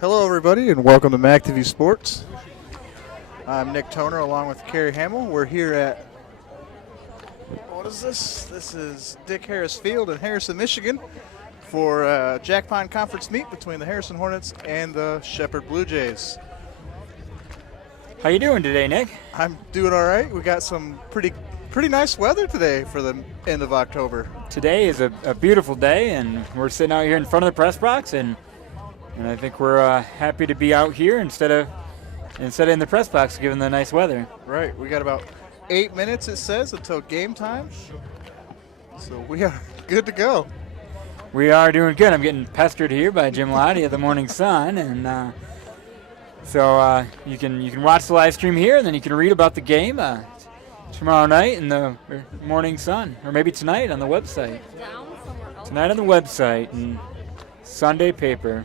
Hello, everybody, and welcome to MacTV Sports. I'm Nick Toner along with Kerry Hamill. We're here at, what is this? This is Dick Harris Field in Harrison, Michigan for Jack Pine Conference meet between the Harrison Hornets and the Shepherd Blue Jays. How you doing today, Nick? I'm doing all right. We got some pretty nice weather today for the end of October. Today is a beautiful day, and we're sitting out here in front of the press box, and I think we're happy to be out here instead of in the press box given the nice weather. Right. We got about 8 minutes, it says, until game time. So we are good to go. We are doing good. I'm getting pestered here by Jim Lottie of the Morning Sun, and so you can watch the live stream here, and then you can read about the game tomorrow night in the Morning Sun, or maybe tonight on the website. Tonight on the website and Sunday paper.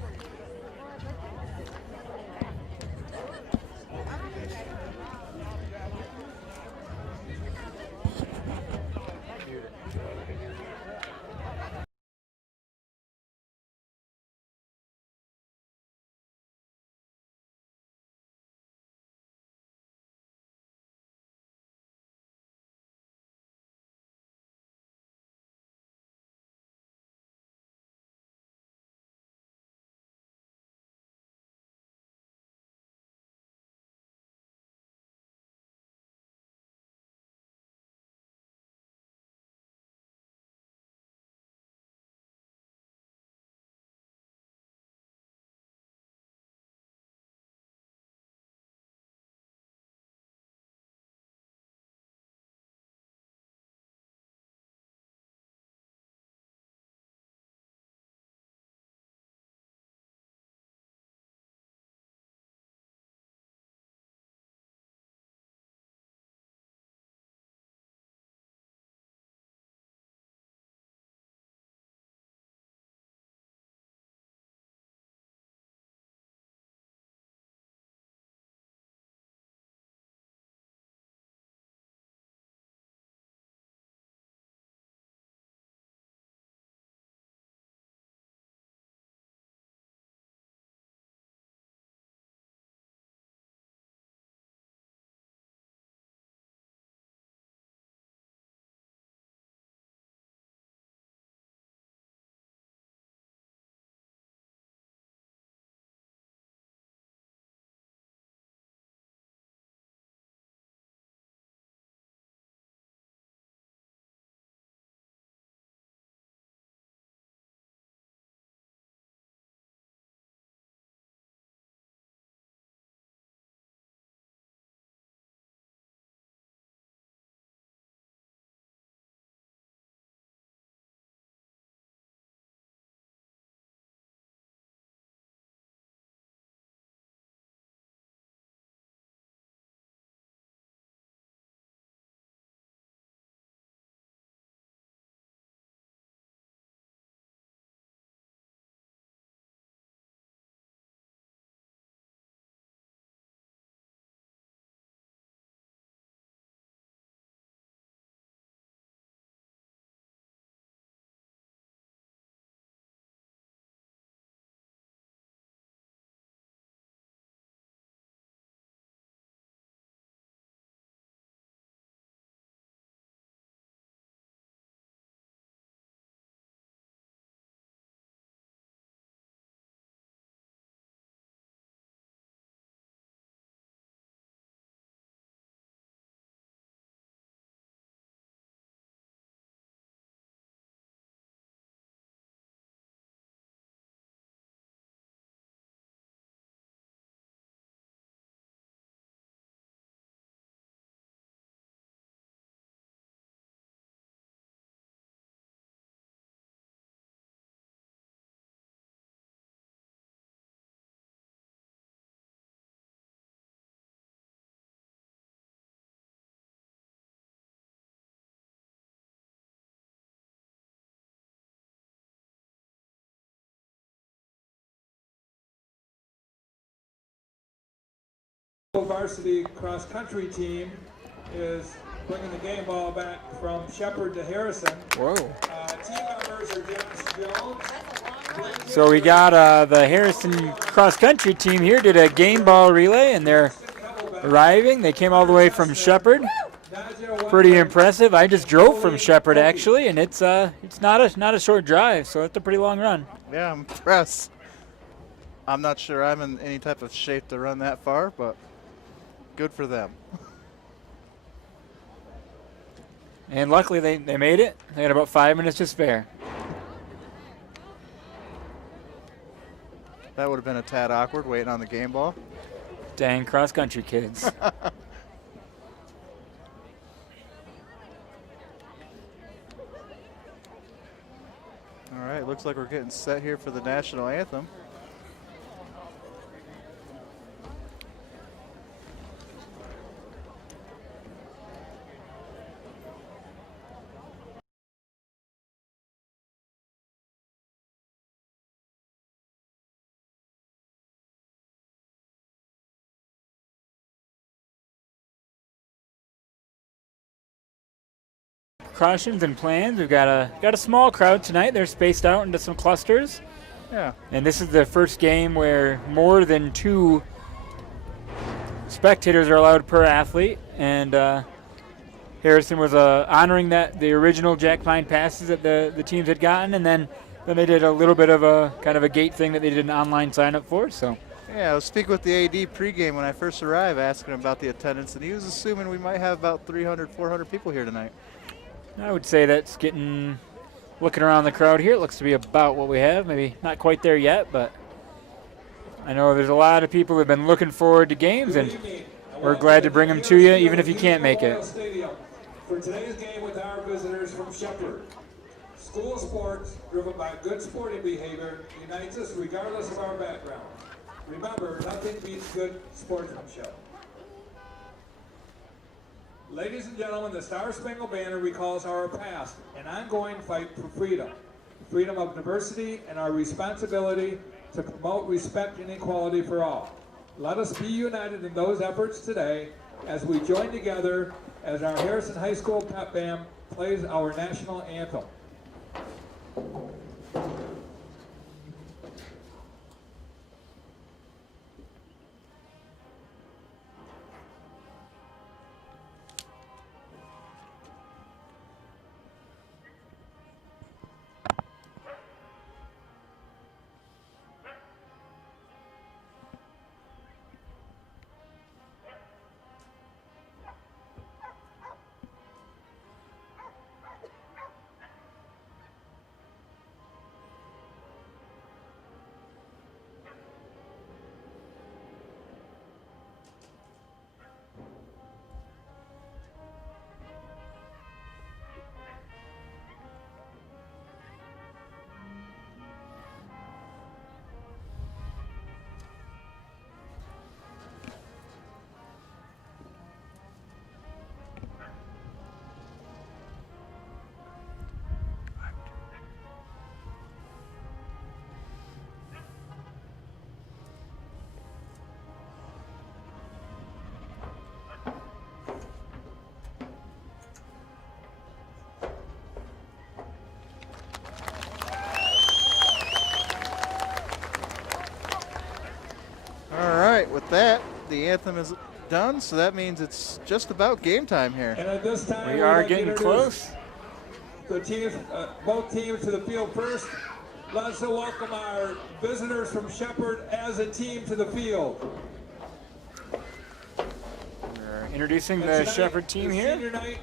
Varsity cross country team is bringing the game ball back from Shepherd to Harrison. Whoa. Team members are Dennis Jones, So we got the Harrison cross-country team here did a game ball relay, and they're arriving. They came all the way from Shepherd. Pretty impressive. I just drove from Shepherd actually, and it's not a short drive, so it's a pretty long run. Yeah, I'm impressed. I'm not sure I'm in any type of shape to run that far, but good for them. And luckily they made it. They had about 5 minutes to spare. That would have been a tad awkward waiting on the game ball. Dang cross-country kids. All right, looks like we're getting set here for the national anthem. Precautions and plans. We've got a small crowd tonight. They're spaced out into some clusters. Yeah. And this is the first game where more than 2 spectators are allowed per athlete. And Harrison was honoring the original Jack Pine passes that the teams had gotten, and then they did a little bit of a kind of a gate thing that they did an online sign up for. So. Yeah, I was speaking with the AD pregame when I first arrived, asking him about the attendance, and he was assuming we might have about 300, 400 people here tonight. I would say that's looking around the crowd here, it looks to be about what we have. Maybe not quite there yet, but I know there's a lot of people who have been looking forward to games, and we're glad to bring them to you, even if you can't make it. For today's game with our visitors from Shepherd. School sports, driven by good sporting behavior, unites us regardless of our background. Remember, nothing beats good sportsmanship. Ladies and gentlemen, the Star-Spangled Banner recalls our past, an ongoing fight for freedom. Freedom of diversity and our responsibility to promote respect and equality for all. Let us be united in those efforts today as we join together as our Harrison High School pep band plays our national anthem. With that, the anthem is done, so that means it's just about game time here. And at this time, we are getting close. The teams, both teams to the field first. Let's welcome our visitors from Shepherd as a team to the field. We're introducing the Shepherd team here. Senior night,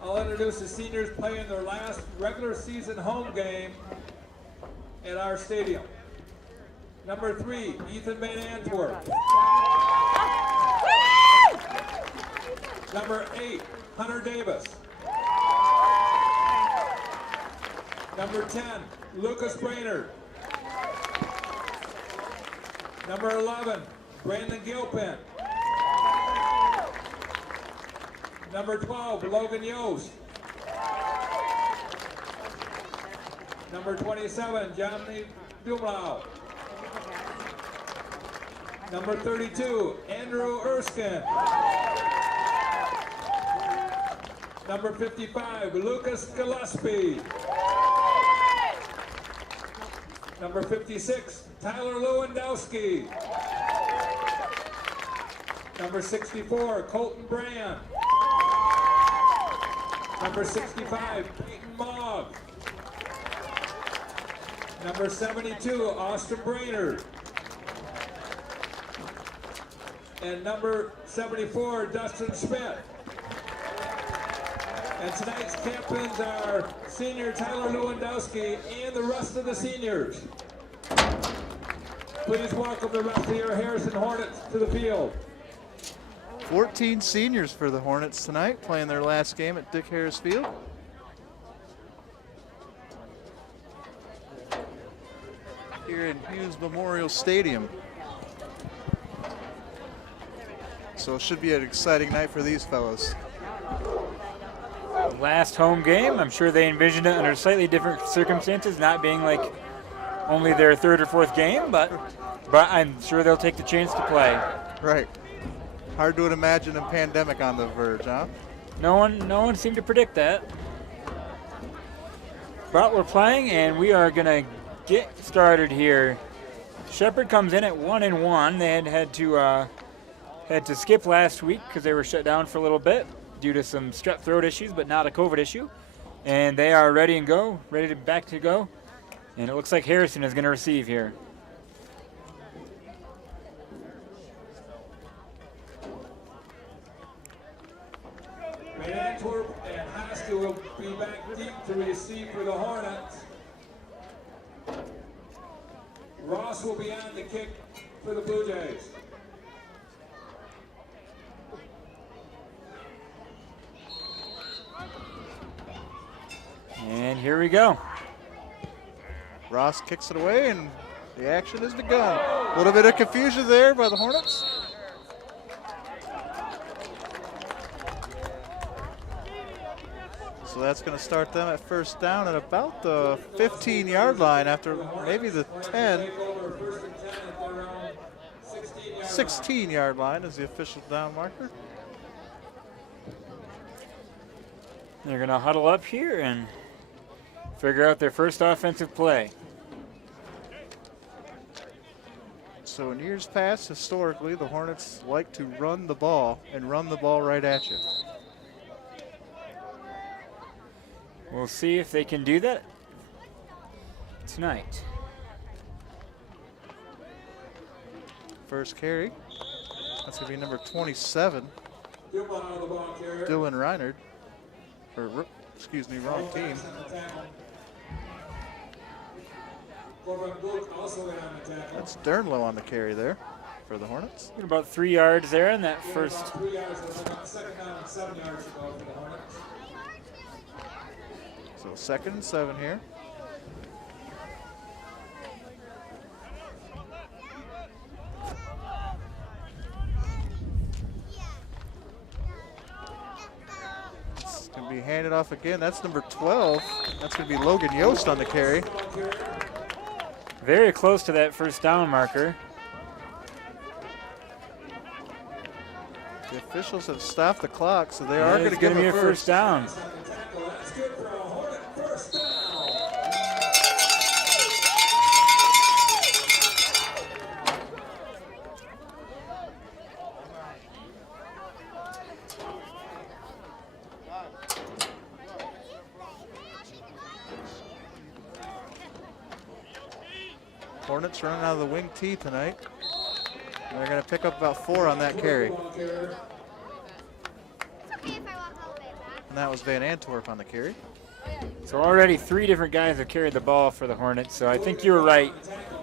I'll introduce the seniors playing their last regular season home game at our stadium. Number 3, Ethan Van Antwerp. Number 8, Hunter Davis. Number 10, Lucas Brainerd. Number 11, Brandon Gilpin. Number 12, Logan Yost. Number 27, Johnny Dumlau. Number 32, Andrew Erskine. Number 55, Lucas Gillespie. Number 56, Tyler Lewandowski. Number 64, Colton Brand. Number 65, Peyton Mogg. Number 72, Austin Brainerd. And number 74, Dustin Schmidt. And tonight's captains are senior Tyler Lewandowski and the rest of the seniors. Please welcome the rest of your Harrison Hornets to the field. 14 seniors for the Hornets tonight, playing their last game at Dick Harris Field. Here in Hughes Memorial Stadium. So it should be an exciting night for these fellows. Last home game. I'm sure they envisioned it under slightly different circumstances, not being like only their third or fourth game, but I'm sure they'll take the chance to play. Right. Hard to imagine a pandemic on the verge, huh? No one seemed to predict that. But we're playing, and we are gonna get started here. Shepherd comes in at 1-1. They had to skip last week because they were shut down for a little bit due to some strep throat issues, but not a COVID issue. And they are ready to back to go. And it looks like Harrison is going to receive here. Antwerp and Haskell will be back deep to receive for the Hornets. Ross will be on the kick for the Blue Jays. And here we go. Ross kicks it away, and the action is begun. A little bit of confusion there by the Hornets. So that's going to start them at first down at about the 15-yard line after maybe the 10. 16-yard line is the official down marker. They're going to huddle up here and figure out their first offensive play. So in years past, historically, the Hornets like to run the ball and run the ball right at you. We'll see if they can do that tonight. First carry. That's going to be number 27, Dylan Reinard. Or, excuse me, wrong team. That's Dernlow on the carry there for the Hornets. About 3 yards there in that first. So 2nd and 7 here. It's going to be handed off again. That's number 12. That's going to be Logan Yost on the carry. Very close to that first down marker. The officials have stopped the clock, so they are going to give me a first. first down. Hornets running out of the wing tee tonight. And they're going to pick up about 4 on that carry. And that was Van Antwerp on the carry. So already 3 different guys have carried the ball for the Hornets, so I think you were right.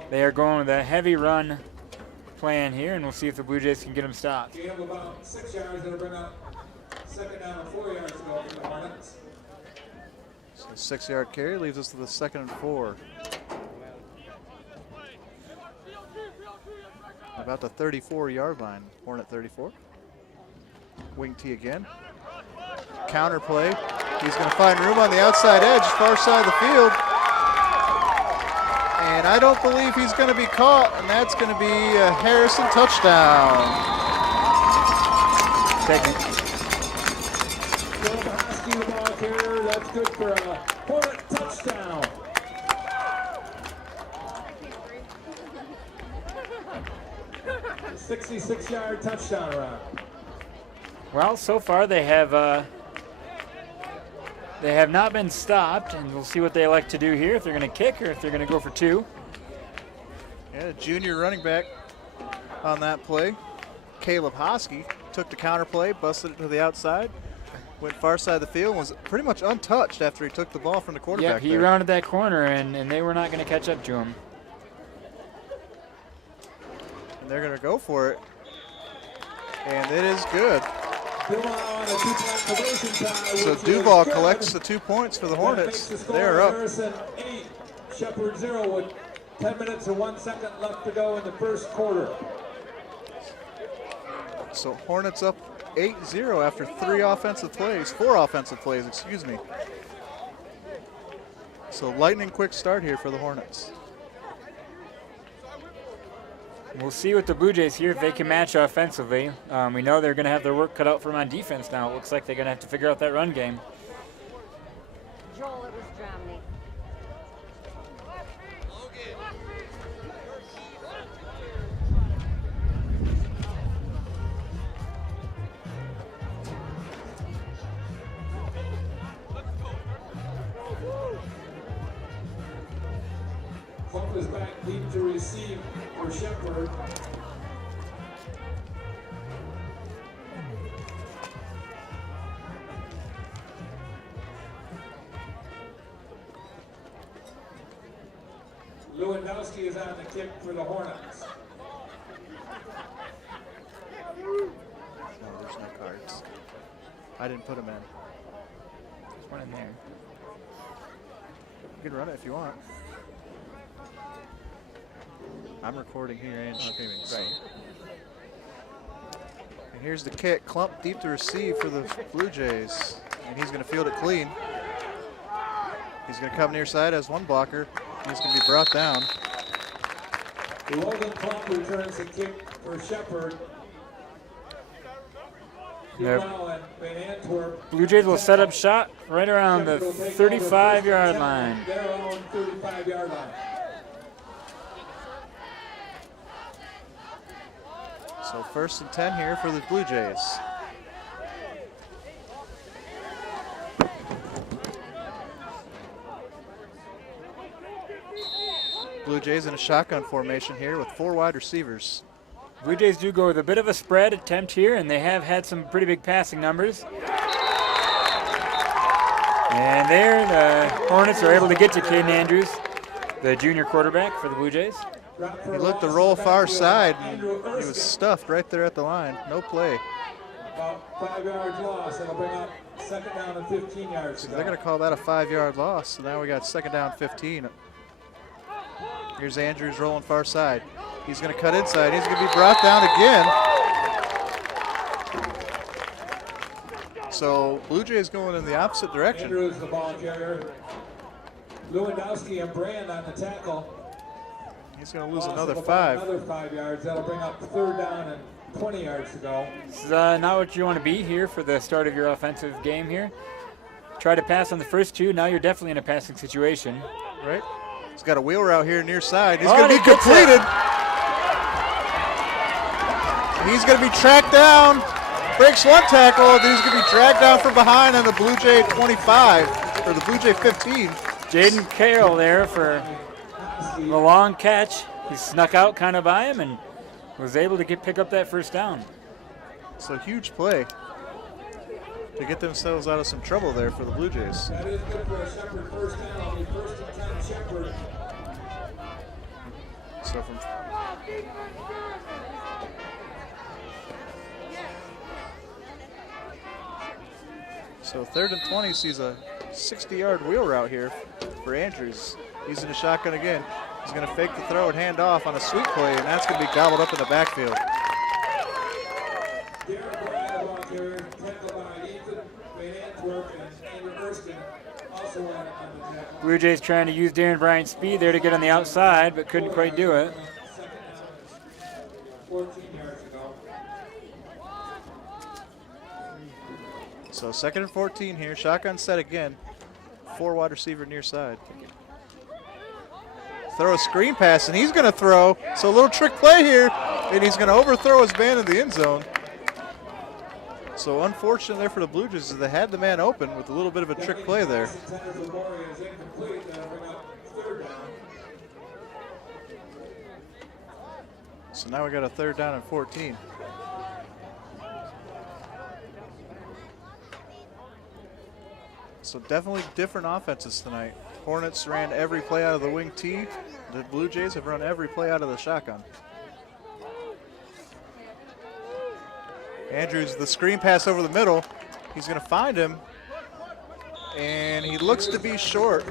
They are going with a heavy run plan here, and we'll see if the Blue Jays can get them stopped. We have about 6 yards that'll bring up 2nd down and 4 yards to go for the Hornets. So 6-yard carry leaves us with a 2nd and 4. About the 34-yard line, Hornet 34. Wing tee again. Counter play. He's going to find room on the outside edge, far side of the field. And I don't believe he's going to be caught, and that's going to be a Harrison touchdown. The ball carrier, that's good for a Hornet touchdown. 66-yard touchdown run. Well, so far they have not been stopped, and we'll see what they like to do here, if they're going to kick or if they're going to go for 2. Yeah, junior running back on that play. Caleb Hosky took the counter play, busted it to the outside, went far side of the field, and was pretty much untouched after he took the ball from the quarterback. Yep, he rounded that corner, and they were not going to catch up to him. And they're going to go for it. And it is good. So Duval collects the 2 points for the Hornets. They're up. Harrison 8, Shepherd 0 with 10 minutes and 1 second left to go in the first quarter. So Hornets up 8-0 after 4 offensive plays, excuse me. So lightning quick start here for the Hornets. We'll see with the Blue Jays here if they can match offensively. We know they're going to have their work cut out for them on defense now. It looks like they're going to have to figure out that run game. Joel, it was Germany. Hope is back deep to receive for Shepherd. Lewandowski is on the kick for the Hornets. No, there's no cards. I didn't put them in. There's one in there. You can run it if you want. I'm recording here and streaming. Right. And here's the kick. Clump deep to receive for the Blue Jays. And he's going to field it clean. He's going to come near side as one blocker. He's going to be brought down. Logan Clump returns the kick for Shepherd. Yep. Blue Jays will set up shot right around the 35-yard line. Their own 35-yard line. So 1st and 10 here for the Blue Jays. Blue Jays in a shotgun formation here with 4 wide receivers. Blue Jays do go with a bit of a spread attempt here, and they have had some pretty big passing numbers. And there, the Hornets are able to get to Caden Andrews, the junior quarterback for the Blue Jays. He looked to roll far side, and he was stuffed right there at the line. No play. About 5 yards loss. It'll bring up 2nd down and 15 yards. So they're going to call that a 5-yard loss. So now we got 2nd down 15. Here's Andrews rolling far side. He's going to cut inside. He's going to be brought down again. So Blue Jays going in the opposite direction. Andrews the ball carrier. Lewandowski and Brand on the tackle. He's going to lose another 5. Another 5 yards. That'll bring up 3rd down and 20 yards to go. This is not what you want to be here for the start of your offensive game here. Try to pass on the first 2. Now you're definitely in a passing situation. Right. He's got a wheel route here near side. He's going to be completed. He's going to be tracked down. Breaks one tackle, and he's going to be dragged down from behind on the Blue Jay 25, or the Blue Jay 15. Jaden Carroll there for the long catch. He snuck out kind of by him and was able to pick up that 1st down. So huge play to get themselves out of some trouble there for the Blue Jays. That is good for a Shepherd 1st down. It'll be 1st and 10 Shepherd. So from So 3rd and 20 sees a 60-yard wheel route here for Andrews. He's in a shotgun again. He's going to fake the throw and hand off on a sweep play, and that's going to be gobbled up in the backfield. Blue Jays trying to use Darren Bryant's speed there to get on the outside, but couldn't quite do it. 14 yards ago. So 2nd and 14 here. Shotgun set again. 4 wide receiver near side. Throw a screen pass, and he's going to throw. So a little trick play here. And he's going to overthrow his man in the end zone. So unfortunate there for the Blue Jays, they had the man open with a little bit of a trick play there. So now we got a 3rd down and 14. So definitely different offenses tonight. Hornets ran every play out of the wing T. The Blue Jays have run every play out of the shotgun. Andrews, the screen pass over the middle. He's going to find him. And he looks to be short.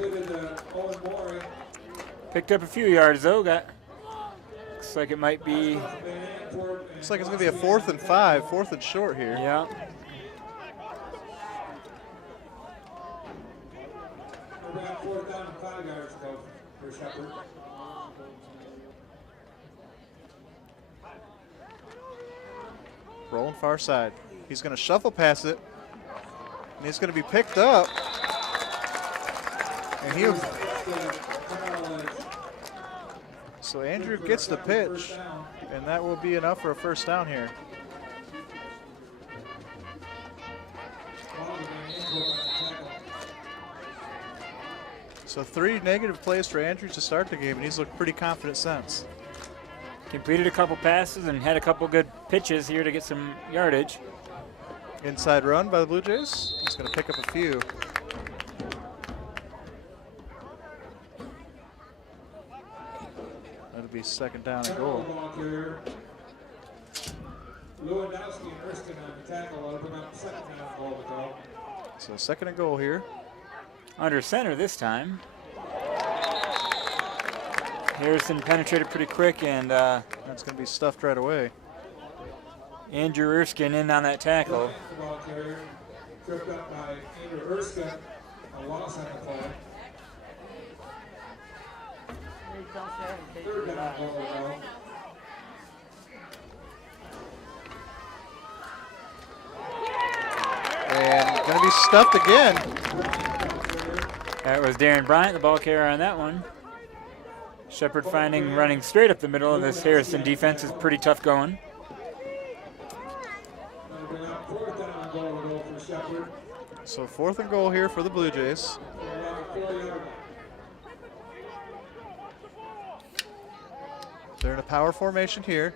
Picked up a few yards, though. Looks like it might be. Looks like it's going to be a 4th and 5, 4th and short here. Yeah. About 4th down and 5 yards, coach, for Shepherd. Rolling far side. He's going to shuffle pass it. And he's going to be picked up. And he'll. So Andrew gets the pitch. And that will be enough for a 1st down here. So 3 negative plays for Andrews to start the game, and he's looked pretty confident since. Completed a couple passes and had a couple good pitches here to get some yardage. Inside run by the Blue Jays. He's going to pick up a few. That'll be 2nd down and goal. Lewandowski and Erskine on the tackle, open up 2nd down goal to go. So 2nd and goal here. Under center this time. Harrison penetrated pretty quick, and that's going to be stuffed right away. Andrew Erskine in on that tackle. The ball carrier, tripped up by Andrew Erskine, a loss on the play. 3rd down goal to go. And going to be stuffed again. That was Darren Bryant, the ball carrier on that one. Shepherd finding running straight up the middle, and this Harrison defense is pretty tough going. So 4th and goal here for the Blue Jays. They're in a power formation here.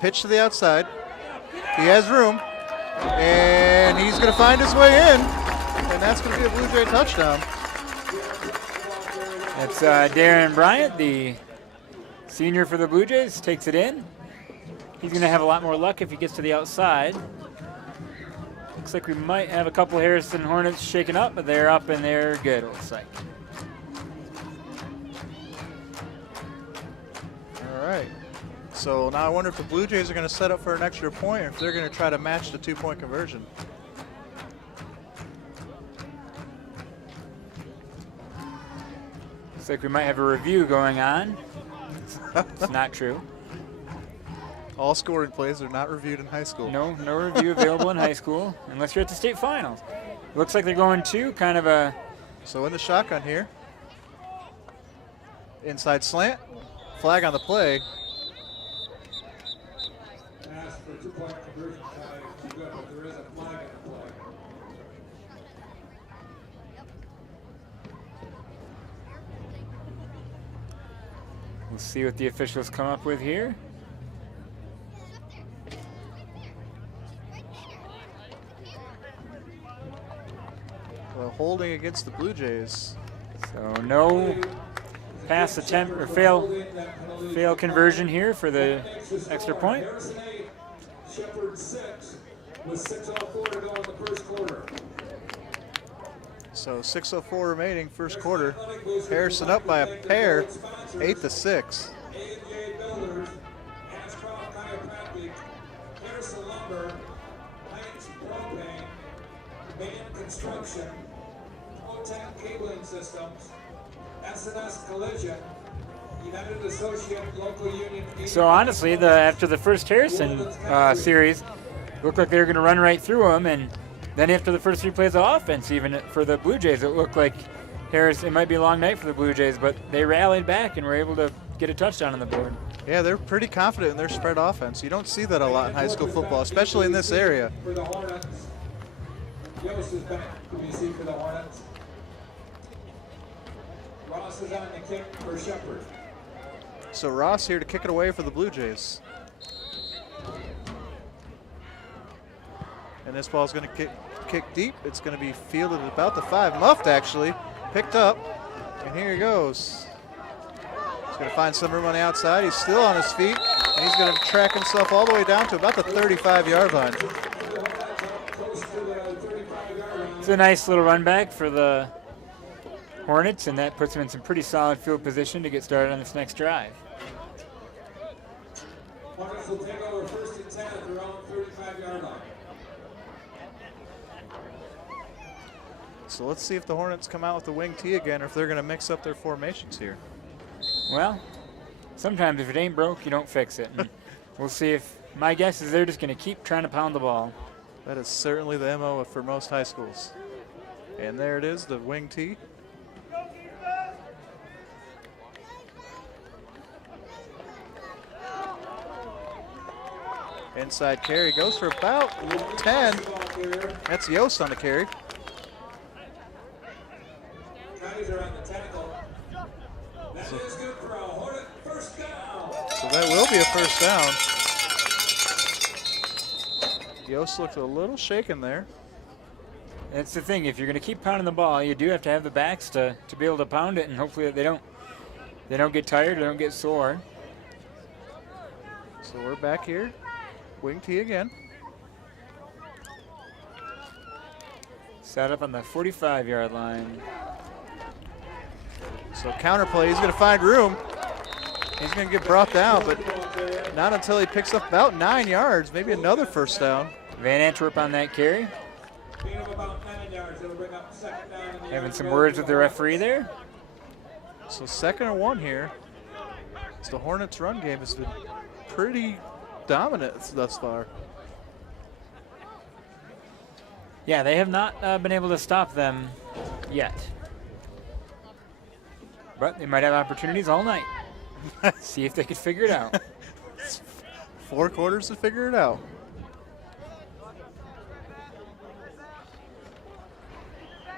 Pitch to the outside. He has room. And he's going to find his way in. And that's going to be a Blue Jay touchdown. That's Darren Bryant, the senior for the Blue Jays, takes it in. He's going to have a lot more luck if he gets to the outside. Looks like we might have a couple Harrison Hornets shaken up, but they're up and they're good, it looks like. All right. So now I wonder if the Blue Jays are going to set up for an extra point or if they're going to try to match the 2-point conversion. Looks like we might have a review going on. It's not true. All scoring plays are not reviewed in high school. No review available in high school unless you're at the state finals. Looks like they're going to kind of a. So in the shotgun here. Inside slant. Flag on the play. Asked for 2-point conversion tie, but there is a flag on the play. We'll see what the officials come up with here. Well, holding against the Blue Jays. So no pass attempt or fail conversion here for the extra point. Shepherd 6 with 6:04 to go in the 1st quarter. So 6:04 remaining, 1st quarter. Harrison up by a pair, 8-6. A&J Builders, Ashcroft Chiropractic, Harrison Lumber, Heights Propane, Band Construction, Protect Cabling Systems, S&S Collision, United Associate Local Union. So honestly, after the first Harrison series, looked like they were going to run right through them, and then after the first 3 plays of offense, even for the Blue Jays, it looked like it might be a long night for the Blue Jays, but they rallied back and were able to get a touchdown on the board. Yeah, they're pretty confident in their spread offense. You don't see that a lot in high school football, especially in this area. For the Hornets. Yost is back to BC for the Hornets. Ross is on the kick for Shepherd. So Ross here to kick it away for the Blue Jays. And this ball's going to kick deep. It's going to be fielded at about the 5. Muffed, actually. Picked up. And here he goes. He's going to find some room on the outside. He's still on his feet. And he's going to track himself all the way down to about the 35-yard line. It's a nice little run back for the Hornets, and that puts them in some pretty solid field position to get started on this next drive. Hornets will take over 1st and 10 at their own 35-yard line. So let's see if the Hornets come out with the wing T again or if they're going to mix up their formations here. Well, sometimes if it ain't broke, you don't fix it. And we'll see if, my guess is they're just going to keep trying to pound the ball. That is certainly the MO for most high schools. And there it is, the wing T. Inside carry goes for about 10. That's Yost on the carry. Guys are on the tackle. That is good for a Hornet first down. So that will be a first down. Yost looked a little shaken there. That's the thing. If you're going to keep pounding the ball, you do have to have the backs to be able to pound it, and hopefully they don't get tired or don't get sore. So we're back here. Wing T again. Set up on the 45-yard line. So counter play, he's going to find room. He's going to get brought down, but not until he picks up about 9 yards, maybe another first down. Van Antwerp on that carry. Having some words with the referee there. So 2nd and 1 here. So the Hornets' run game has been pretty dominant thus far. Yeah, they have not been able to stop them yet. But they might have opportunities all night. See if they can figure it out. 4 quarters to figure it out.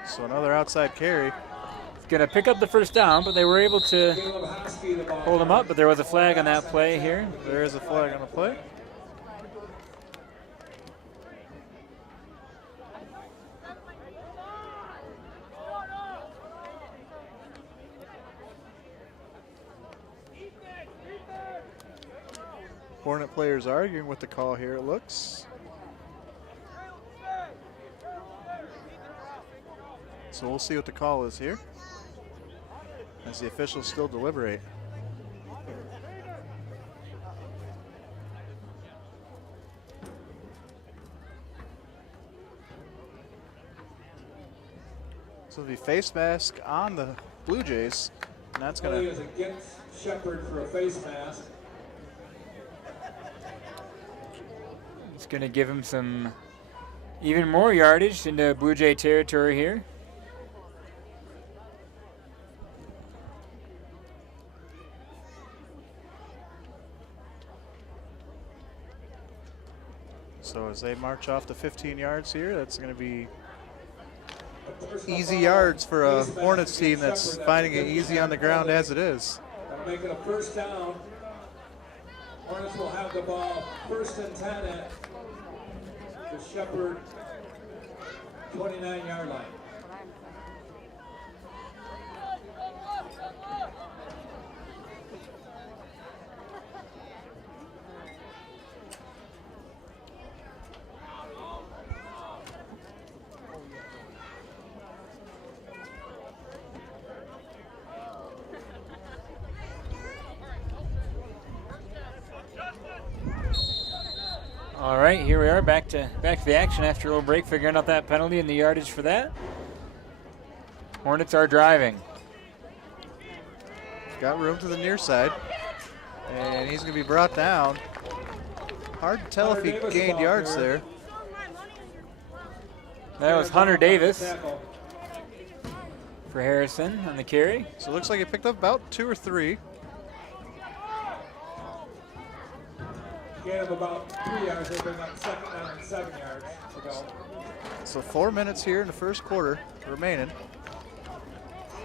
So another outside carry. It's going to pick up the first down, but they were able to hold them up, but there was a flag on that play here. There is a flag on the play. Hornet players arguing with the call here, it looks. So we'll see what the call is here as the officials still deliberate. So it'll be face mask on the Blue Jays, and that's going to against Shepherd for a face mask. It's going to give him some even more yardage into Blue Jay territory here. So as they march off the 15 yards here, that's going to be easy yards for a Hornets team that's finding it easy on the ground as it is. That'll make it a first down. Hornets will have the ball 1st and 10 at the Shepherd 29-yard line. All right, here we are back to the action after a little break, figuring out that penalty and the yardage for that. Hornets are driving. Got room to the near side, and he's going to be brought down. Hard to tell if he gained yards there. That was Hunter Davis for Harrison on the carry. So it looks like he picked up about 2 or 3. Gain of about 3 yards. They bring up second down and 7 yards to go. So 4 minutes here in the first quarter remaining.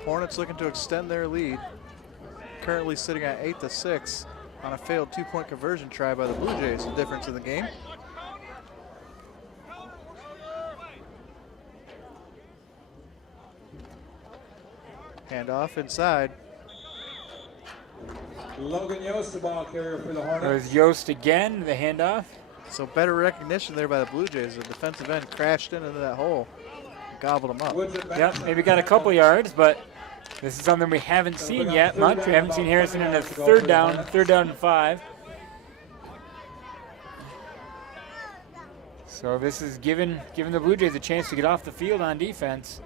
Hornets looking to extend their lead. Currently sitting at 8-6 on a failed 2-point conversion try by the Blue Jays. The difference in the game. Handoff inside. Logan Yost, the ball carrier for the Hornets. There's Yost again, the handoff. So better recognition there by the Blue Jays. The defensive end crashed into that hole, gobbled them up. Yep, maybe got a couple yards, but this is something we haven't seen yet much. We haven't seen Harrison in a third down and 5. So this is giving the Blue Jays a chance to get off the field on defense.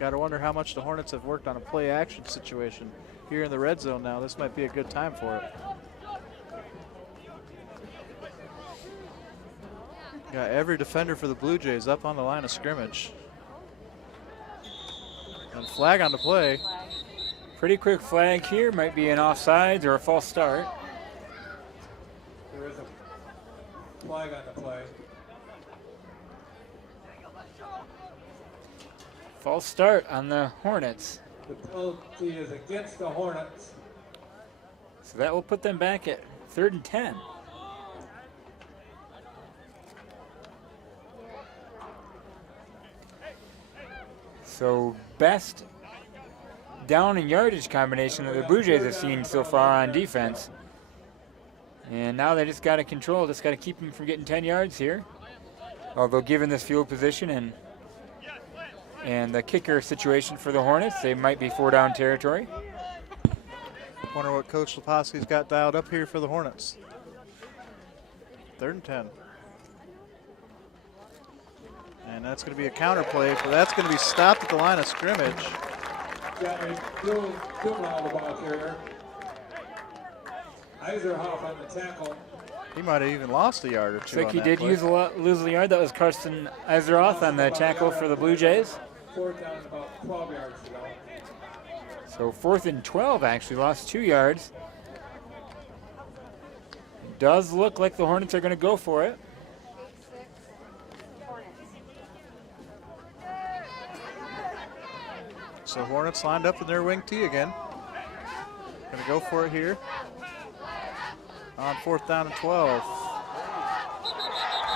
Got to wonder how much the Hornets have worked on a play action situation here in the red zone now. This might be a good time for it. Got every defender for the Blue Jays up on the line of scrimmage. And flag on the play. Pretty quick flag here. Might be an offsides or a false start. There is a flag on the play. False start on the Hornets. The penalty is against the Hornets. So that will put them back at 3rd and 10. So best down and yardage combination that the Blue Jays have seen so far on defense. And now they just got to control, just got to keep them from getting 10 yards here. Although given this field position and the kicker situation for the Hornets, they might be 4-down territory. Wonder what Coach Leposki's got dialed up here for the Hornets. 3rd and 10. And that's going to be a counter play, but that's going to be stopped at the line of scrimmage. Got a Dumal, the ball carrier. Eiserhoff on the tackle. He might have even lost a yard or Looks two. like he did lose a yard. That was Carson Eiserhoff on the tackle for the Blue Jays. 4th down, about 12 yards to go. So 4th and 12 actually, lost 2 yards. It does look like the Hornets are going to go for it. So Hornets lined up in their wing tee again. Going to go for it here on 4th down and 12.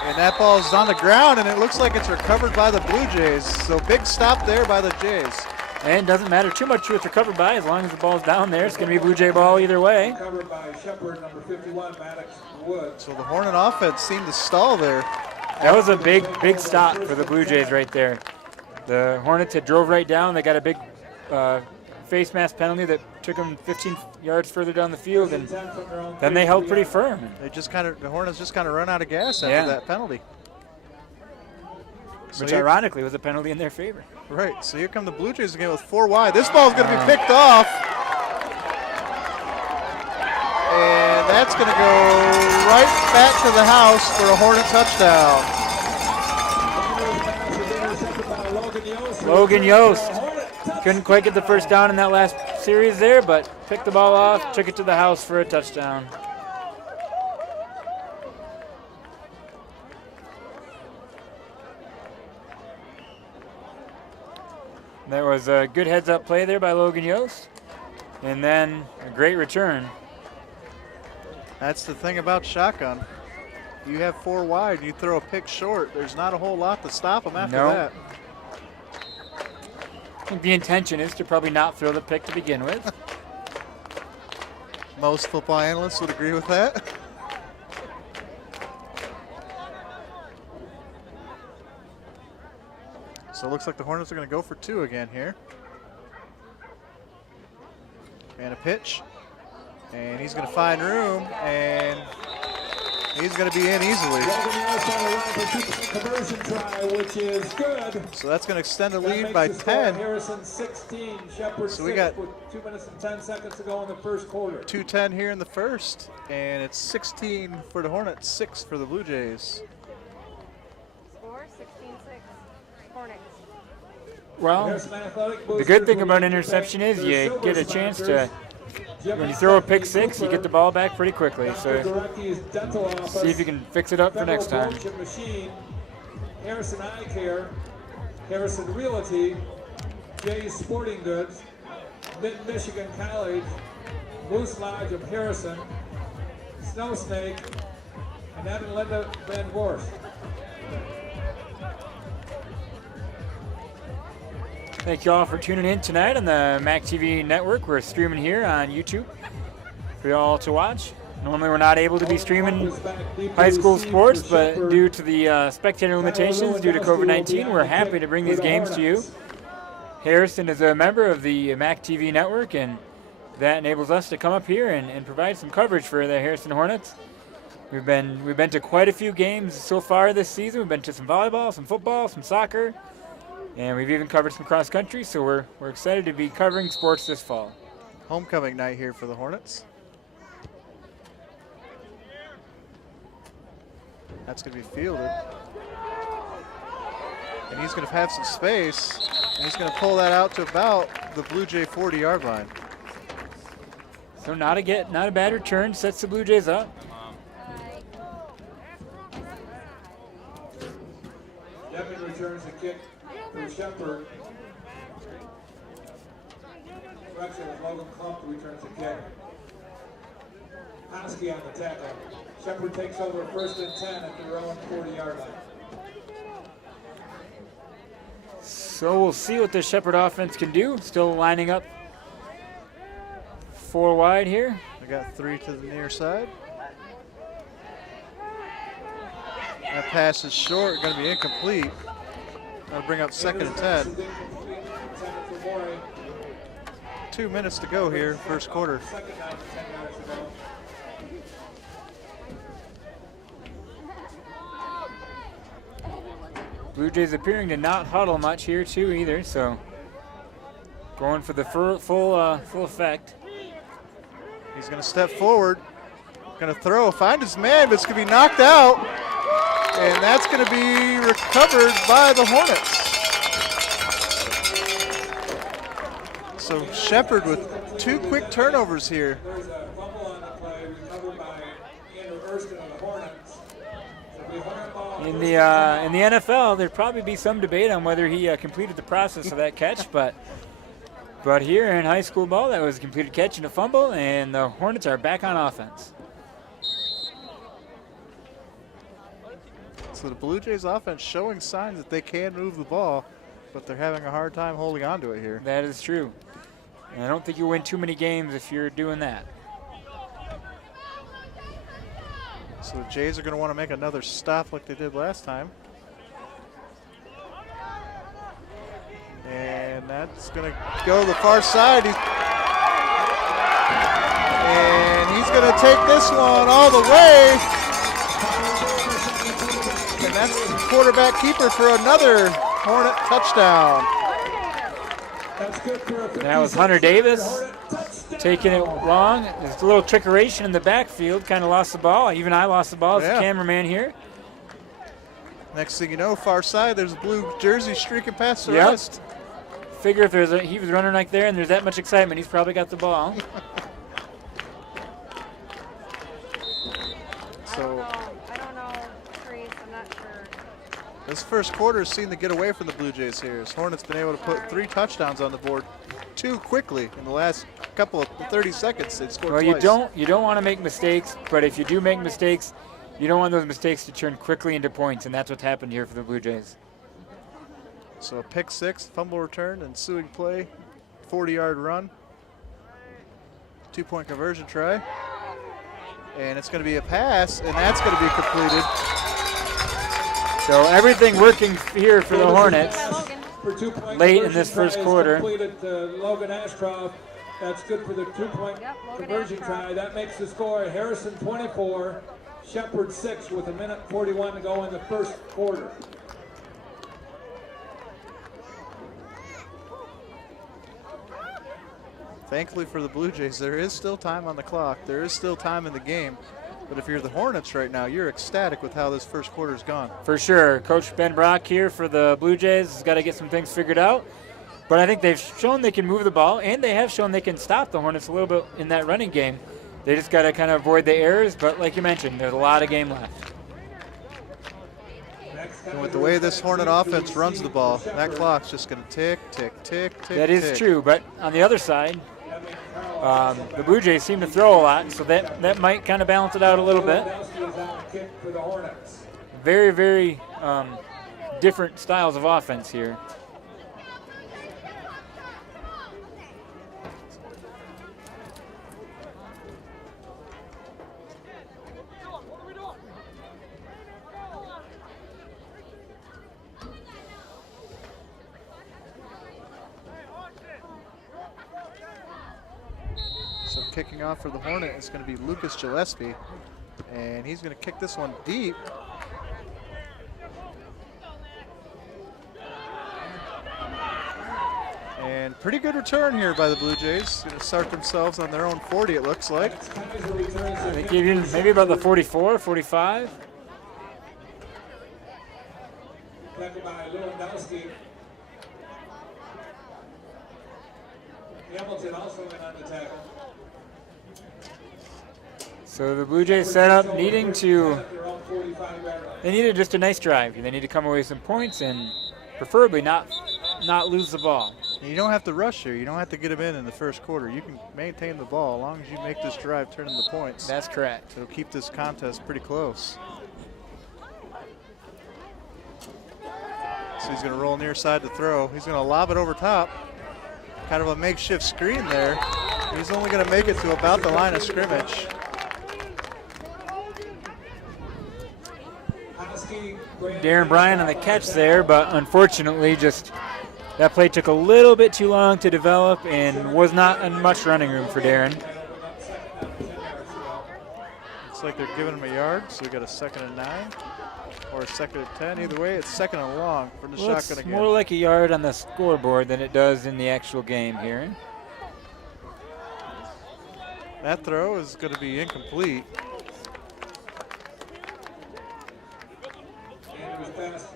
And that ball is on the ground, and it looks like it's recovered by the Blue Jays. So big stop there by the Jays. And it doesn't matter too much who it's recovered by, as long as the ball's down there. It's going to be Blue Jay ball either way. Covered by Shepard, number 51, Maddox Wood. So the Hornet offense seemed to stall there. That was a big stop for the Blue Jays right there. The Hornets had drove right down. They got a big face mask penalty that took them 15 yards further down the field, and then they held pretty firm. The Hornets just kind of run out of gas after that penalty. Which ironically was a penalty in their favor. Right, so here come the Blue Jays again with 4 wide. This ball's going to be picked off. And that's going to go right back to the house for a Hornet touchdown. Logan Yost couldn't quite get the first down in that last series there, but picked the ball off, took it to the house for a touchdown. That was a good heads-up play there by Logan Yost, and then a great return. That's the thing about shotgun. You have 4 wide, you throw a pick short, there's not a whole lot to stop them after that. I think the intention is to probably not throw the pick to begin with. Most football analysts would agree with that. So it looks like the Hornets are going to go for 2 again here. And a pitch. And he's going to find room, and he's going to be in easily. Which is good. So that's going to extend the lead by 10. Harrison 16, Shepard so we 6 got with 2 minutes and 10 seconds to go in the first quarter. 2:10 here in the first, and it's 16 for the Hornets, 6 for the Blue Jays. Score 16-6. Hornets. Well, the good thing about interception is you get a chance to when you throw a pick six, you get the ball back pretty quickly. So see if you can fix it up for next time. Machine, Harrison Eye Care, Harrison Realty, Jay's Sporting Goods, Mid-Michigan College, Moose Lodge of Harrison, Snow Snake, and Ed and Linda Van Gorst. Thank you all for tuning in tonight on the MAC TV network. We're streaming here on YouTube for you all to watch. Normally we're not able to be streaming high school sports, but due to the spectator limitations due to COVID-19, we're happy to bring these games to you. Harrison is a member of the MAC TV network, and that enables us to come up here and provide some coverage for the Harrison Hornets. We've been to quite a few games so far this season. We've been to some volleyball, some football, some soccer, and we've even covered some cross country. So we're excited to be covering sports this fall. Homecoming night here for the Hornets. That's going to be fielded. And he's going to have some space, and he's going to pull that out to about the Blue Jay 40-yard line. So not a bad return, sets the Blue Jays up. Devin returns the kick for Shepard. Correction, Logan Klump returns the kick. Hosky on the tackle. Shepard takes over 1st and 10 at their own 40-yard line. So we'll see what the Shepherd offense can do. Still lining up 4 wide here. I got 3 to the near side. That pass is short, going to be incomplete. That'll bring up 2nd and 10. 2 minutes to go here, first quarter. Blue Jays appearing to not huddle much here too either, so going for the full effect. He's going to step forward, going to throw, find his man, but it's going to be knocked out, and that's going to be recovered by the Hornets. So Shepard with 2 quick turnovers here. There's a fumble on the play recovered by Andrew Erskine of the Hornets. In the NFL, there'd probably be some debate on whether he completed the process of that catch, but here in high school ball, that was a completed catch and a fumble, and the Hornets are back on offense. So the Blue Jays offense showing signs that they can move the ball, but they're having a hard time holding on to it here. That is true. And I don't think you win too many games if you're doing that. So the Jays are going to want to make another stop like they did last time. And that's going to go the far side. And he's going to take this one all the way. And that's the quarterback keeper for another Hornet touchdown. That was Hunter Davis taking it long. There's a little trickeration in the backfield. Kind of lost the ball. Even I lost the ball as the cameraman here. Next thing you know, far side, there's a blue jersey streaking past the rest. Figure if he was running like there and there's that much excitement, he's probably got the ball. So I don't know, Trees, I'm not sure. this first quarter has seen the get away from the Blue Jays here. As Hornets been able to put 3 touchdowns on the board too quickly in the last couple of 30 seconds. They've scored twice. You don't want to make mistakes, but if you do make mistakes, you don't want those mistakes to turn quickly into points, and that's what's happened here for the Blue Jays. So a pick 6, fumble return, ensuing play, 40-yard run, 2-point conversion try, and it's going to be a pass, and that's going to be completed. So everything working here for the Hornets late in this first quarter. Completed Logan Ashcroft. That's good for the 2-point conversion try. That makes the score Harrison 24, Shepard 6 with 1:41 to go in the first quarter. Thankfully for the Blue Jays, there is still time on the clock. There is still time in the game. But if you're the Hornets right now, you're ecstatic with how this first quarter's gone. For sure. Coach Ben Brock here for the Blue Jays has got to get some things figured out. But I think they've shown they can move the ball, and they have shown they can stop the Hornets a little bit in that running game. They just got to kind of avoid the errors, but like you mentioned, there's a lot of game left. And with the way this Hornet offense runs the ball, that clock's just going to tick, tick, tick, tick, That is true, but on the other side, the Blue Jays seem to throw a lot, so that might kind of balance it out a little bit. Very, very different styles of offense here. So kicking off for the Hornet is going to be Lucas Gillespie, and he's going to kick this one deep. And pretty good return here by the Blue Jays. Going to start themselves on their own 40, it looks like. They give you maybe about the 44, 45. Tackled by Lewandowski. Hamilton also went on the tackle. So the Blue Jays set up needing to, they needed just a nice drive. They need to come away with some points and preferably not lose the ball. You don't have to rush here. You don't have to get them in the first quarter. You can maintain the ball as long as you make this drive turn into points. That's correct. It'll keep this contest pretty close. So he's going to roll near side to throw. He's going to lob it over top. Kind of a makeshift screen there. He's only going to make it to about the line of scrimmage. Darren Bryan on the catch there, but unfortunately just that play took a little bit too long to develop and was not much running room for Darren. Looks like they're giving him a yard, so we got a 2nd and 9 or a 2nd and 10. Either way, it's 2nd and long from the shotgun again. More like a yard on the scoreboard than it does in the actual game here. That throw is going to be incomplete. And it was passed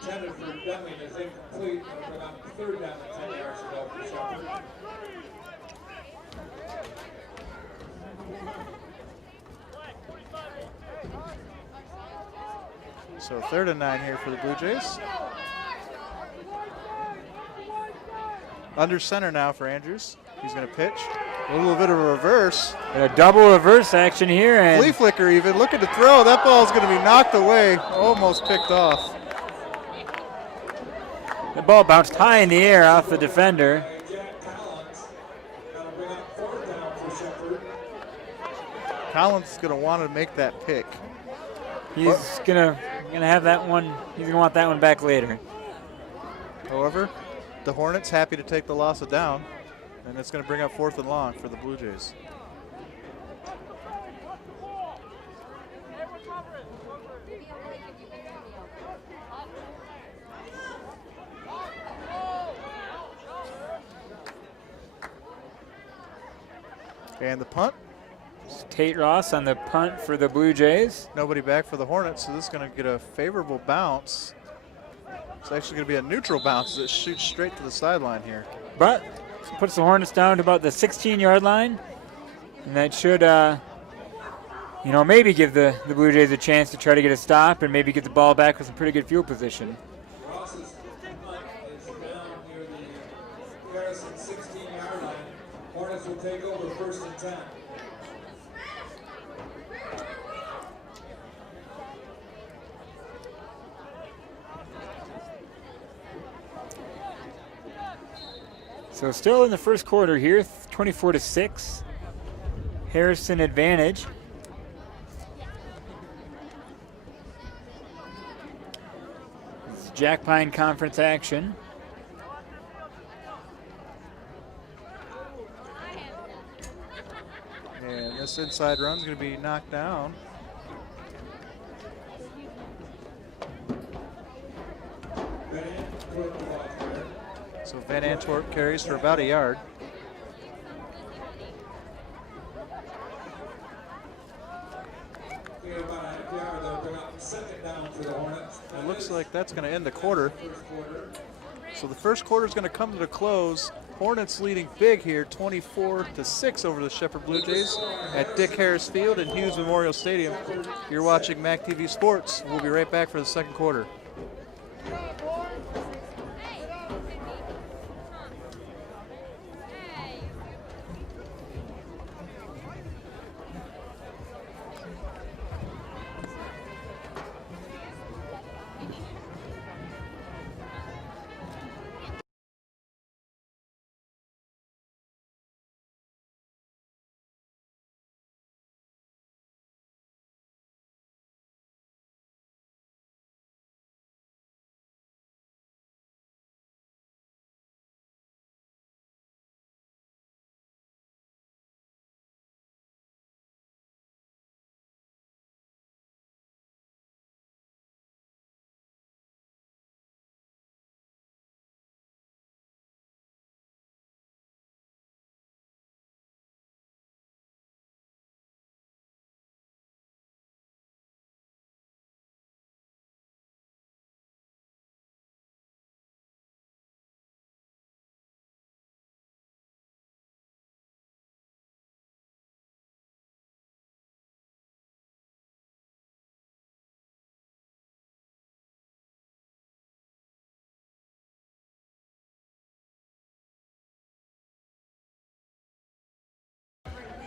intended for Bentley is incomplete. But on 3rd down and 10 yards ago for Shepherd. So 3rd and 9 here for the Blue Jays. Under center now for Andrews. He's going to pitch. A little bit of a reverse. And a double reverse action here. And flea flicker even. Look at the throw. That ball is going to be knocked away. Almost picked off. the ball bounced high in the air off the defender. Collins is going to want to make that pick. He's gonna have that one. He's gonna want that one back later. However, the Hornets happy to take the loss of down, and it's going to bring up 4th and long for the Blue Jays. And the punt. Tate Ross on the punt for the Blue Jays. Nobody back for the Hornets, so this is going to get a favorable bounce. It's actually going to be a neutral bounce that shoots straight to the sideline here. But puts the Hornets down to about the 16-yard line, and that should, maybe give the Blue Jays a chance to try to get a stop and maybe get the ball back with some pretty good field position. Ross's punt is down near the Harrison 16-yard line. Hornets will take over 1st and 10. So still in the first quarter here, 24-6. Harrison advantage. It's Jack Pine Conference action. And this inside run is going to be knocked down. So Van Antwerp carries for about a yard. Second down for the Hornets. It looks like that's going to end the quarter. So the first quarter is going to come to a close. Hornets leading big here, 24-6 over the Shepherd Blue Jays at Dick Harris Field and Hughes Memorial Stadium. You're watching MAC TV Sports. We'll be right back for the second quarter.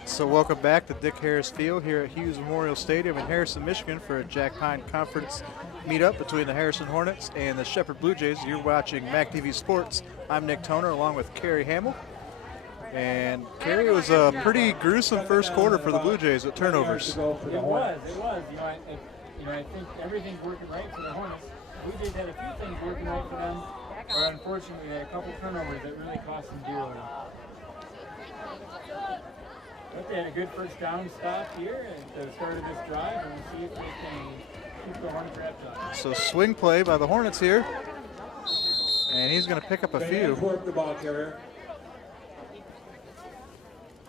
So welcome back to Dick Harris Field here at Hughes Memorial Stadium in Harrison, Michigan for a Jack Pine Conference meetup between the Harrison Hornets and the Shepherd Blue Jays. You're watching MAC TV Sports. I'm Nick Toner along with Carrie Hamill. And Carrie, it was a pretty gruesome first quarter for the Blue Jays with turnovers. It was. I think everything's working right for the Hornets. Blue Jays had a few things working right for them, but unfortunately they had a couple turnovers that really cost them dearly. But they had a good first down stop here at the start of this drive, and we'll see if they can keep the Hornets wrapped up. So swing play by the Hornets here, and he's going to pick up a few. Toward the ball carrier.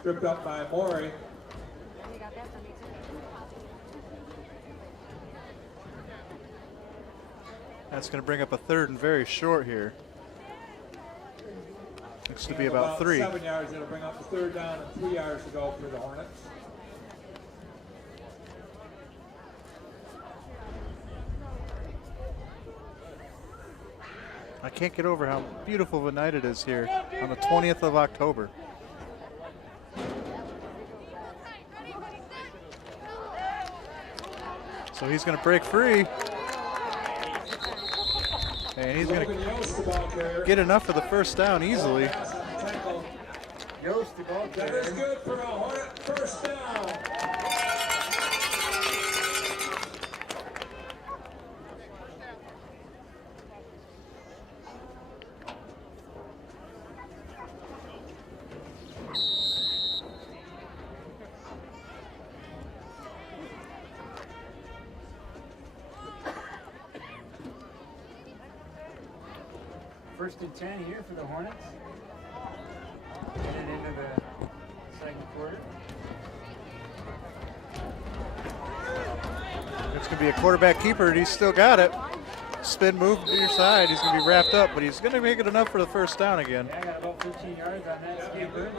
Tripped up by Morey. That's going to bring up a third and very short here. Looks to be about 3. 7 yards. It'll bring up the third down and 3 yards to go for the Hornets. I can't get over how beautiful of a night it is here on the 20th of October. So he's going to break free. And he's going to get enough for the first down easily. That is good for a Hornet first down. First and 10 here for the Hornets. Headed into the second quarter. It's going to be a quarterback keeper, and he's still got it. Spin move to your side. He's going to be wrapped up, but he's going to make it enough for the first down again. Yeah, I got about 15 yards on that skipper.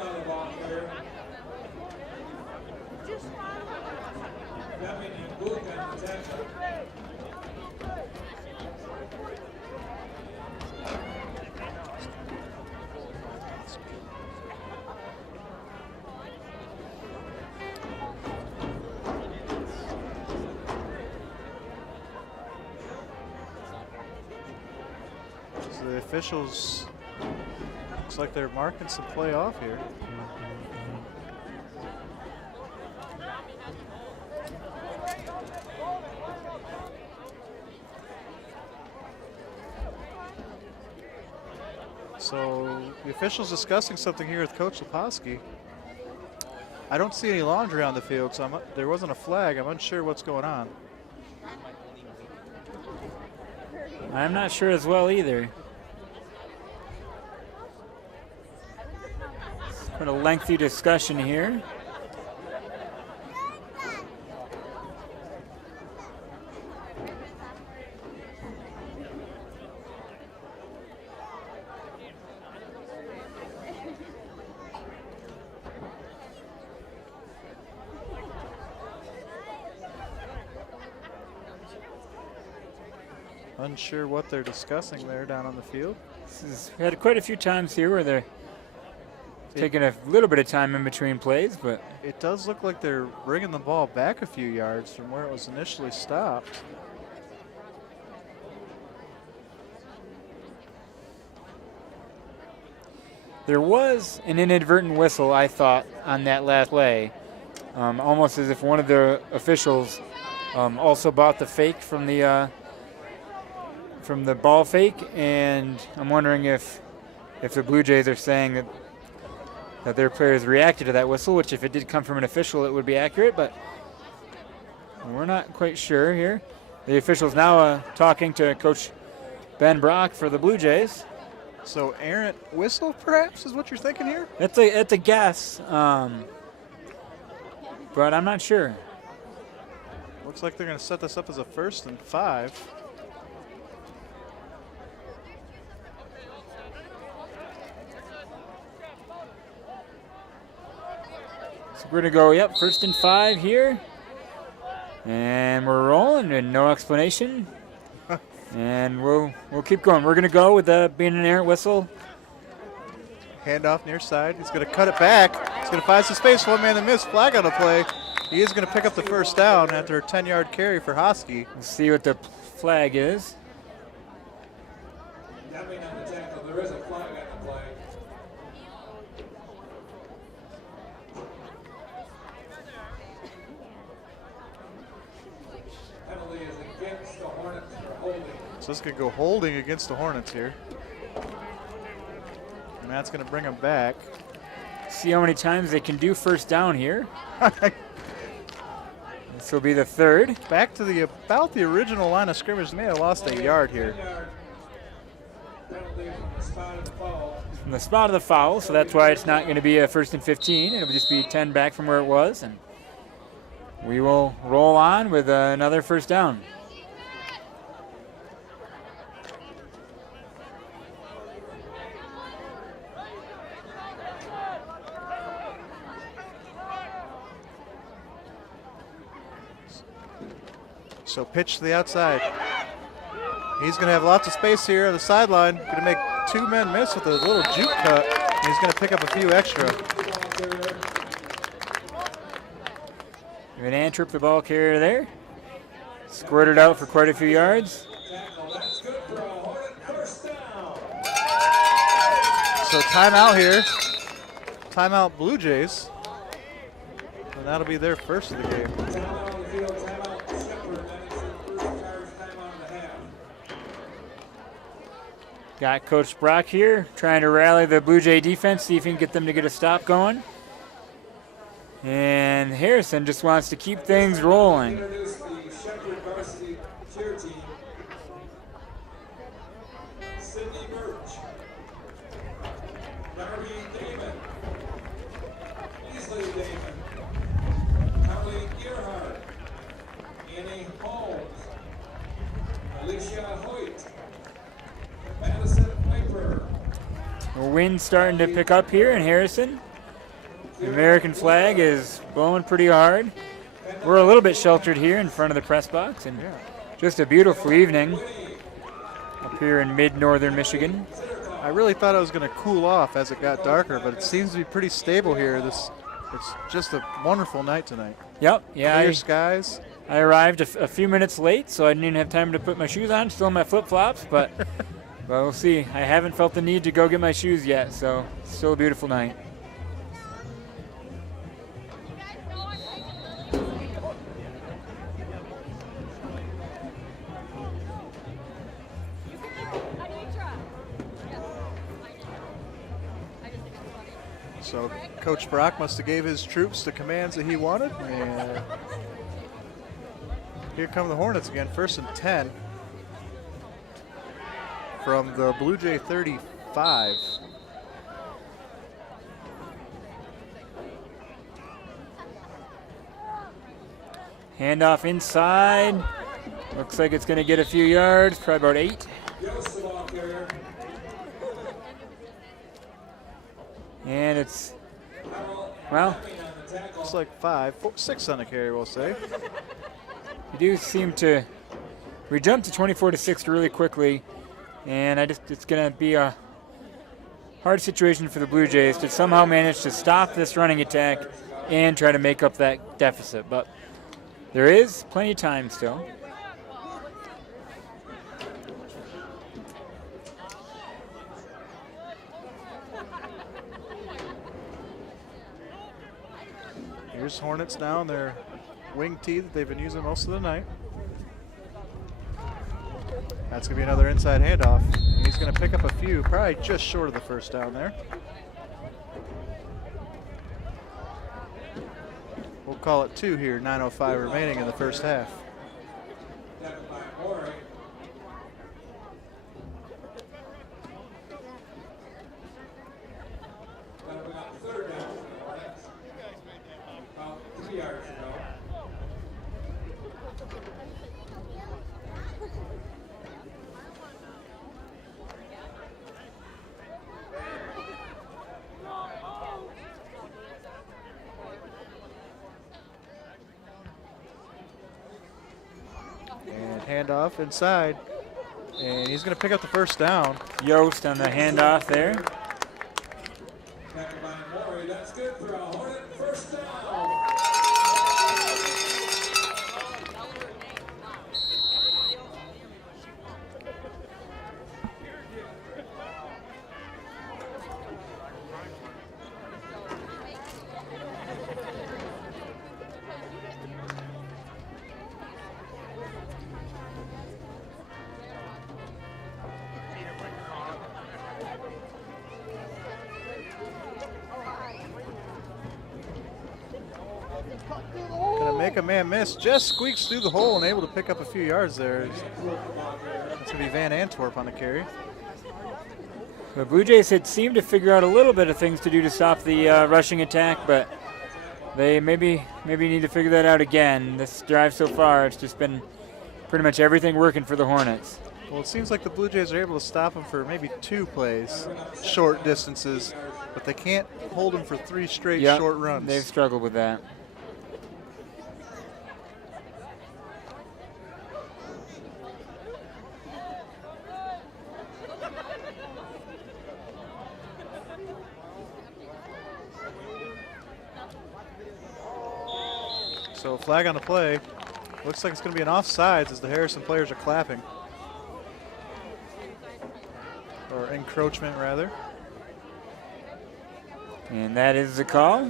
The officials, looks like they're marking some play off here. So the officials discussing something here with Coach Leposki. I don't see any laundry on the field, so there wasn't a flag. I'm unsure what's going on. I'm not sure as well either. It's been a lengthy discussion here. Unsure what they're discussing there down on the field. We had quite a few times here where they're taking a little bit of time in between plays, but it does look like they're bringing the ball back a few yards from where it was initially stopped. there was an inadvertent whistle, I thought, on that last play, almost as if one of the officials also bought the fake from the ball fake, and I'm wondering if the Blue Jays are saying that their players reacted to that whistle, which if it did come from an official, it would be accurate, but we're not quite sure here. The official's now talking to Coach Ben Brock for the Blue Jays. So errant whistle, perhaps, is what you're thinking here? It's a guess, but I'm not sure. Looks like they're going to set this up as a 1st and 5. So we're going to go, 1st and 5 here. And we're rolling, and no explanation. And we'll keep going. We're going to go with being an errant whistle. Handoff near side. He's going to cut it back. He's going to find some space. One man to miss. Flag on the play. He is going to pick up the 1st down after a 10-yard carry for Hosky. Let's see what the flag is. Jumping on the tackle. There is a flag on the play. Penalty is against the Hornets for holding. So this could go holding against the Hornets here. And that's going to bring them back. See how many times they can do 1st down here. This will be the 3rd. Back to about the original line of scrimmage. They may have lost a yard here. Penalty from the spot of the foul. From the spot of the foul, so that's why it's not going to be a 1st and 15. It'll just be 10 back from where it was, and we will roll on with another 1st down. So pitch to the outside. He's going to have lots of space here on the sideline. Going to make 2 men miss with a little juke cut. And he's going to pick up a few extra. Van Antwerp, the ball carrier there. Squirted out for quite a few yards. That's good for a Hornet 1st down. So timeout here. Timeout Blue Jays. And that'll be their 1st of the game. Timeout on the field, timeout Shepherd, that is their 1st charge timeout and a half. Got Coach Brock here trying to rally the Blue Jay defense, see if he can get them to get a stop going. And Harrison just wants to keep things rolling. Introduce the Shepherd varsity cheer team. Sydney Birch, Darby Damon, Easley Damon, Carly Gearhart, Annie Holmes, Alicia Hoyt, Madison Piper. The wind's starting to pick up here in Harrison. The American flag is blowing pretty hard. We're a little bit sheltered here in front of the press box, and just a beautiful evening up here in mid-northern Michigan. I really thought it was going to cool off as it got darker, but it seems to be pretty stable here. It's just a wonderful night tonight. Yep, yeah. Clear skies. I arrived a few minutes late, so I didn't even have time to put my shoes on, still in my flip-flops, but we'll see. I haven't felt the need to go get my shoes yet, so it's still a beautiful night. So Coach Brock must have gave his troops the commands that he wanted. And here come the Hornets again, 1st and 10 from the Blue Jay 35. Handoff inside. Looks like it's going to get a few yards, probably about 8. Yost, the ball carrier. And it's, well, It's like 6 on the carry, we'll say. you do seem to We jumped to 24-6 really quickly, and it's going to be a hard situation for the Blue Jays to somehow manage to stop this running attack and try to make up that deficit. But there is plenty of time still. Here's Hornets now on their wing tee that they've been using most of the night. That's going to be another inside handoff. And he's going to pick up a few, probably just short of the first down there. We'll call it 2 here, 9:05 remaining in the first half. Handoff inside, and he's going to pick up the first down. Yost on the handoff there. That's good for a Hornet first down. Make a man miss, just squeaks through the hole and able to pick up a few yards there. It's going to be Van Antwerp on the carry. The Blue Jays had seemed to figure out a little bit of things to do to stop the rushing attack, but they maybe need to figure that out again. This drive so far, it's just been pretty much everything working for the Hornets. Well, it seems like the Blue Jays are able to stop them for maybe 2 plays, short distances, but they can't hold them for 3 straight short runs. They've struggled with that. So flag on the play. Looks like it's going to be an offsides as the Harrison players are clapping. Or encroachment, rather. And that is the call.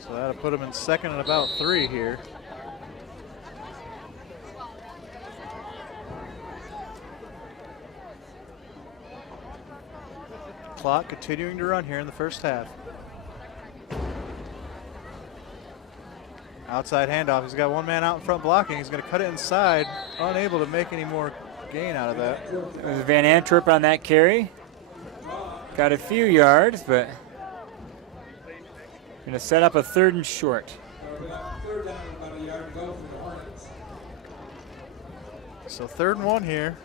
So that'll put them in second and about 3 here. Clock continuing to run here in the first half. Outside handoff. He's got one man out in front blocking. He's going to cut it inside. Unable to make any more gain out of that. It was Van Antwerp on that carry. Got a few yards, but going to set up a 3rd and short. So 3rd and 1 here.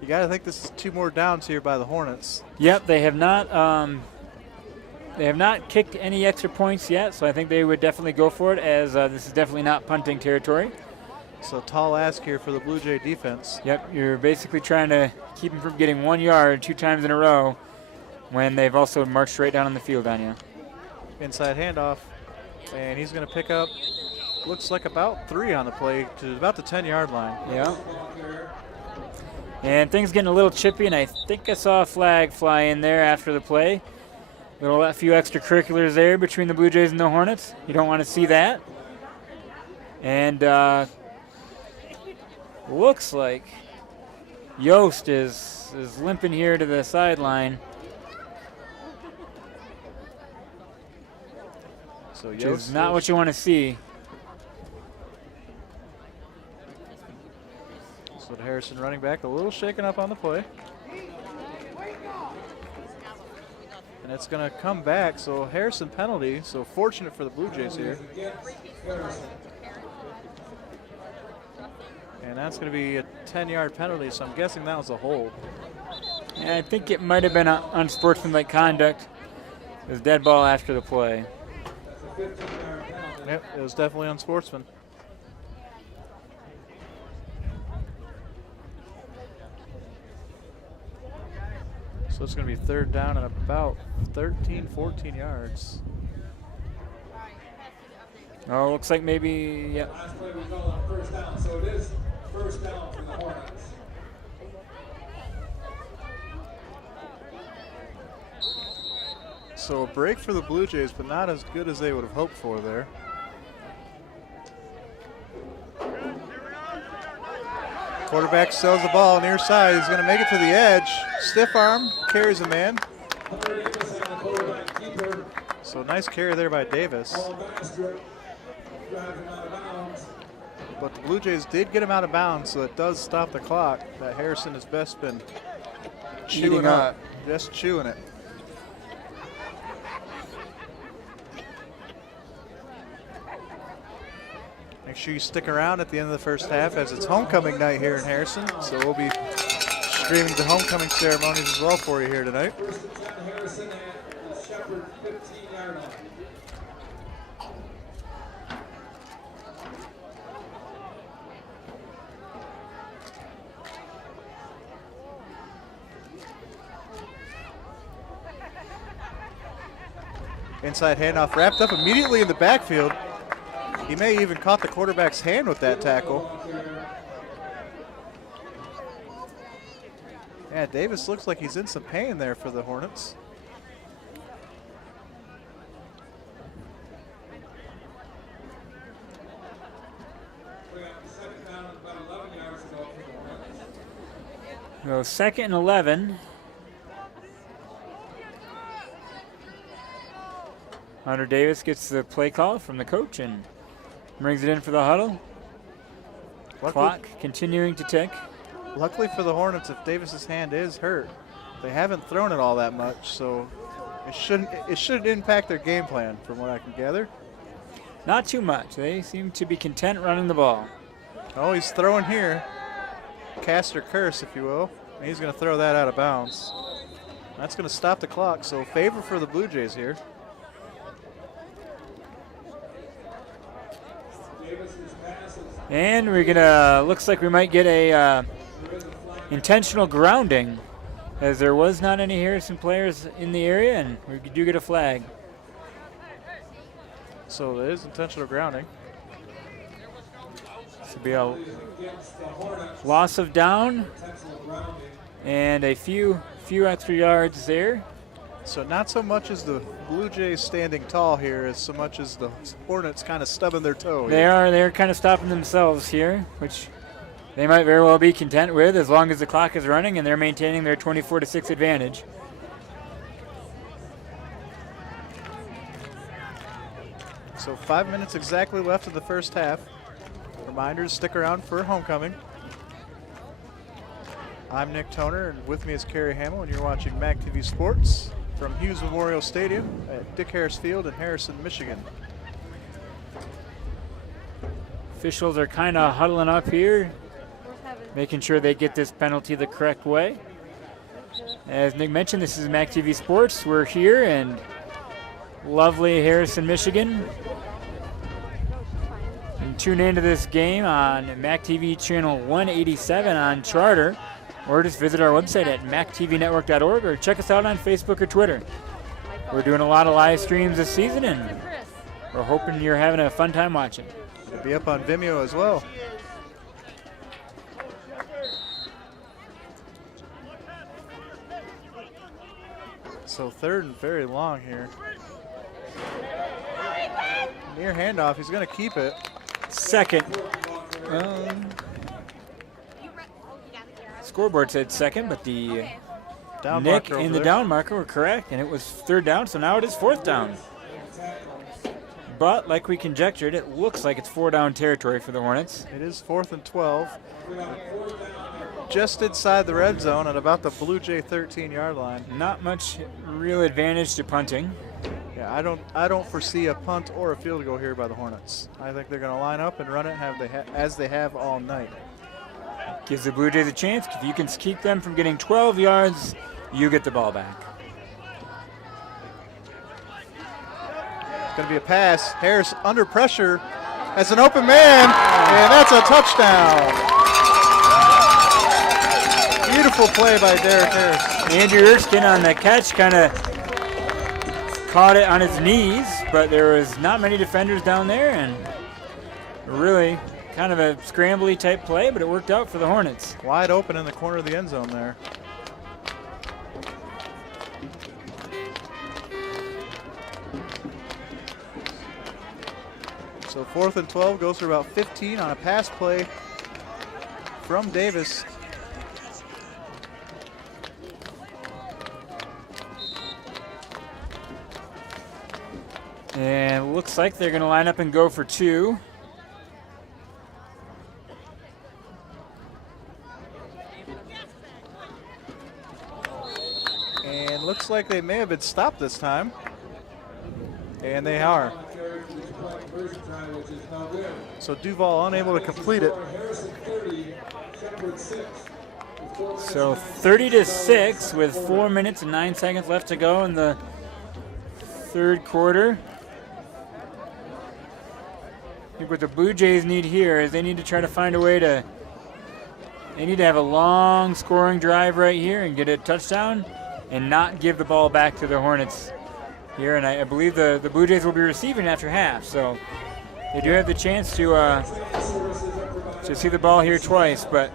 You got to think this is 2 more downs here by the Hornets. Yep, they have not kicked any extra points yet, so I think they would definitely go for it, as this is definitely not punting territory. So tall ask here for the Blue Jay defense. Yep, you're basically trying to keep them from getting 1 yard 2 times in a row when they've also marched right down on the field on you. Inside handoff, and he's going to pick up, looks like about 3 on the play to about the 10-yard line. Yeah. And things getting a little chippy, and I think I saw a flag fly in there after the play. A few extracurriculars there between the Blue Jays and the Hornets. You don't want to see that. And looks like Yost is limping here to the sideline. So which is not what you want to see. So Harrison running back a little shaken up on the play. And it's going to come back, so Harrison penalty, so fortunate for the Blue Jays here. And that's going to be a 10-yard penalty, so I'm guessing that was a hold. Yeah, I think it might have been unsportsmanlike conduct. It was dead ball after the play. Yep, it was definitely unsportsman. So it's going to be third down and about 13, 14 yards. Oh, looks like maybe, yep. Last play we called on first down, so it is first down for the Hornets. So a break for the Blue Jays, but not as good as they would have hoped for there. Quarterback sells the ball near side. He's going to make it to the edge. Stiff arm, carries a man. So nice carry there by Davis. But the Blue Jays did get him out of bounds, so it does stop the clock. That Harrison has best been chewing up, just chewing it. Make sure you stick around at the end of the first half as it's homecoming night here in Harrison. So we'll be streaming the homecoming ceremonies as well for you here tonight. First and 10, Harrison at the Shepherd 15-yard line. Inside handoff wrapped up immediately in the backfield. He may even caught the quarterback's hand with that tackle. Yeah, Davis looks like he's in some pain there for the Hornets. So 2nd and 11. Hunter Davis gets the play call from the coach and brings it in for the huddle. Clock continuing to tick. Luckily for the Hornets, if Davis's hand is hurt, they haven't thrown it all that much, so it shouldn't impact their game plan, from what I can gather. Not too much. They seem to be content running the ball. Oh, he's throwing here. Cast or curse, if you will. And he's going to throw that out of bounds. That's going to stop the clock, so favor for the Blue Jays here. And we're gonna, looks like we might get a intentional grounding, as there was not any Harrison players in the area, and we do get a flag. So there is intentional grounding. This will be a loss of down and a few extra yards there. So not so much as the Blue Jays standing tall here, as so much as the Hornets kind of stubbing their toe. They're kind of stopping themselves here, which they might very well be content with as long as the clock is running and they're maintaining their 24-6 advantage. So 5 minutes exactly left of the first half. Reminders, stick around for homecoming. I'm Nick Toner, and with me is Kerry Hamill, and you're watching MAC TV Sports from Hughes Memorial Stadium at Dick Harris Field in Harrison, Michigan. Officials are kind of huddling up here, making sure they get this penalty the correct way. As Nick mentioned, this is MAC TV Sports. We're here in lovely Harrison, Michigan. And tune into this game on MAC TV channel 187 on Charter, or just visit our website at mactvnetwork.org, or check us out on Facebook or Twitter. We're doing a lot of live streams this season, and we're hoping you're having a fun time watching. It'll be up on Vimeo as well. So third and very long here. Near handoff, he's going to keep it. Second. Scoreboard said second, but the Down Nick marker and the over down marker were correct, and it was third down, so now it is fourth down. But like we conjectured, it looks like it's 4-down territory for the Hornets. It is 4th and 12. Just inside the red zone at about the Blue Jay 13-yard line. Not much real advantage to punting. Yeah, I don't foresee a punt or a field goal here by the Hornets. I think they're going to line up and run it as they have all night. Gives the Blue Jays a chance. If you can keep them from getting 12 yards, you get the ball back. It's going to be a pass. Harris under pressure as an open man, and that's a touchdown. Beautiful play by Derek Harris. Andrew Erskine on the catch kind of caught it on his knees, but there was not many defenders down there, and really kind of a scrambly type play, but it worked out for the Hornets. Wide open in the corner of the end zone there. So 4th and 12 goes for about 15 on a pass play from Davis. And it looks like they're going to line up and go for 2. And looks like they may have been stopped this time. And they are. So Duval unable to complete it. So 30-6 with 4 minutes and 9 seconds left to go in the third quarter. I think what the Blue Jays need here is they need to try to find a way to, they need to have a long scoring drive right here and get a touchdown and not give the ball back to the Hornets here. And I believe the Blue Jays will be receiving after half, so they do have the chance to see the ball here twice, but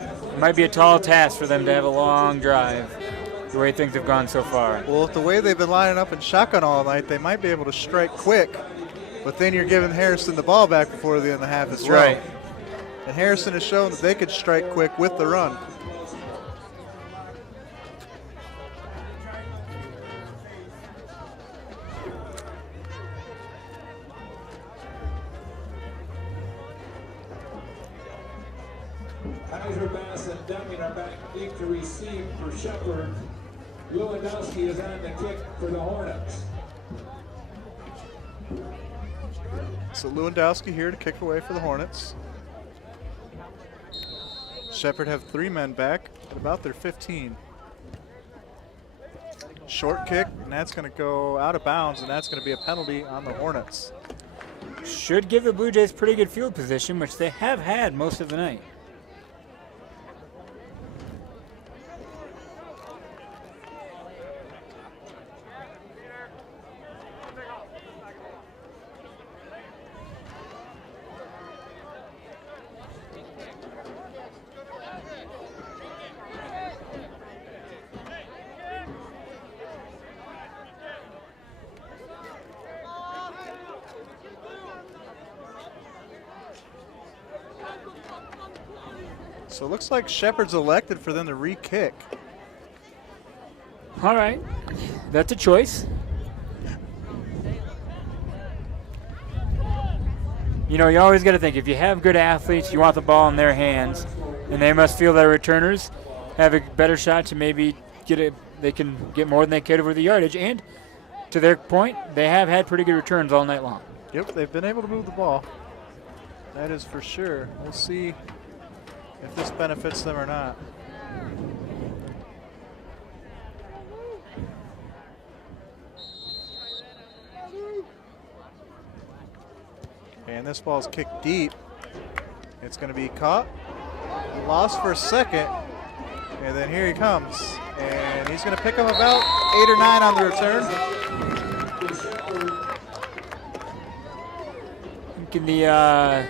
it might be a tall task for them to have a long drive the way things have gone so far. Well, with the way they've been lining up in shotgun all night, they might be able to strike quick, but then you're giving Harrison the ball back before the end of the half as well. Right. And Harrison has shown that they could strike quick with the run. Kaiser, Bass, and Deming are back deep to receive for Shepard. Lewandowski is on the kick for the Hornets. So Lewandowski here to kick away for the Hornets. Shepard have 3 men back at about their 15. Short kick, and that's going to go out of bounds, and that's going to be a penalty on the Hornets. Should give the Blue Jays pretty good field position, which they have had most of the night. So it looks like Shepard's elected for them to re-kick. All right, that's a choice. You know, you always got to think, if you have good athletes, you want the ball in their hands, and they must feel that returners have a better shot to maybe they can get more than they could over the yardage. And to their point, they have had pretty good returns all night long. Yep, they've been able to move the ball. That is for sure. We'll see if this benefits them or not. And this ball's kicked deep. It's going to be caught, lost for a second, and then here he comes. And he's going to pick up about 8 or 9 on the return. In the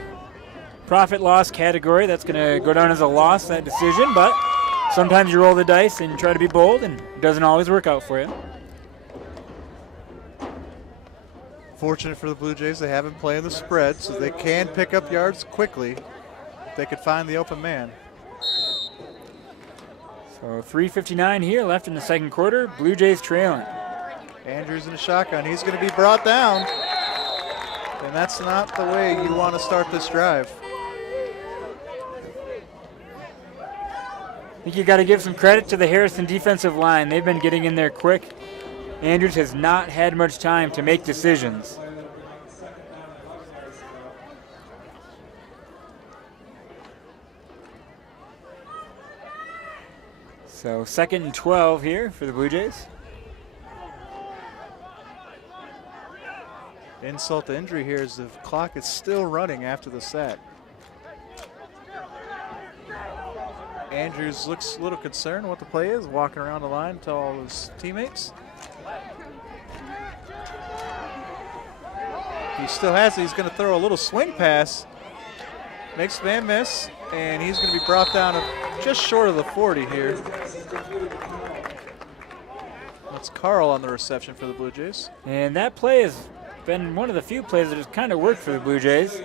profit loss category, that's going to go down as a loss, that decision, but sometimes you roll the dice and try to be bold, and it doesn't always work out for you. Fortunate for the Blue Jays, they have been playing the spread, so they can pick up yards quickly if they could find the open man. So 3:59 here left in the second quarter. Blue Jays trailing. Andrews in a shotgun. He's going to be brought down, and that's not the way you want to start this drive. I think you got to give some credit to the Harrison defensive line. They've been getting in there quick. Andrews has not had much time to make decisions. So 2nd and 12 here for the Blue Jays. Insult to injury here is the clock is still running after the sack. Andrews looks a little concerned what the play is, walking around the line to all his teammates. He still has it. He's going to throw a little swing pass. Makes the man miss, and he's going to be brought down just short of the 40 here. That's Carl on the reception for the Blue Jays. And that play has been one of the few plays that has kind of worked for the Blue Jays.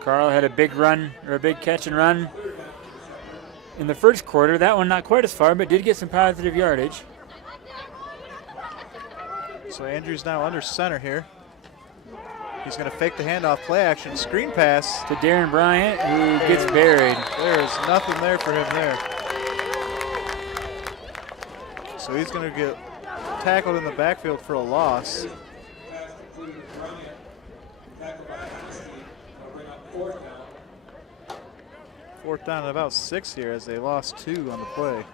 Carl had a big run, or a big catch and run in the first quarter. That one not quite as far, but did get some positive yardage. So Andrews now under center here. He's going to fake the handoff, play action, screen pass. To Darren Bryant, who gets buried. There is nothing there for him there. So he's going to get tackled in the backfield for a loss. Fourth down at about 6 here as they lost 2 on the play.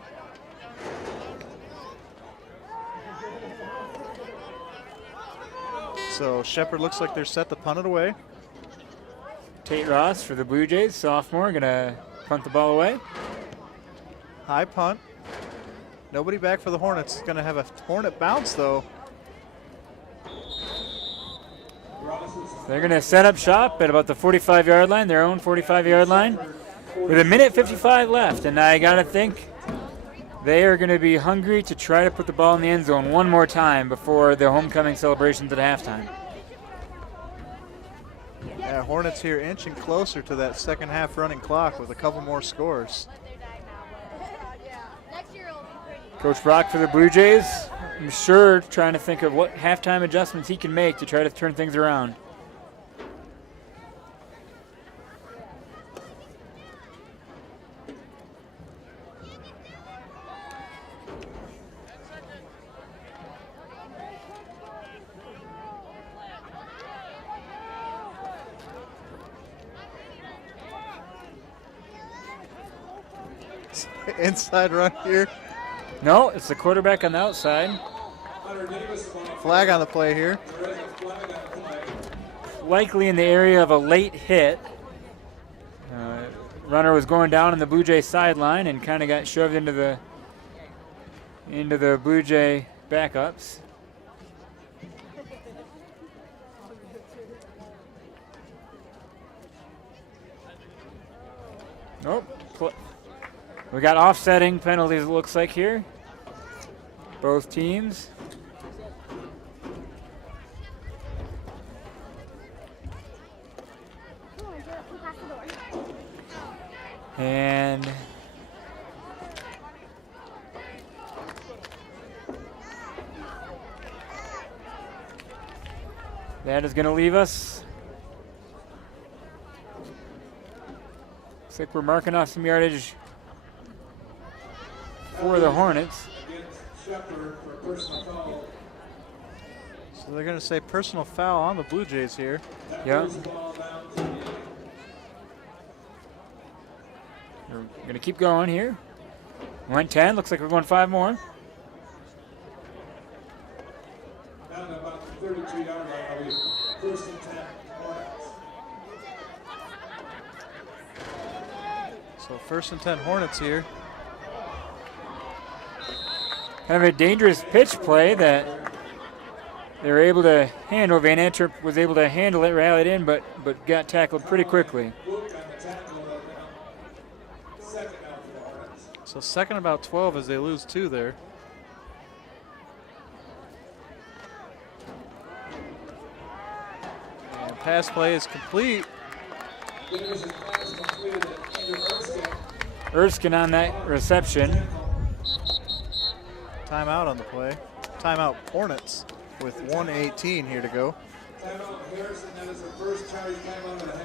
So Shepard looks like they're set to punt it away. Tate Ross for the Blue Jays, sophomore, gonna punt the ball away. High punt. Nobody back for the Hornets. It's gonna have a Hornet bounce though. They're gonna set up shop at about the 45-yard line, their own 45-yard line, with 1:55 left. And I gotta think they are gonna be hungry to try to put the ball in the end zone one more time before the homecoming celebrations at halftime. Yeah, Hornets here inching closer to that second half running clock with a couple more scores. Coach Brock for the Blue Jays, I'm sure trying to think of what halftime adjustments he can make to try to turn things around. Inside run here. No, it's the quarterback on the outside. Flag on the play here. Likely in the area of a late hit. Runner was going down on the Blue Jay sideline and kind of got shoved into the Blue Jay backups. Nope. We got offsetting penalties, it looks like here. Both teams. And that is going to leave us. Looks like we're marking off some yardage for the Hornets. So they're going to say personal foul on the Blue Jays here. Yeah. We're going to keep going here. Went 10. Looks like we're going 5 more. Down to about the 32-yard line. First and 10. So first and 10 Hornets here. Kind of a dangerous pitch play that they were able to handle. Van Antwerp was able to handle it, rallied in, but got tackled pretty quickly. So second about 12 as they lose 2 there. And pass play is complete. Erskine on that reception. Timeout on the play. Timeout Hornets with 1:18 here to go. Timeout Harrison, that is the first charge timeout of the half.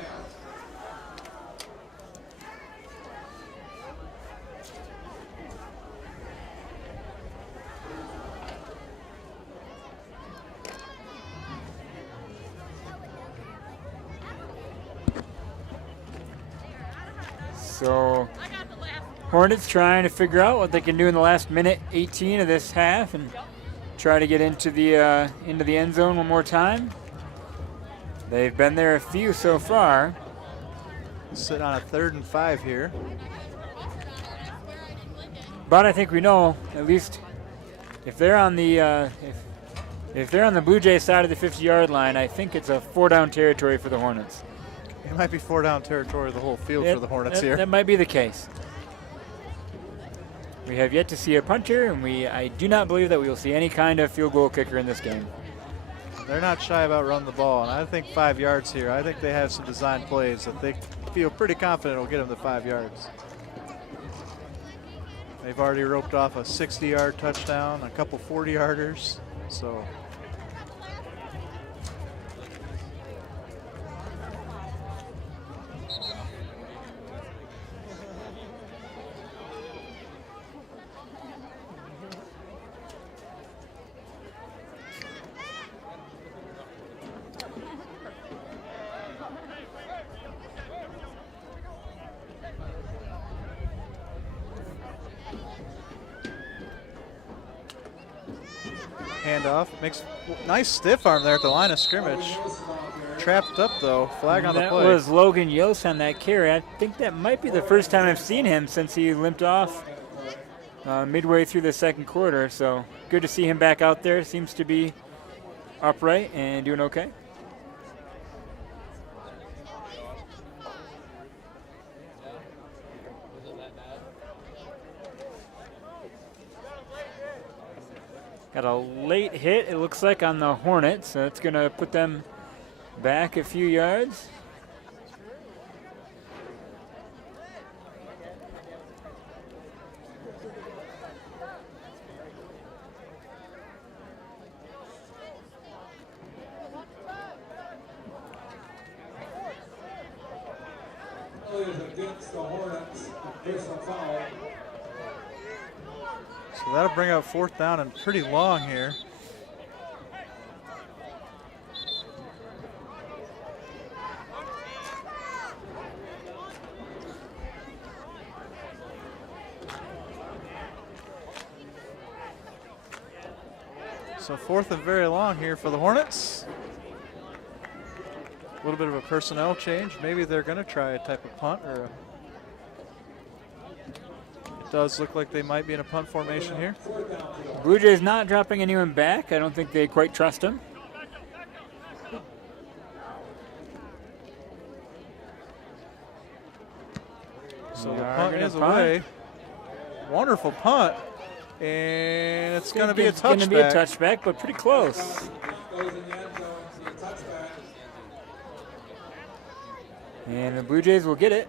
So Hornets trying to figure out what they can do in the last minute 18 of this half and try to get into the end zone one more time. They've been there a few so far. Sitting on a 3rd and 5 here. But I think we know, at least if they're on the if they're on the Blue Jay side of the 50-yard line, I think it's a 4-down territory for the Hornets. It might be 4-down territory of the whole field for the Hornets here. That might be the case. We have yet to see a punter, and I do not believe that we will see any kind of field goal kicker in this game. They're not shy about running the ball, and I think 5 yards here. I think they have some design plays that they feel pretty confident will get them to 5 yards. They've already roped off a 60-yard touchdown, a couple 40-yarders, so. Handoff, makes nice stiff arm there at the line of scrimmage. Trapped up though, flag on the play. That was Logan Yost on that carry. I think that might be the first time I've seen him since he limped off midway through the second quarter. So good to see him back out there. Seems to be upright and doing okay. Got a late hit, it looks like, on the Hornets. So that's going to put them back a few yards. Against the Hornets, personal foul. So that'll bring up 4th down and pretty long here. So 4th and very long here for the Hornets. A little bit of a personnel change. Maybe they're going to try a type of punt or it does look like they might be in a punt formation here. Blue Jays not dropping anyone back. I don't think they quite trust him. So the punt is away. Wonderful punt. And it's going to be a touchback. It's going to be a touchback, but pretty close. And the Blue Jays will get it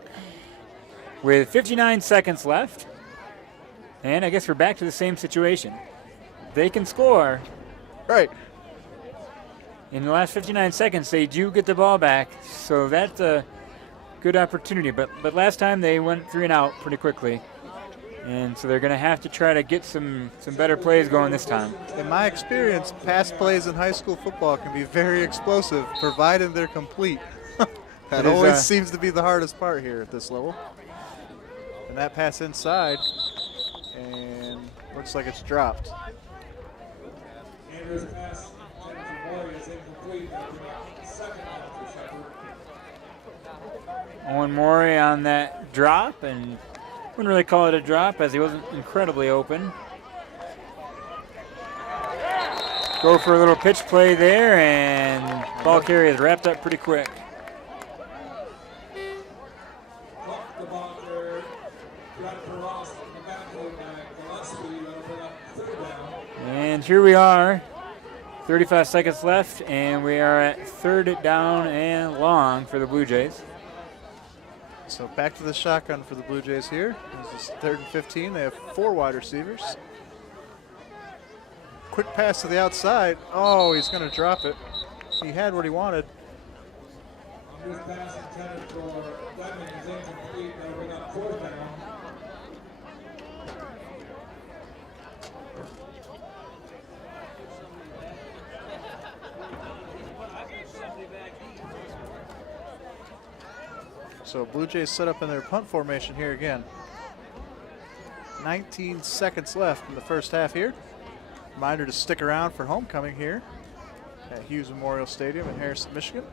with 59 seconds left. And I guess we're back to the same situation. They can score. Right. In the last 59 seconds, they do get the ball back. So that's a good opportunity. But last time they went 3 and out pretty quickly. And so they're going to have to try to get some better plays going this time. In my experience, pass plays in high school football can be very explosive, provided they're complete. That always seems to be the hardest part here at this level. And that pass inside, and looks like it's dropped. Andrew's pass to Maury is incomplete. Owen Maury on that drop, and wouldn't really call it a drop as he wasn't incredibly open. Go for a little pitch play there, and ball carrier is wrapped up pretty quick. And here we are, 35 seconds left, and we are at 3rd down and long for the Blue Jays. So back to the shotgun for the Blue Jays here. This is 3rd and 15. They have 4 wide receivers. Quick pass to the outside. Oh, he's going to drop it. He had what he wanted. This pass intended for Lemon is incomplete. That'll bring up 4th down. So Blue Jays set up in their punt formation here again. 19 seconds left in the first half here. Reminder to stick around for homecoming here at Hughes Memorial Stadium in Harrison, Michigan.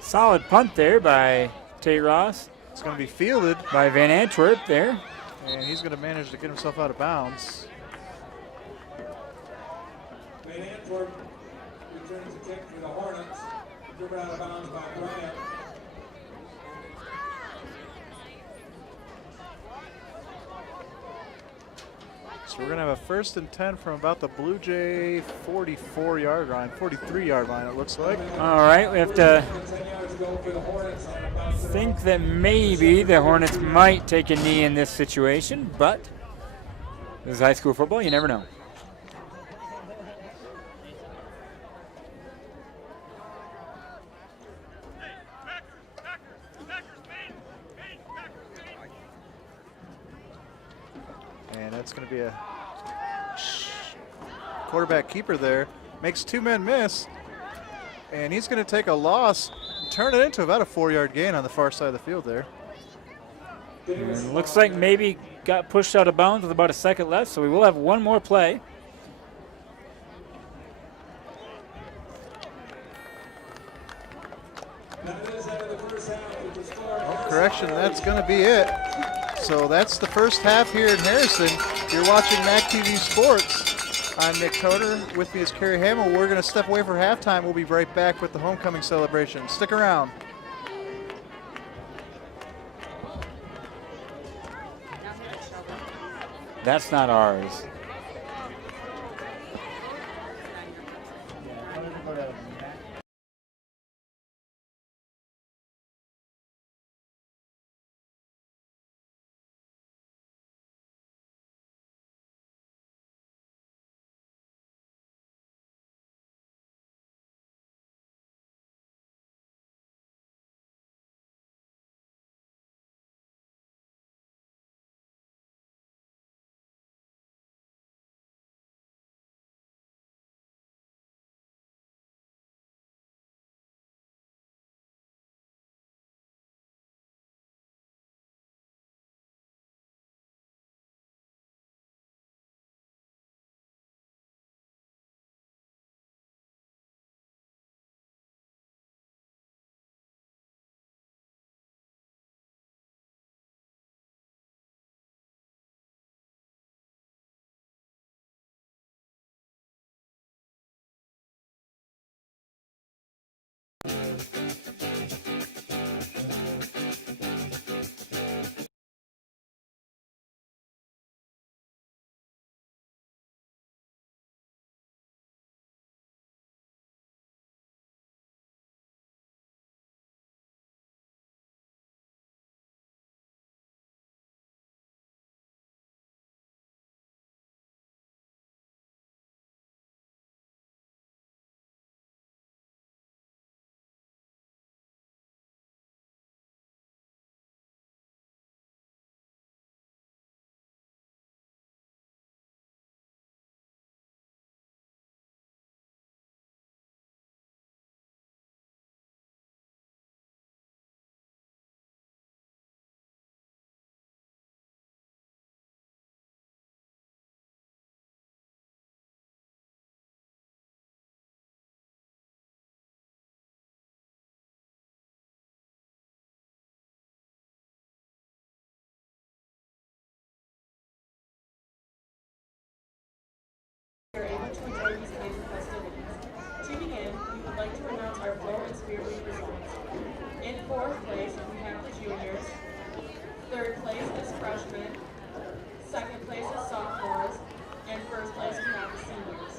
Solid punt there by Tate Ross. It's going to be fielded by Van Antwerp there. And he's going to manage to get himself out of bounds. Van Antwerp returns the kick for the Hornets. Driven out of bounds by Bryant. So we're going to have a 1st and 10 from about the Blue Jay 44-yard line, 43-yard line it looks like. All right, we have to think that maybe the Hornets might take a knee in this situation, but this is high school football, you never know. And that's going to be a quarterback keeper there. Makes 2 men miss. And he's going to take a loss, turn it into about a 4-yard gain on the far side of the field there. And looks like maybe got pushed out of bounds with about a second left, so we will have one more play. Oh, correction, that's going to be it. So that's the first half here in Harrison. You're watching MAC TV Sports. I'm Nick Toner. With me is Kerry Hamill. We're going to step away for halftime. We'll be right back with the homecoming celebration. Stick around. That's not ours. Are able to enjoy these kinds of festivities. Tuning in, we would like to announce our flow and spirit week results. In 4th place, we have the juniors. 3rd place is freshmen. 2nd place is sophomores. And 1st place we have the seniors.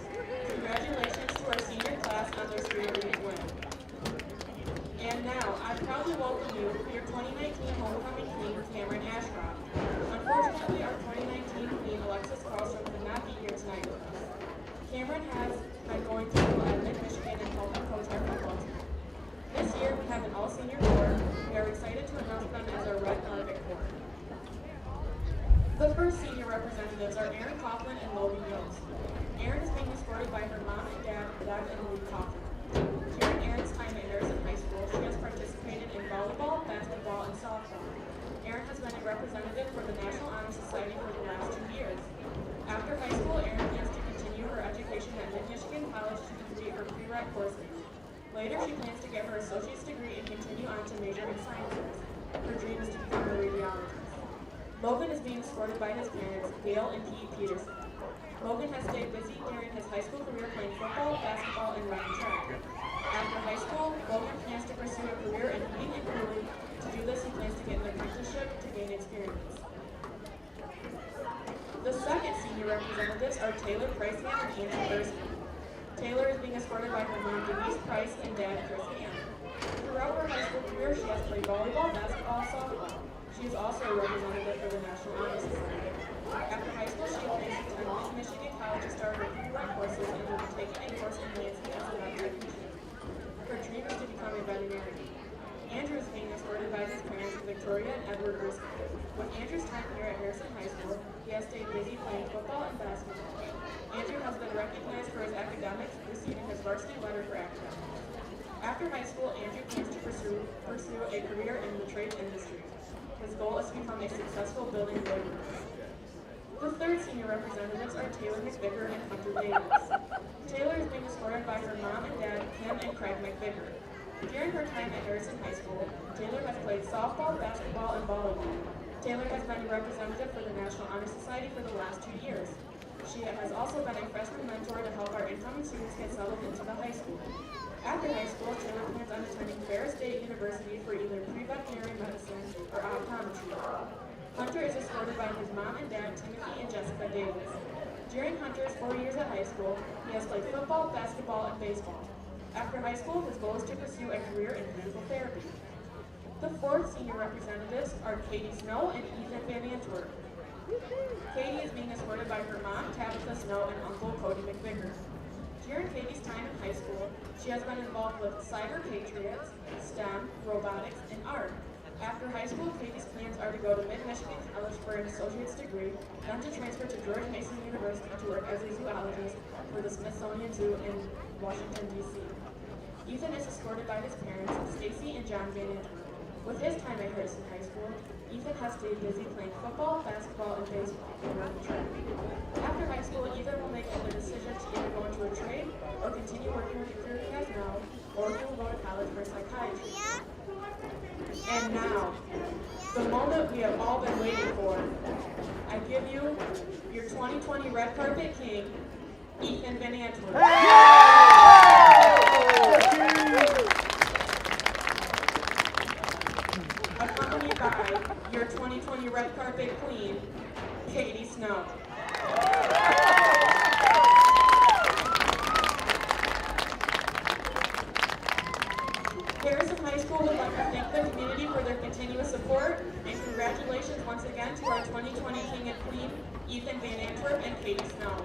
Congratulations to our senior class on their spirit week win. And now, I proudly welcome you to your 2019 homecoming queen, Cameron Ashcroft. Unfortunately, our 2019 queen, Alexis Carlstrom, could not be here tonight with us. Cameron has been going to school at Michigan and helping coach our football team. This year, we have an all-senior core. We are excited to announce them as our Red Carpet core. The first senior representatives are Erin Coughlin and Logan Mills. Erin is being escorted by her mom and dad, Doug and Luke Coughlin. During Erin's time at Harrison High School, she has participated in volleyball, basketball, and softball. Aaron has been a representative for the National Honor Society for the last 2 years. After high school, Erin plans to continue her education at Mid-Michigan College to complete her pre-reg courses. Later, she plans to get her associate's degree and continue on to major in sciences. Her dream is to become a radiologist. Logan is being escorted by his parents, Gail and Pete Peterson. Logan has stayed busy during his high school career playing football, basketball, and running track. After high school, Logan plans to pursue a career in heating and cooling. To do this, he plans to get an apprenticeship to gain experience. The second senior representatives are Taylor Price and Andrew Thurston. Taylor is being escorted by her mom Denise Price and dad Chris Ham. Throughout her high school career, she has played volleyball, basketball, and softball. She is also a representative for the National Honor Society. After high school, she plans to attend Michigan College to start her pre-reg courses and will be taking a course in Lansing as a vet technician. Her dream is to become a veterinarian. Andrew is being escorted by his parents, Victoria and Edward Erskine. With Andrew's time here at Harrison High School, he has stayed busy playing football and basketball. Andrew has been recognized for his academics, receiving his varsity letter for academics. After high school, Andrew plans to pursue a career in the trade industry. His goal is to become a successful building laborer. The third senior representatives are Taylor McVicker and Hunter Davis. Taylor is being escorted by her mom and dad, Kim and Craig McVicker. During her time at Harrison High School, Taylor has played softball, basketball, and volleyball. Taylor has been a representative for the National Honor Society for the last 2 years. She has also been a freshman mentor to help our incoming students get settled into the high school. After high school, Taylor plans on attending Ferris State University for either pre-veterinary medicine or optometry. Hunter is escorted by his mom and dad, Timothy and Jessica Davis. During Hunter's 4 years at high school, he has played football, basketball, and baseball. After high school, his goal is to pursue a career in physical therapy. The fourth senior representatives are Katie Snow and Ethan Van Antwerp. Katie is being escorted by her mom, Tabitha Snow, and uncle Cody McVicker. During Katie's time in high school, she has been involved with Cyber Patriots, STEM, robotics, and art. After high school, Katie's plans are to go to Mid-Michigan College for an associate's degree, then to transfer to George Mason University to work as a zoologist for the Smithsonian Zoo in Washington, D.C. Ethan is escorted by his parents, Stacy and John Van Antwerp. With his time at Harrison High School, Ethan has stayed busy playing football, basketball, and baseball, and running track. After high school, Ethan will make the decision to either go into a trade or continue working with the career he has now, or he will go to college for psychiatry. And now, the moment we have all been waiting for. I give you your 2020 Red Carpet King, Ethan Van Antwerp. Accompanied by your 2020 Red Carpet Queen, Katie Snow. Harrison High School would like to thank the community for their continuous support, and congratulations once again to our 2020 King and Queen, Ethan Van Antwerp and Katie Snow.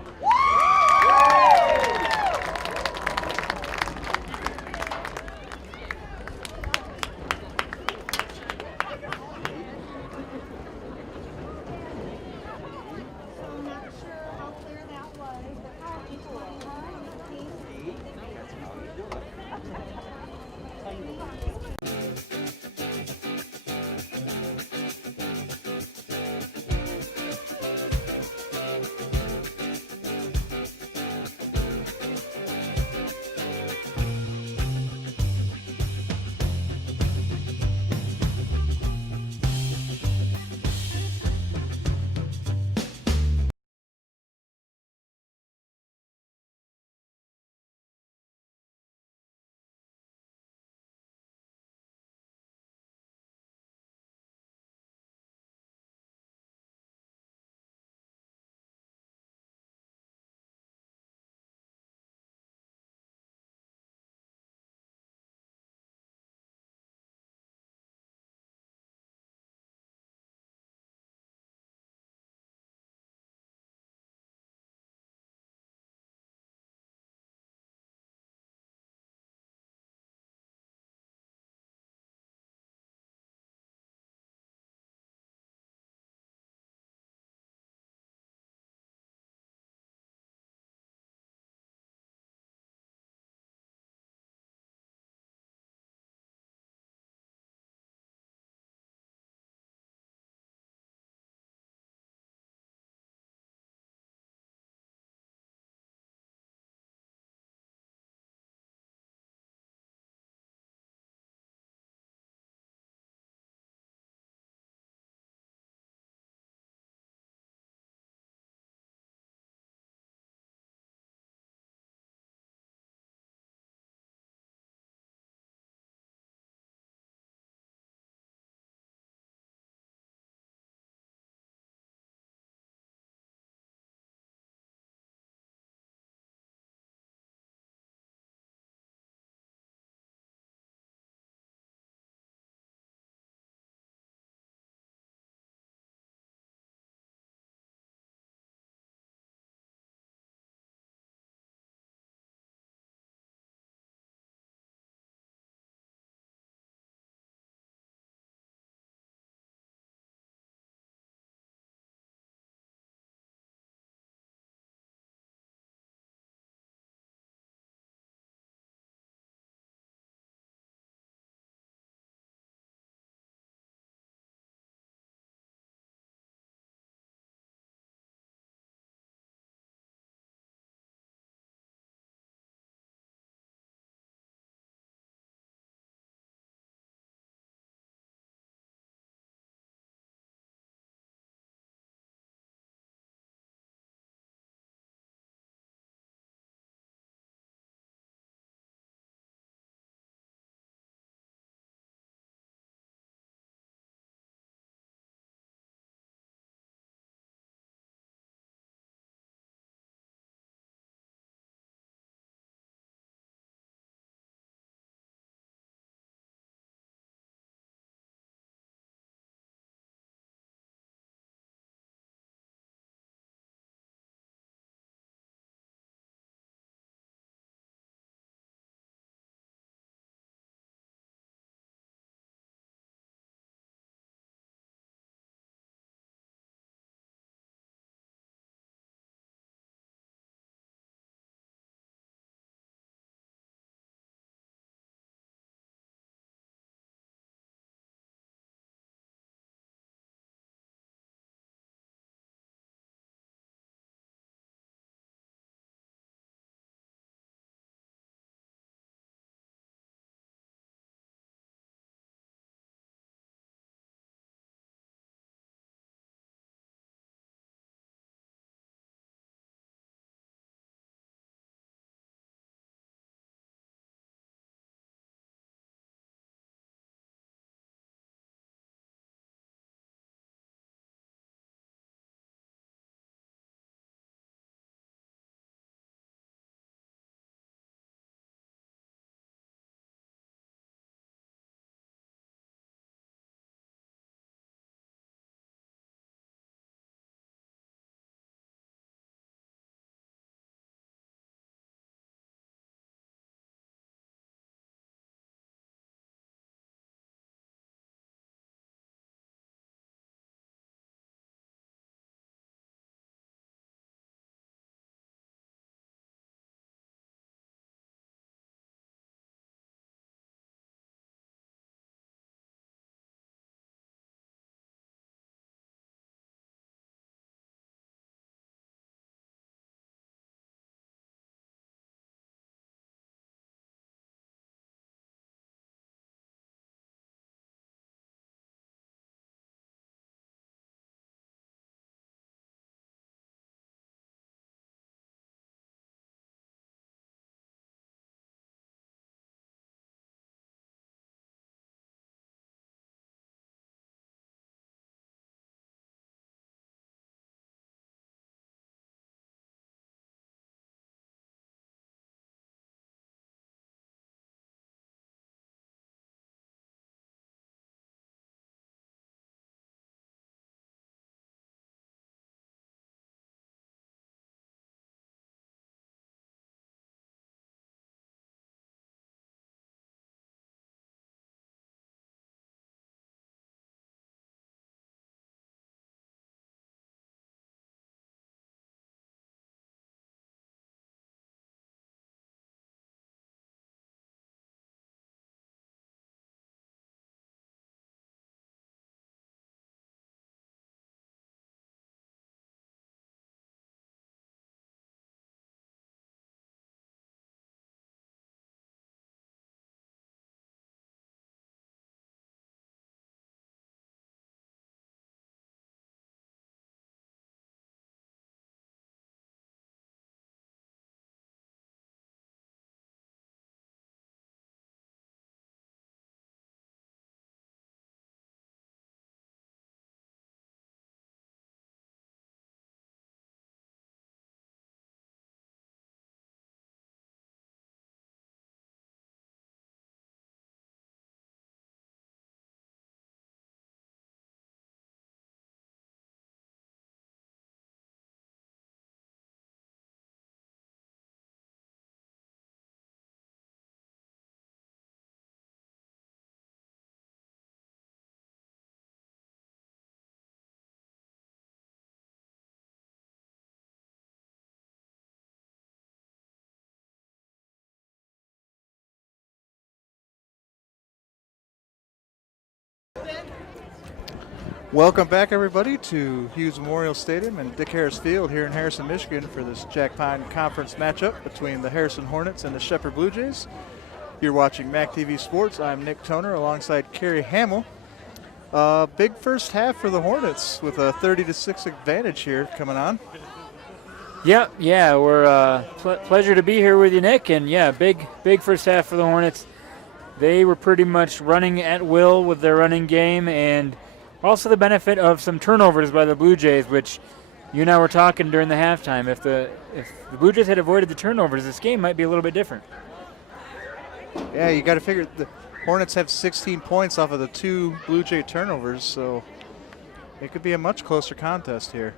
Welcome back, everybody, to Hughes Memorial Stadium and Dick Harris Field here in Harrison, Michigan for this Jack Pine Conference matchup between the Harrison Hornets and the Shepherd Blue Jays. You're watching MAC TV Sports. I'm Nick Toner alongside Kerry Hamill. Big first half for the Hornets with a 30-6 advantage here coming on. Yeah, we're pleasure to be here with you, Nick. And yeah, big first half for the Hornets. They were pretty much running at will with their running game, and also the benefit of some turnovers by the Blue Jays, which you and I were talking during the halftime. If the Blue Jays had avoided the turnovers, this game might be a little bit different. Yeah, you got to figure the Hornets have 16 points off of the 2 Blue Jay turnovers, so it could be a much closer contest here.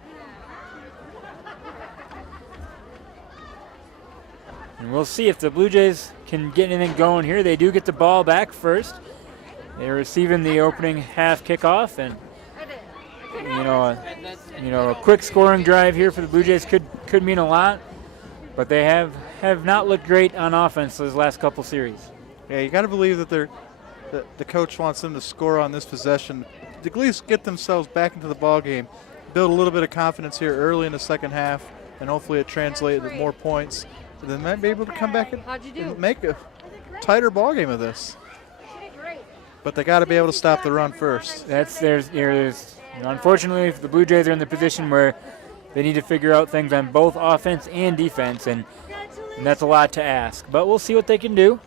And we'll see if the Blue Jays can get anything going here. They do get the ball back first. They're receiving the opening half kickoff, and a quick scoring drive here for the Blue Jays could mean a lot, but they have not looked great on offense those last couple series. Yeah, you got to believe that the coach wants them to score on this possession, to at least get themselves back into the ball game, build a little bit of confidence here early in the second half, and hopefully it translates to more points. And then might be able to come back and make a tighter ball game of this. But they got to be able to stop the run first. Unfortunately, the Blue Jays are in the position where they need to figure out things on both offense and defense, and that's a lot to ask. But we'll see what they can do.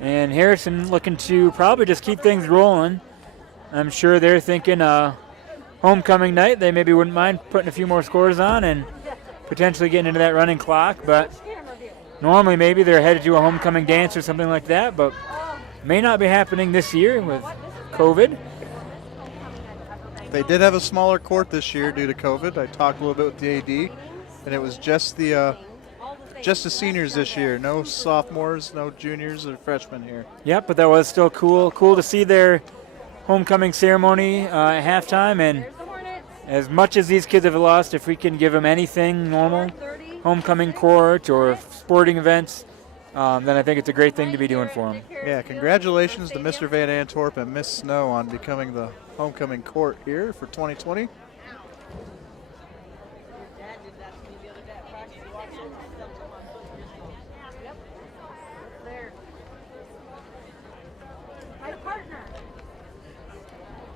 And Harrison looking to probably just keep things rolling. I'm sure they're thinking homecoming night. They maybe wouldn't mind putting a few more scores on and potentially getting into that running clock. But normally maybe they're headed to a homecoming dance or something like that, but may not be happening this year with COVID. They did have a smaller court this year due to COVID. I talked a little bit with the AD, and it was just the seniors this year. No sophomores, no juniors or freshmen here. Yep, but that was still cool to see their homecoming ceremony at halftime. And as much as these kids have lost, if we can give them anything normal, homecoming court or sporting events, then I think it's a great thing to be doing for them. Yeah, congratulations to Mr. Van Antwerp and Miss Snow on becoming the homecoming court here for 2020.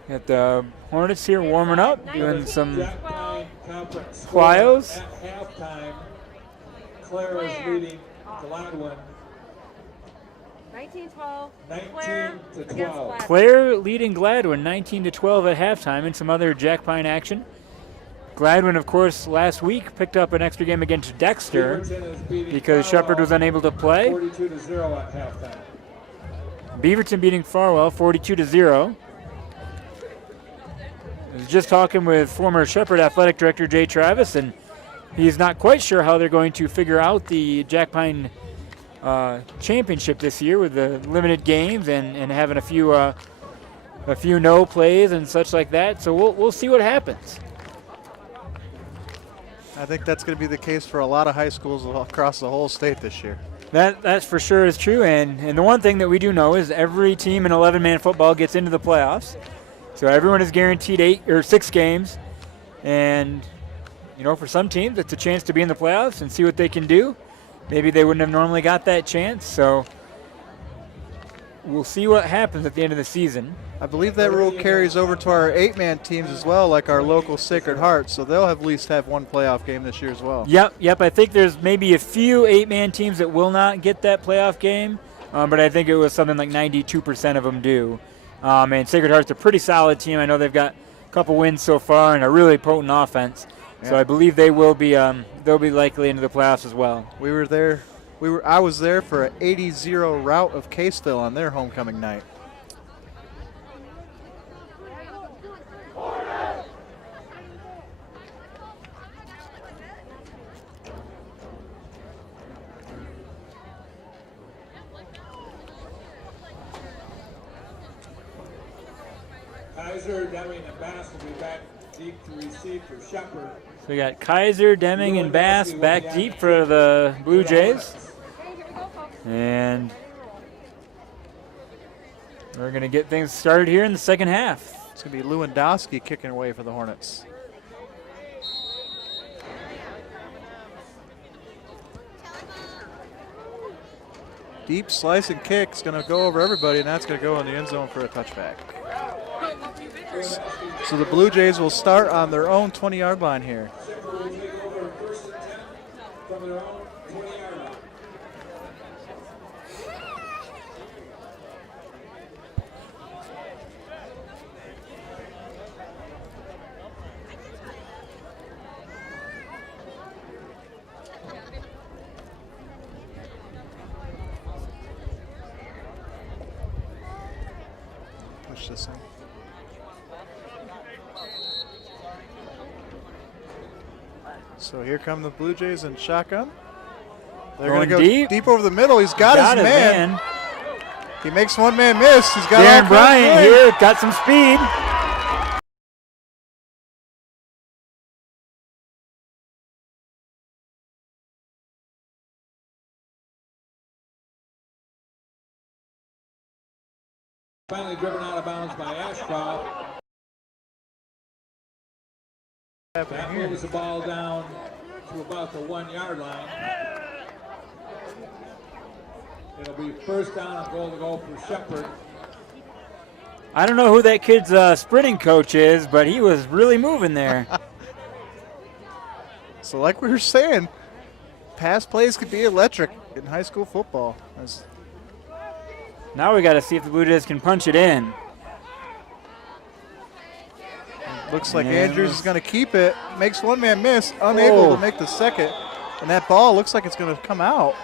Got the Hornets here warming up, doing some plyos. At halftime, Claire is leading Gladwin 19-12. 19-12. Claire leading Gladwin 19-12 at halftime, and some other Jack Pine action. Gladwin, of course, last week picked up an extra game against Dexter because Shepherd was unable to play. 42-0 at halftime. Beaverton beating Farwell 42-0. I was just talking with former Shepherd Athletic Director Jay Travis, and he's not quite sure how they're going to figure out the Jack Pine championship this year with the limited games and having a few no plays and such like that. So we'll see what happens. I think that's going to be the case for a lot of high schools across the whole state this year. That's for sure is true. And the one thing that we do know is every team in 11-man football gets into the playoffs. So everyone is guaranteed 8 or 6 games. And, for some teams, it's a chance to be in the playoffs and see what they can do. Maybe they wouldn't have normally got that chance. So we'll see what happens at the end of the season. I believe that rule carries over to our 8-man teams as well, like our local Sacred Heart. So they'll at least have one playoff game this year as well. Yep. I think there's maybe a few 8-man teams that will not get that playoff game. But I think it was something like 92% of them do. And Sacred Heart's a pretty solid team. I know they've got a couple wins so far and a really potent offense. Yeah. So I believe they will be they'll be likely into the playoffs as well. I was there for an 80-0 rout of Caseville on their homecoming night. Kaiser, Deming, and Bass will be back deep to receive for Shepherd. So we got Kaiser, Deming, and Bass back deep for the Blue Jays. And we're going to get things started here in the second half. It's going to be Lewandowski kicking away for the Hornets. Deep slicing kick is going to go over everybody, and that's going to go in the end zone for a touchback. So the Blue Jays will start on their own 20-yard line here. Push this in. So here come the Blue Jays in shotgun. They're going to go deep over the middle. He's got his man. He makes one man miss. He's got Darren Bryant here, got some speed. Finally driven out of bounds by Ashcroft. That moves the ball down to about the 1-yard line. It'll be first down and goal to go for Shepard. I don't know who that kid's sprinting coach is, but he was really moving there. So like we were saying, pass plays could be electric in high school football. Now we got to see if the Blue Jays can punch it in. Looks like Andrews is going to keep it. Makes one man miss, unable to make the second. And that ball looks like it's going to come out.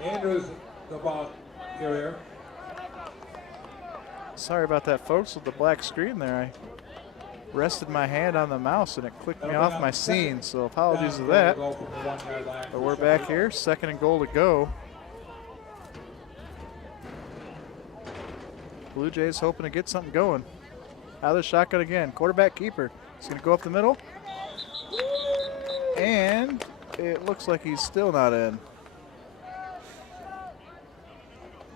Andrews, the ball carrier. Sorry about that, folks, with the black screen there. I rested my hand on the mouse and it clicked me off my scene, so apologies for that. But we're back here, second and goal to go. Blue Jays hoping to get something going. Out of the shotgun again. Quarterback keeper. He's going to go up the middle. And it looks like he's still not in.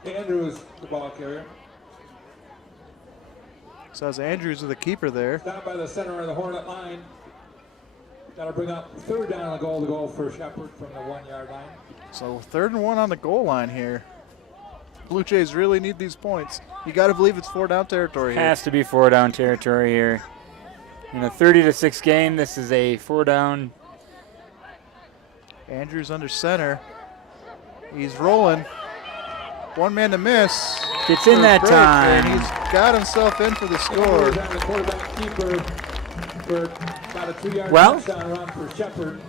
Andrews, the ball carrier. So it's Andrews with the keeper there. Down by the center of the Hornet line. Got to bring up third down and goal to go for Shepard from the 1-yard line. So 3rd and 1 on the goal line here. Blue Jays really need these points. You got to believe it's 4-down territory here. Has to be 4-down territory here. In a 30-6 game, this is a 4-down. Andrews under center. He's rolling. One man to miss. Gets in that time. And he's got himself in for the score. The quarterback keeper for about a 2-yard touchdown run for Shepard.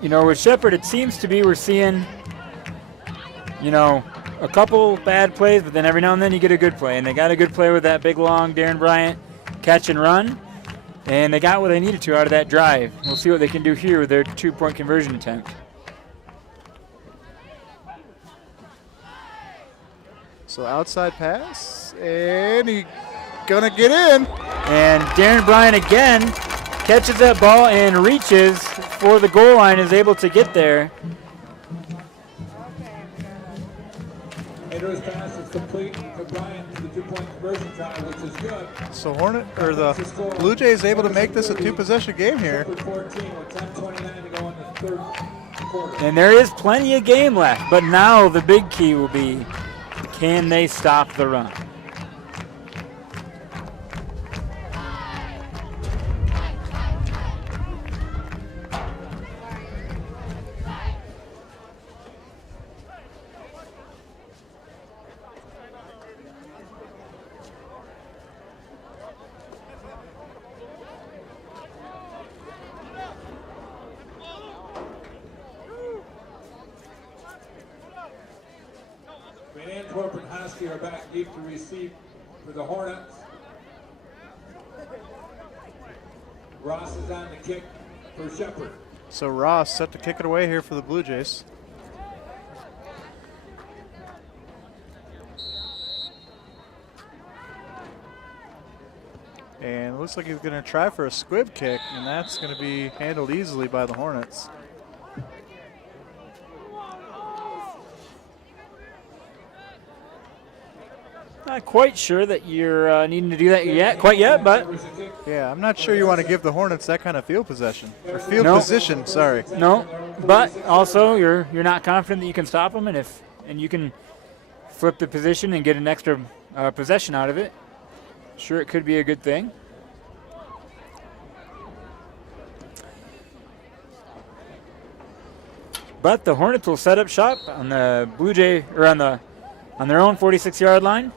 You know, with Shepard, it seems to be we're seeing, you know, a couple bad plays, but then every now and then you get a good play. And they got a good play with that big, long Darren Bryant catch and run. And they got what they needed to out of that drive. We'll see what they can do here with their 2-point conversion attempt. So outside pass, and he gonna get in. And Darren Bryant again catches that ball and reaches for the goal line, is able to get there. Andrews' pass is complete to Bryant to the 2-point conversion try, which is good. So the Blue Jays able to make this a 2-possession game here. 14 with 10:29 to go in the 3rd quarter. And there is plenty of game left, but now the big key will be, can they stop the run? Antwerp and Husky are back deep to receive for the Hornets. Ross is on the kick for Shepard. So Ross set to kick it away here for the Blue Jays. And it looks like he's going to try for a squib kick, and that's going to be handled easily by the Hornets. Not quite sure that you're needing to do that quite yet, but Yeah, I'm not sure you want to give the Hornets that kind of field possession. Or field No. position, sorry. no. But also, you're not confident that you can stop them, and you can flip the position and get an extra possession out of it. Sure, it could be a good thing. But the Hornets will set up shop on the Blue Jay, or on their own 46-yard line.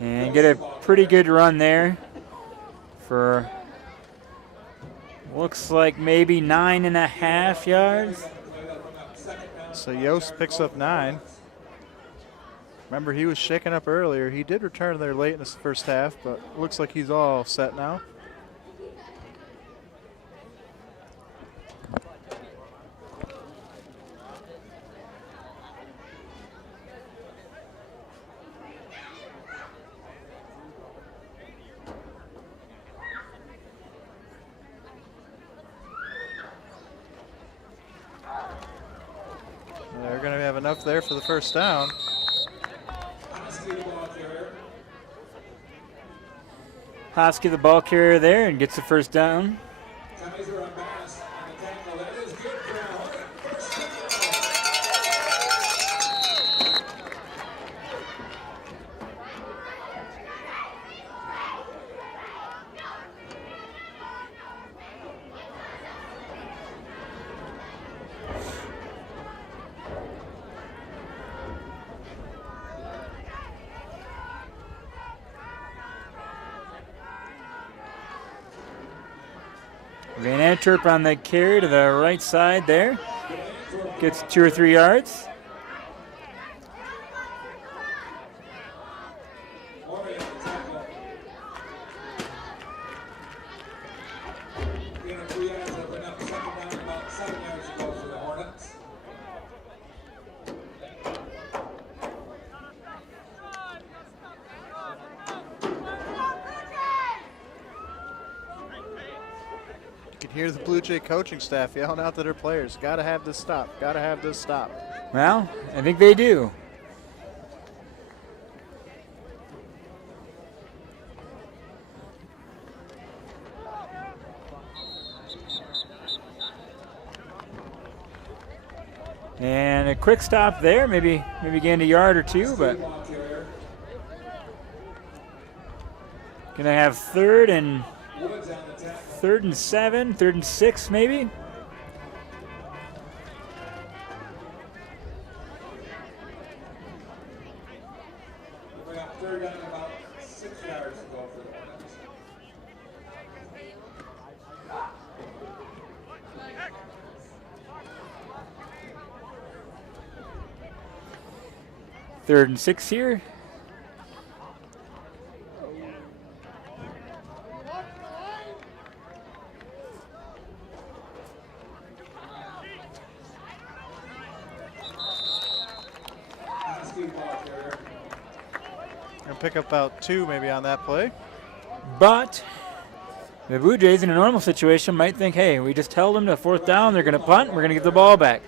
And get a pretty good run there for looks like maybe 9.5 yards. So Yost picks up 9. Remember, he was shaken up earlier. He did return there late in the first half, but looks like he's all set now. They're going to have enough there for the first down. Hosky, the ball carrier there, and gets the first down. Van Antwerp on the carry to the right side there. Gets 2 or 3 yards. Hear the Blue Jay coaching staff yelling out to their players, got to have this stop, got to have this stop. Well, I think they do. And a quick stop there, maybe gained a yard or two, but gonna have third and 7, 3rd and 6 maybe. We got third down about 6 yards to go for the Hornets. Third and 6 here. Gonna pick up about 2 maybe on that play. But the Blue Jays in a normal situation might think, hey, we just held them to 4th down, they're going to punt, we're going to give the ball back.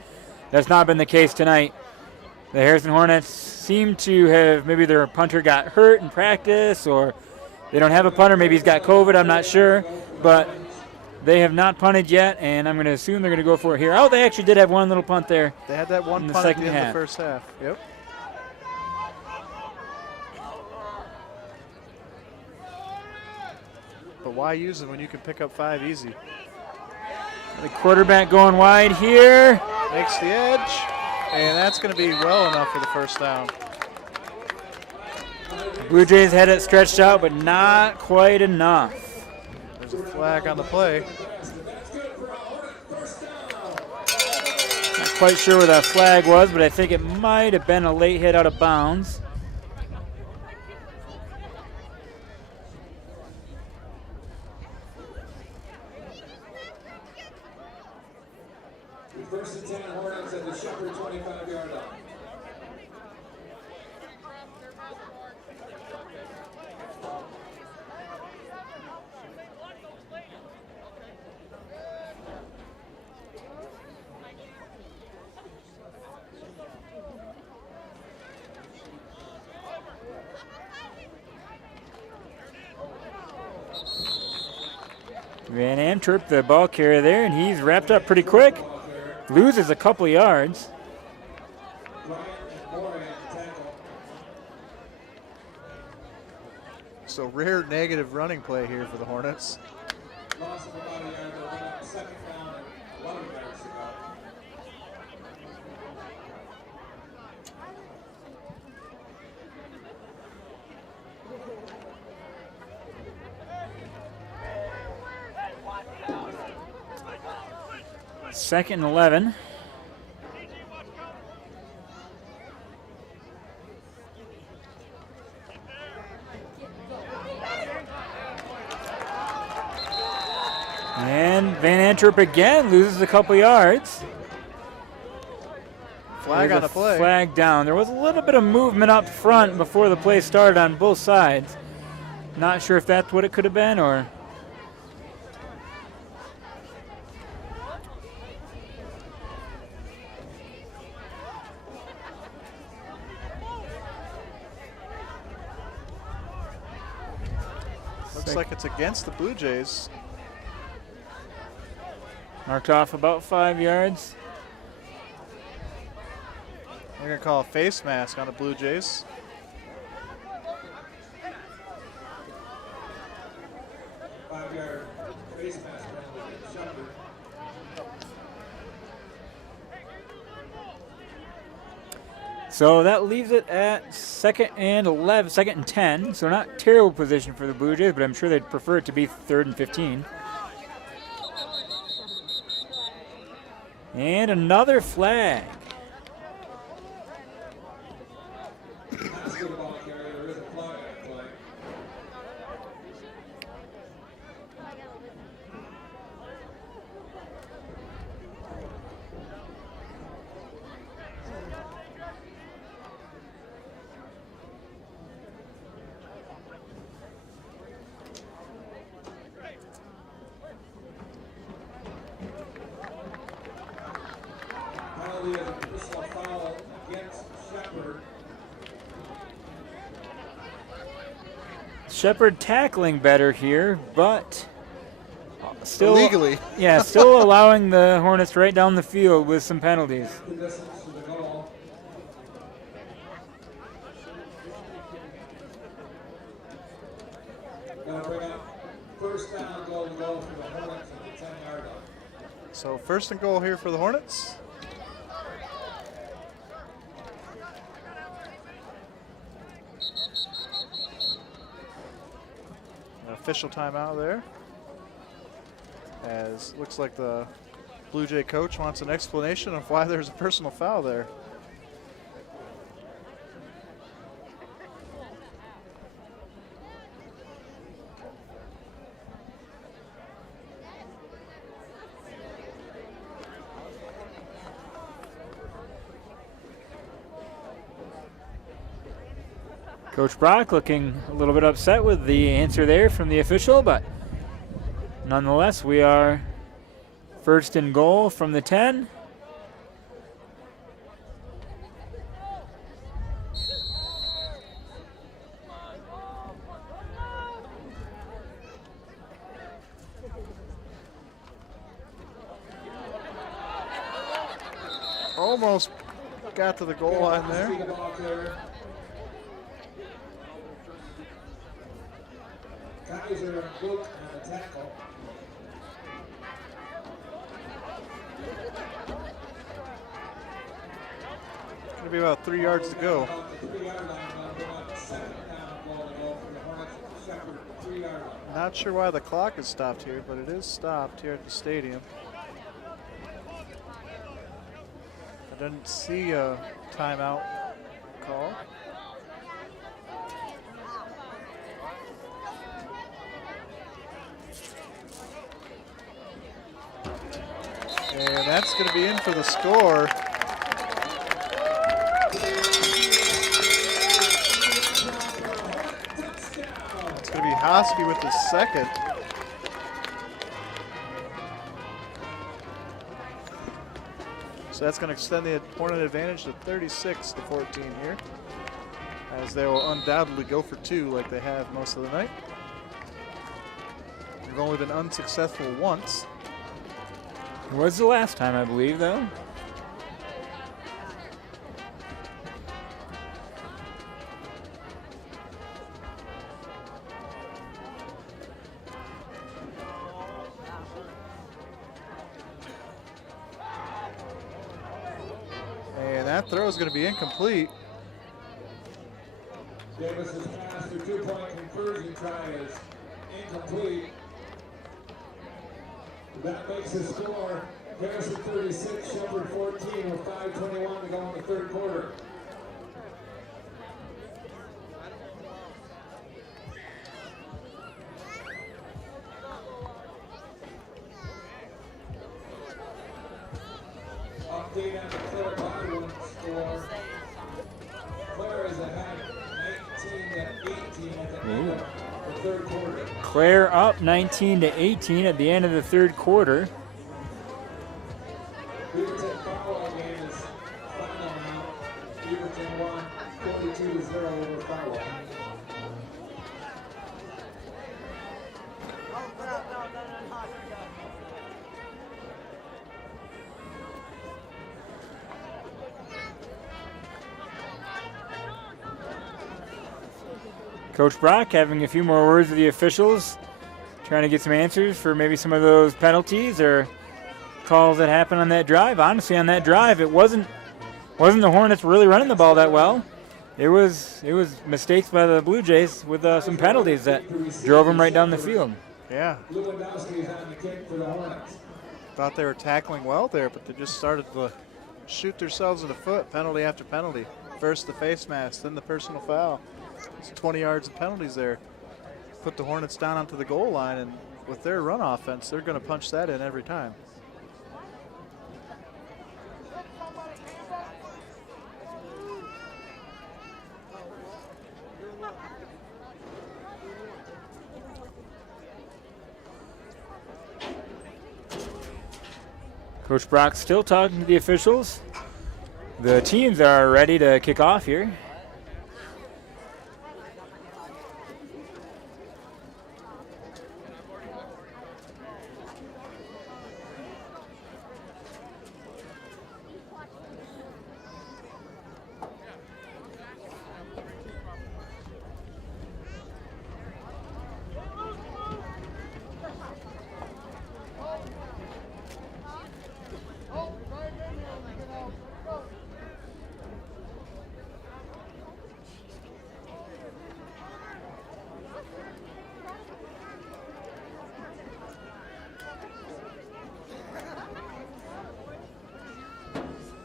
That's not been the case tonight. The Harrison Hornets seem to have, maybe their punter got hurt in practice, or they don't have a punter, maybe he's got COVID, I'm not sure. But they have not punted yet, and I'm going to assume they're going to go for it here. Oh, they actually did have one little punt there. They had that one in the punt at second the end of half. the first half. Yep. But why use them when you can pick up 5 easy? The quarterback going wide here. Makes the edge, and that's going to be well enough for the first down. Blue Jays had it stretched out, but not quite enough. There's a flag on the play. Not quite sure where that flag was, but I think it might have been a late hit out of bounds. First and 10 Hornets at the Shepherd 25-yard line. Van Antwerp, the ball carrier there, and he's wrapped up pretty quick. Loses a couple yards. So rare negative running play here for the Hornets. Loss of about a yard, they'll bring up second down and 11 yards to go. Second and 11. And Van Antwerp again loses a couple yards. Flag There's on a the play. Flag down. There was a little bit of movement up front before the play started on both sides. Not sure if that's what it could have been or. Looks like it's against the Blue Jays. Marked off about 5 yards. They're going to call a face mask on the Blue Jays. Five-yard face mask penalty to Shepherd. So that leaves it at second and 11, second and 10. So not terrible position for the Blue Jays, but I'm sure they'd prefer it to be 3rd and 15. And another flag. Pass to the ball carrier, there is a flag on the play. Penalty is a personal foul against Shepherd. Shepherd tackling better here, but still Illegally. Yeah, still allowing the Hornets right down the field with some penalties. The distance to the goal. Gonna bring up first down, goal to go for the Hornets at the 10-yard line. So first and goal here for the Hornets. An official timeout there. As looks like the Blue Jay coach wants an explanation of why there's a personal foul there. Coach Brock looking a little bit upset with the answer there from the official, but nonetheless, we are first and goal from the 10. Almost got to the goal line there. See the ball carrier. Kaiser and Book on the tackle. Gonna be about 3 yards to go. About the 3-yard line, gonna bring up second down, goal to go for the Hornets at the Shepherd 3-yard line. Not sure why the clock is stopped here, but it is stopped here at the stadium. I didn't see a timeout call. And that's going to be in for the score. It's going to be Hosky with the second. So that's going to extend the Hornet advantage to 36-14 here, as they will undoubtedly go for two like they have most of the night. They've only been unsuccessful once. It was the last time, I believe, though. And that throw is going to be incomplete. Davis's pass for two-point conversion try is incomplete. That makes the score Harrison 36, Shepherd 14 with 5:21 to go in the third quarter. Update on the Claire Baldwin score. Claire is ahead 19-18 at the end of the third quarter. Claire up 19-18 at the end of the third quarter. Beaverton foul game is final now. Beaverton won 42-0 over foul. Coach Brock having a few more words with the officials, trying to get some answers for maybe some of those penalties or calls that happened on that drive. Honestly, on that drive, it wasn't the Hornets really running the ball that well. It was mistakes by the Blue Jays with some penalties that drove them right down the field. Yeah. Lewandowski's on the kick for the Hornets. Thought they were tackling well there, but they just started to shoot themselves in the foot, penalty after penalty. First the face mask, then the personal foul. It's 20 yards of penalties there. Put the Hornets down onto the goal line, and with their run offense, they're going to punch that in every time. Coach Brock still talking to the officials. The teams are ready to kick off here.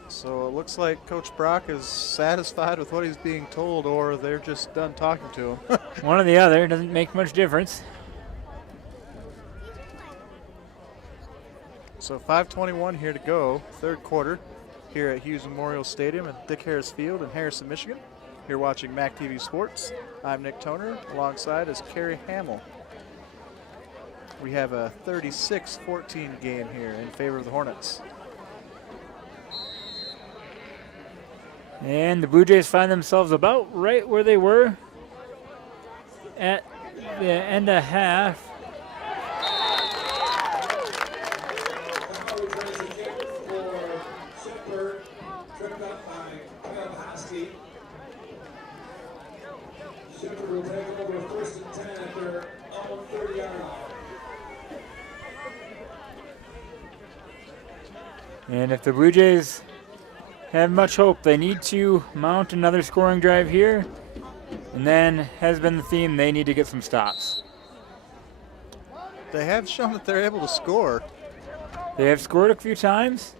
So it looks like Coach Brock is satisfied with what he's being told, or they're just done talking to him. One or the other, doesn't make much difference. So 5:21 here to go, third quarter, here at Hughes Memorial Stadium at Dick Harris Field in Harrison, Michigan. You're watching MAC TV Sports. I'm Nick Toner, alongside is Carrie Hamill. We have a 36-14 game here in favor of the Hornets. And the Blue Jays find themselves about right where they were at the end of half. Shepherd will take over first and 10 at their own 30-yard line. And if the Blue Jays have much hope, they need to mount another scoring drive here. And then, has been the theme, they need to get some stops. They have shown that they're able to score. They have scored a few times.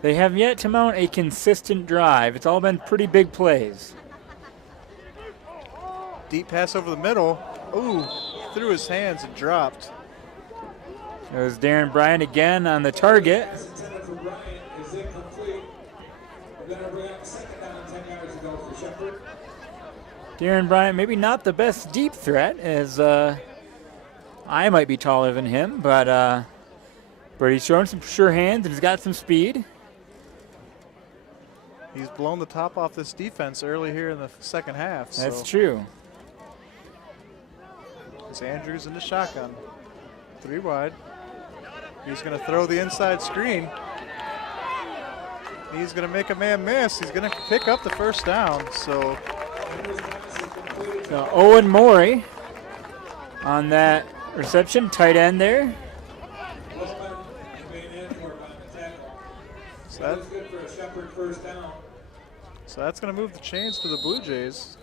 They have yet to mount a consistent drive. It's all been pretty big plays. Deep pass over the middle. Ooh, through his hands and dropped. It was Darren Bryant again on the target. Gonna bring up second down, 10 yards to go for Shepherd. Darren Bryant, maybe not the best deep threat, as I might be taller than him, but he's showing some sure hands and he's got some speed. He's blown the top off this defense early here in the second half. That's true. It's Andrews in the shotgun. 3 wide. He's going to throw the inside screen. He's going to make a man miss. He's going to pick up the first down. So Owen Morey on that reception, tight end there. That was good for a Shepherd first down. So that's going to move the chains for the Blue Jays,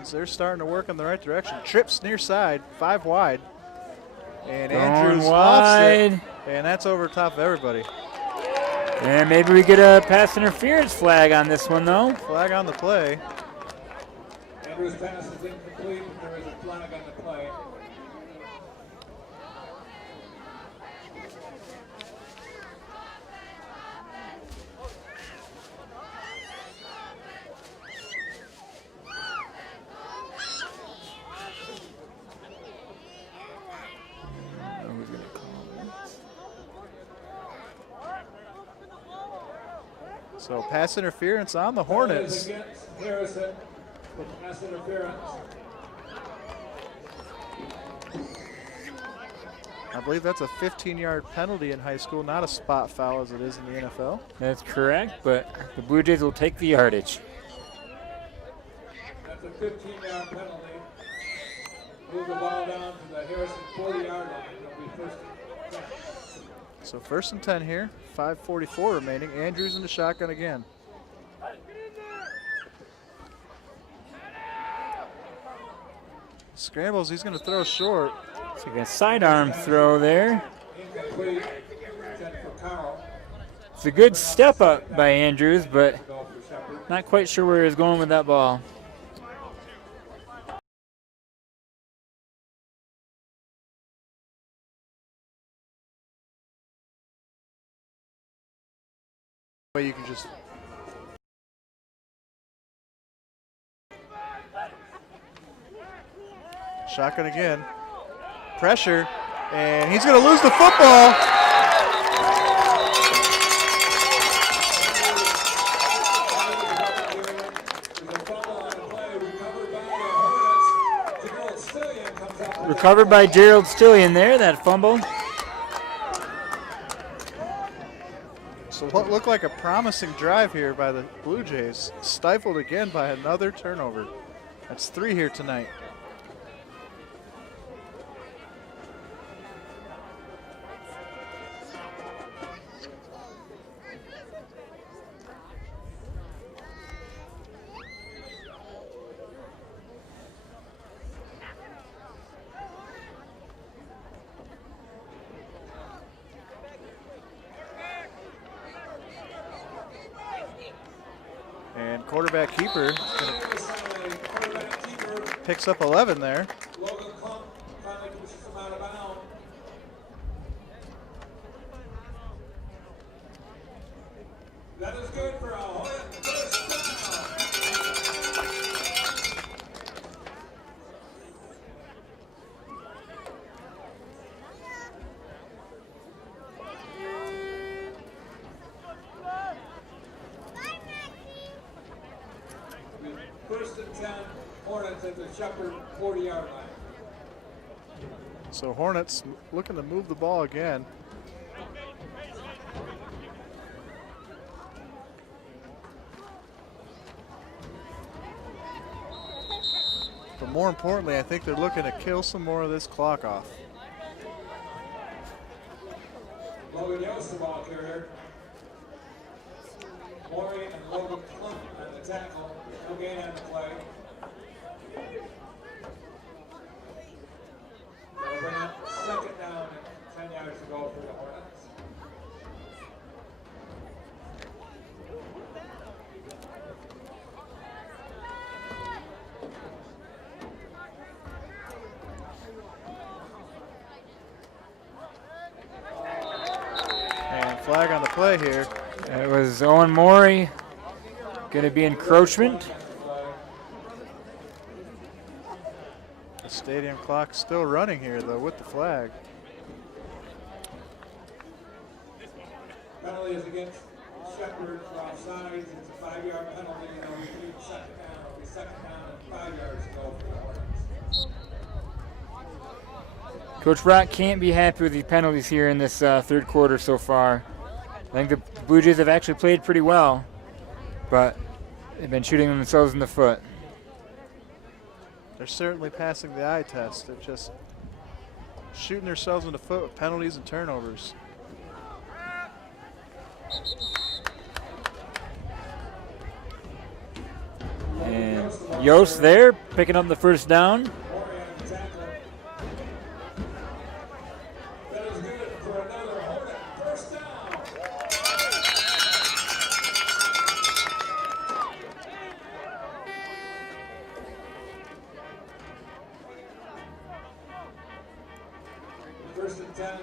as they're starting to work in the right direction. Trips near side, 5 wide. And Andrews wide. Offs it, and that's over top of everybody. And maybe we get a pass interference flag on this one, though. Flag on the play. Andrews' pass is incomplete, but there is a flag on the play. So pass interference on the Hornets. Against Harrison for pass interference. I believe that's a 15-yard penalty in high school, not a spot foul as it is in the NFL. That's correct, but the Blue Jays will take the yardage. That's a 15-yard penalty. Move the ball down to the Harrison 40-yard line. It'll be first and 10. So first and 10 here, 5:44 remaining. Andrews in the shotgun again. Scrambles, he's going to throw short. It's like a sidearm throw there. Incomplete. 10 for Carl. It's a good step up by Andrews, but not quite sure where he's going with that ball. You can just shotgun again, pressure, and he's going to lose the football. Recovered by Gerald Stillion there, that fumble. So what looked like a promising drive here by the Blue Jays, stifled again by another turnover. That's 3 here tonight. And quarterback keeper picks up 11 there. Logan Klump finally pushes him out of bounds. That is good for a Hornet first down. First and 10, Hornets at the Shepherd 40-yard line. So Hornets looking to move the ball again. But more importantly, I think they're looking to kill some more of this clock off. Logan Yost, the ball carrier. Morey and Logan Klump on the tackle. No gain on the play. They'll bring up second down and 10 yards to go for the Hornets. flag on the play here. It was Owen Morey. Going to be encroachment. The stadium clock still running here, though, with the flag. Penalty is against Shepherd for offsides. It's a 5-yard penalty, and they'll repeat second down. It'll be second down and 5 yards to go for the Hornets. Coach Rock can't be happy with the penalties here in this third quarter so far. I think the Blue Jays have actually played pretty well, but they've been shooting themselves in the foot. They're certainly passing the eye test. They're just shooting themselves in the foot with penalties and turnovers. And Yost there, picking up the first down. Morey on the tackle. That is good for another Hornet first down. First and 10.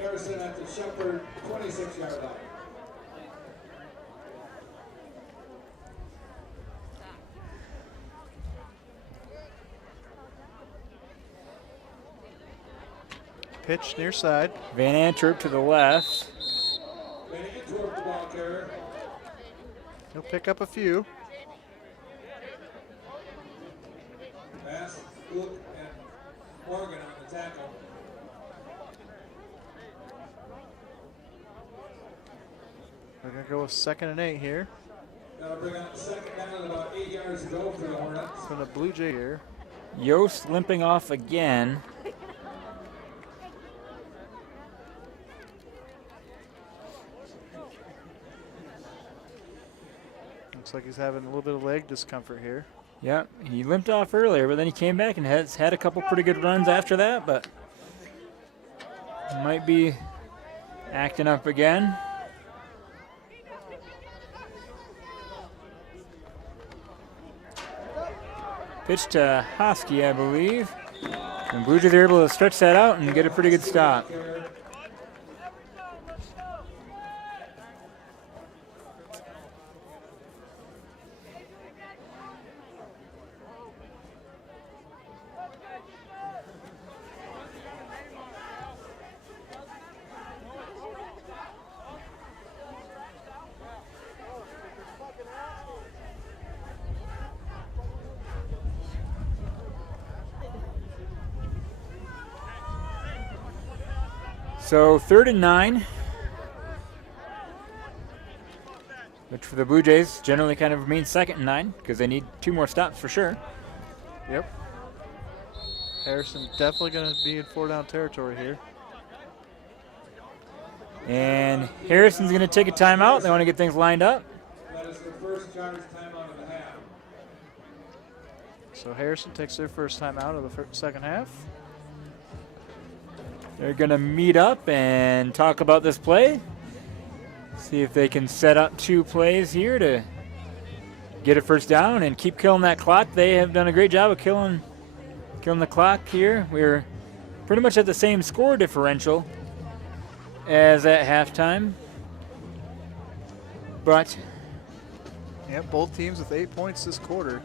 Harrison at the Shepherd 26-yard line. Pitch near side. Van Antwerp to the left. Van Antwerp the ball carrier. He'll pick up a few. Bass, Luke, and Morgan on the tackle. We're going to go with 2nd and 8 here. That'll bring up second down and about 8 yards to go for the Hornets. From the Blue Jay here. Yost limping off again. Looks like he's having a little bit of leg discomfort here. Yep, he limped off earlier, but then he came back and has had a couple pretty good runs after that, but might be acting up again. Pitch to Hosky, I believe. And Blue Jays are able to stretch that out and get a pretty good stop. So 3rd and 9, which for the Blue Jays generally kind of means 2nd and 9 because they need 2 more stops for sure. Yep. Harrison definitely going to be in 4-down territory here. And Harrison's going to take a timeout. They want to get things lined up. That is their first charge timeout of the half. So Harrison takes their first time out of the second half. They're going to meet up and talk about this play. See if they can set up 2 plays here to get a first down and keep killing that clock. They have done a great job of killing the clock here. We're pretty much at the same score differential as at halftime. But Yep, both teams with 8 points this quarter.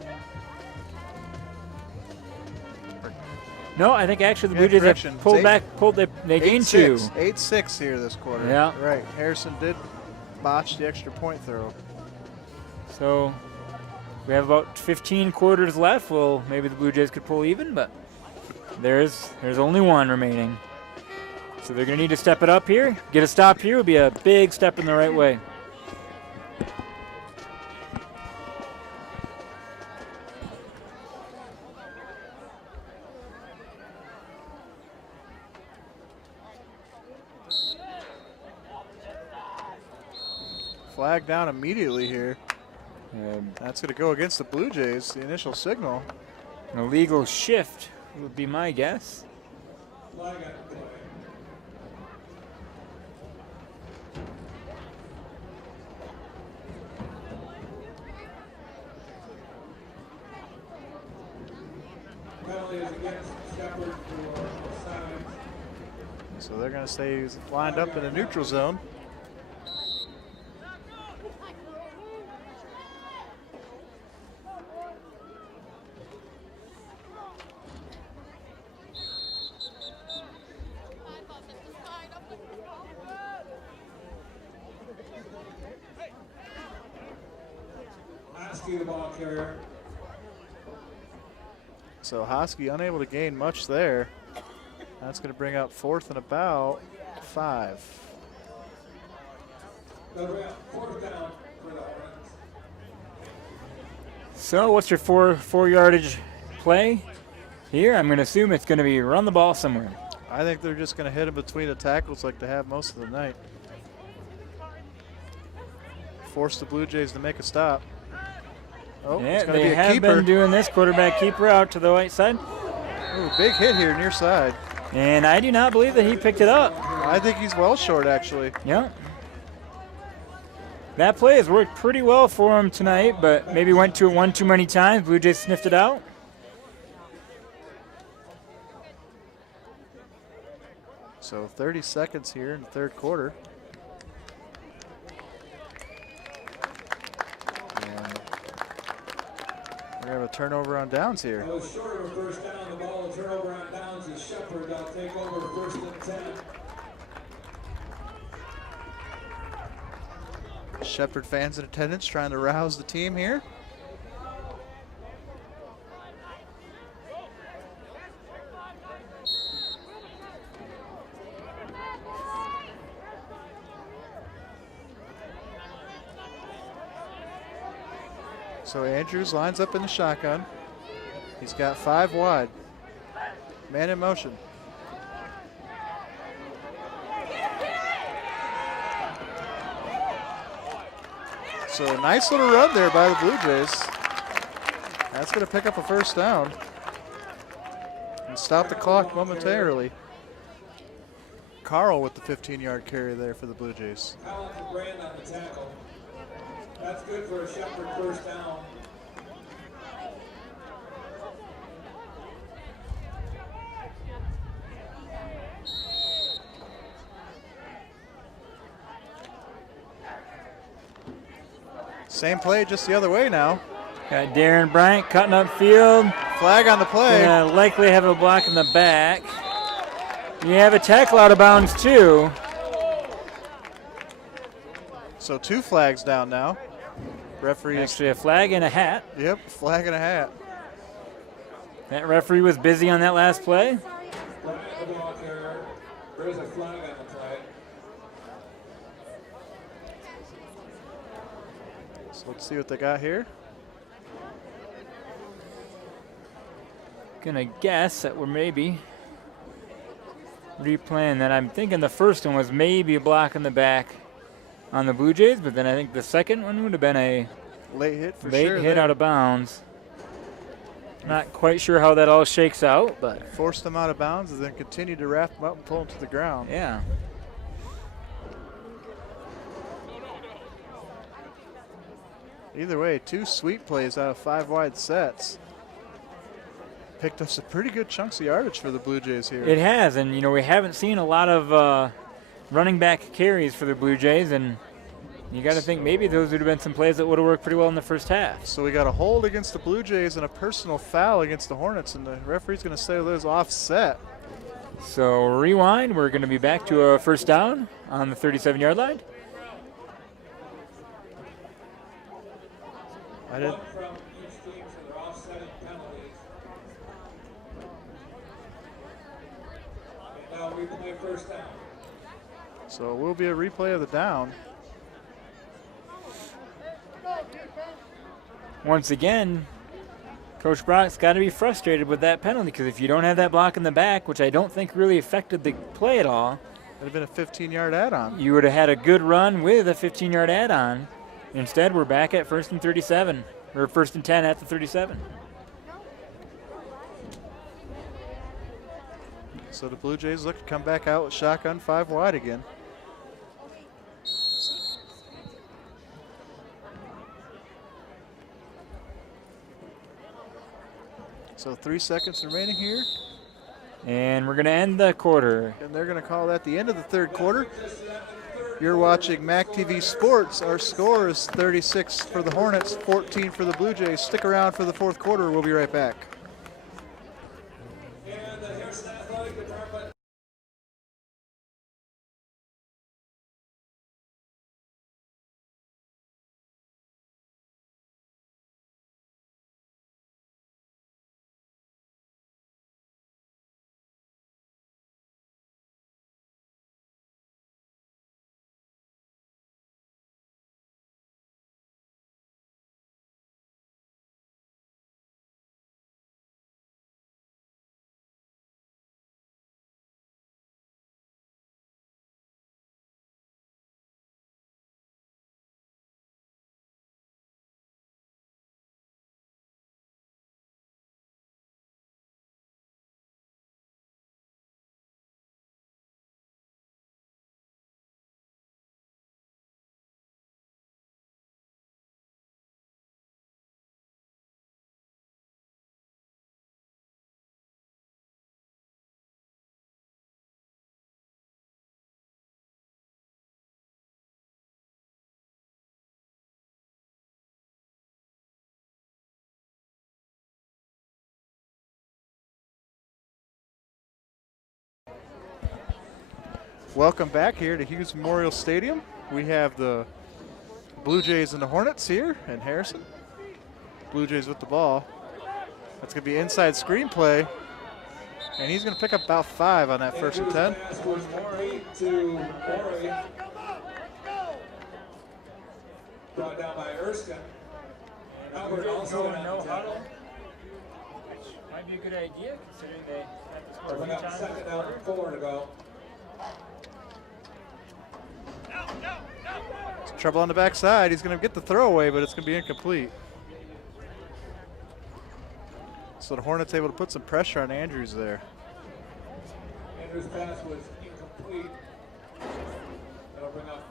no, I think actually the Yeah, Blue Jays correction. have pulled It's back. They gained 2. 8-6 here this quarter. Yeah. Right. Harrison did botch the extra point throw. So we have about 15 quarters left. Well, maybe the Blue Jays could pull even, but there's only 1 remaining. So they're going to need to step it up here. Get a stop here would be a big step in the right way. Flag down immediately here. That's going to go against the Blue Jays, the initial signal. An illegal shift would be my guess. Flag on the play. Penalty is against Shepherd for offsides. So they're going to say he's lined up in the neutral zone. Hosky, the ball carrier. So Hosky unable to gain much there. That's going to bring up 4th and about 5. That'll be 4th down for the Hornets. So what's your four yardage play here? I'm going to assume it's going to be run the ball somewhere. I think they're just going to hit him between the tackles like they have most of the night. Force the Blue Jays to make a stop. Oh, Yeah, it's going to they be a have keeper. been doing this quarterback keeper out to the right side. Ooh, big hit here near side. And I do not believe that he picked it up. I think he's well short, actually. Yeah. That play has worked pretty well for him tonight, but maybe went to it one too many times. Blue Jays sniffed it out. So 30 seconds here in the 3rd quarter. And we're going to have a turnover on downs here. That was short of a first down. The ball will turn over on downs as Shepard will take over 1st and 10. Shepherd fans in attendance trying to rouse the team here. So Andrews lines up in the shotgun. He's got 5 wide. Man in motion. So a nice little run there by the Blue Jays. That's going to pick up a 1st down and stop the clock momentarily. Carl with the 15-yard carry there for the Blue Jays. Allen and Brand on the tackle. That's good for a Shepard 1st down. Same play, just the other way now. Got Darren Bryant cutting up field. Flag on the play. Likely have a block in the back. You have a tackle out of bounds too. So 2 flags down now. Referee is, Actually a flag and a hat. yep, flag and a hat. That referee was busy on that last play. Bryant, the ball carrier. There's a flag on the play. So let's see what they got here. Gonna guess that we're maybe replaying that. I'm thinking the first one was maybe a block in the back on the Blue Jays, but then I think the second one would have been a Late hit for late sure. hit there. out of bounds. Not quite sure how that all shakes out, but Forced them out of bounds and then continued to wrap them up and pull them to the ground. yeah. Either way, 2 sweep plays out of 5 wide sets. Picked up some pretty good chunks of yardage for the Blue Jays here. It has, and we haven't seen a lot of running back carries for the Blue Jays, and you got to think maybe those would have been some plays that would have worked pretty well in the first half. So we got a hold against the Blue Jays and a personal foul against the Hornets, and the referee's going to say those offset. So rewind, we're going to be back to a 1st down on the 37-yard line. I didn't. One from each team, so they're offsetting penalties. And now we play 1st down. So it will be a replay of the down. Once again, Coach Brock's got to be frustrated with that penalty, because if you don't have that block in the back, which I don't think really affected the play at all, It'd have been a 15-yard add-on. you would have had a good run with a 15-yard add-on. Instead, we're back at 1st and 37, or 1st and 10 at the 37. So the Blue Jays look to come back out with shotgun 5 wide again. So 3 seconds remaining here, And we're going to end the quarter. and they're going to call that the end of the 3rd quarter. You're watching MAC TV Sports. Our score is 36 for the Hornets, 14 for the Blue Jays. Stick around for the 4th quarter. We'll be right back. Welcome back here to Hughes Memorial Stadium. We have the Blue Jays and the Hornets here, and Harrison. Blue Jays with the ball. That's going to be inside screen play, and he's going to pick up about 5 on that first and 10. Pass was complete to Corey. Brought down by Erskine. Albert also in no on the huddle, tackle. which might be a good idea considering they have to score We 3 got times. second down and 4 to go. Trouble on the backside. He's going to get the throwaway, but it's going to be incomplete. So the Hornets able to put some pressure on Andrews there. Andrews' pass was incomplete. That'll bring up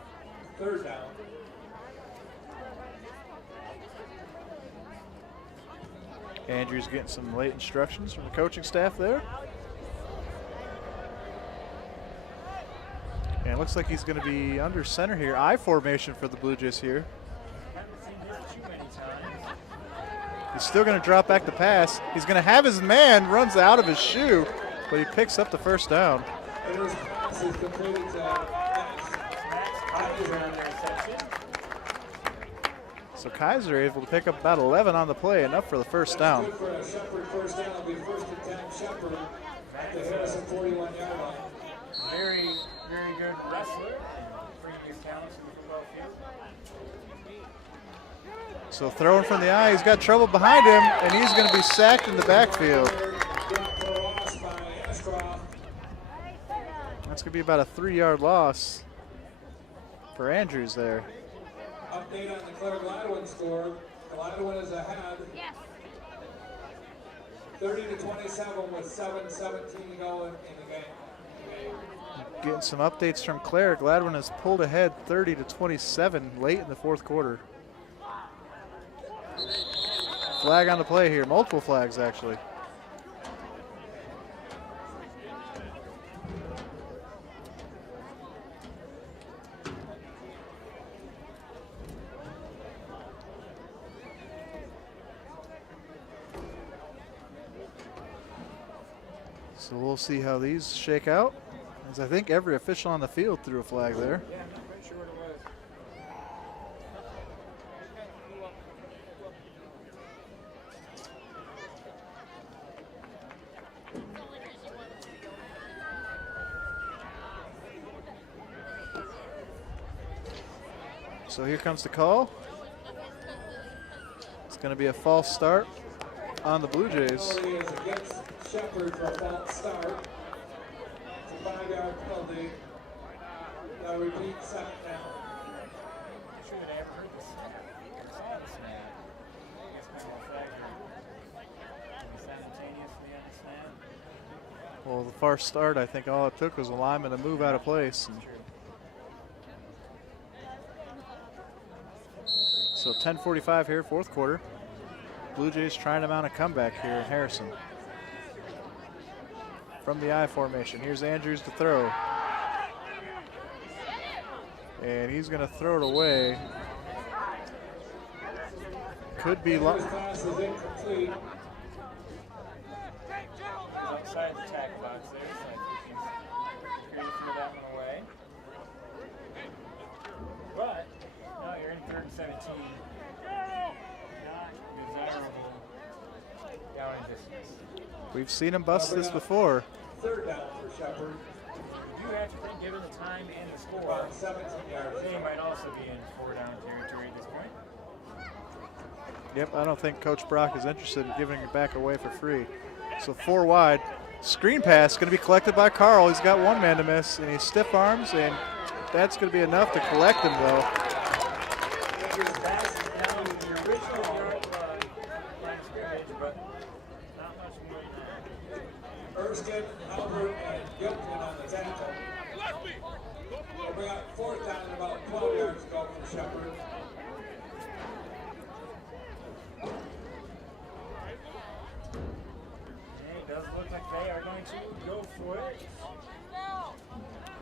third down. Andrews getting some late instructions from the coaching staff there. And it looks like he's going to be under center here. I formation for the Blue Jays here. Haven't seen this too many times. He's still going to drop back the pass. He's going to have his man, runs out of his shoe, but he picks up the first down. Andrews' pass is completed to Max Kaiser on the reception. So Kaiser able to pick up about 11 on the play, enough for the first down. Good for a Shepherd first down. It'll be first and 10 Shepherd at the Harrison 41-yard line. Very, very good wrestler. Bringing his talents to the football field. So throwing from the eye, he's got trouble behind him, and he's going to be sacked in the backfield. Good for a loss by Ashcroft. That's going to be about a 3-yard loss for Andrews there. Update on the Claire Gladwin score. Gladwin is ahead. Yes. 30-27 with 7:17 to go in the game. Getting some updates from Claire. Gladwin has pulled ahead 30-27 late in the fourth quarter. Flag on the play here. Multiple flags, actually. So we'll see how these shake out, as I think every official on the field threw a flag there. Yeah, I'm not quite sure what it was. So here comes the call. It's going to be a false start on the Blue Jays. Penalty is against Shepherd for a false start. It's a 5-yard penalty. Now repeat second down. I'm sure that I ever heard the snap. Or saw the snap. I guess my little flags are simultaneously on the snap. Well, the first start, I think all it took was a lineman to move out of place. And so 10:45 here, fourth quarter. Blue Jays trying to mount a comeback here in Harrison. From the I formation, here's Andrews to throw. And he's going to throw it away. Could be Andrews' pass is incomplete. He's outside the tackle box there, so I think he's free to throw that one away. But, now you're in 3rd and 17. Not desirable down and distance. We've seen him bust this before. Third down for Shepherd. You do have to think, given the time and the score, About 17 yards. they might also be in 4-down territory at this point. Yep, I don't think Coach Brock is interested in giving it back away for free. So 4 wide. Screen pass going to be collected by Carl. He's got one man to miss, and he stiff arms, and that's going to be enough to collect him, though. Andrews' pass is down to the original line of scrimmage, but not much more than that. Erskine, Albert, and Gilpin on the tackle. We got 4th down and about 12 yards to go for Shepherd. It does look like they are going to go for it.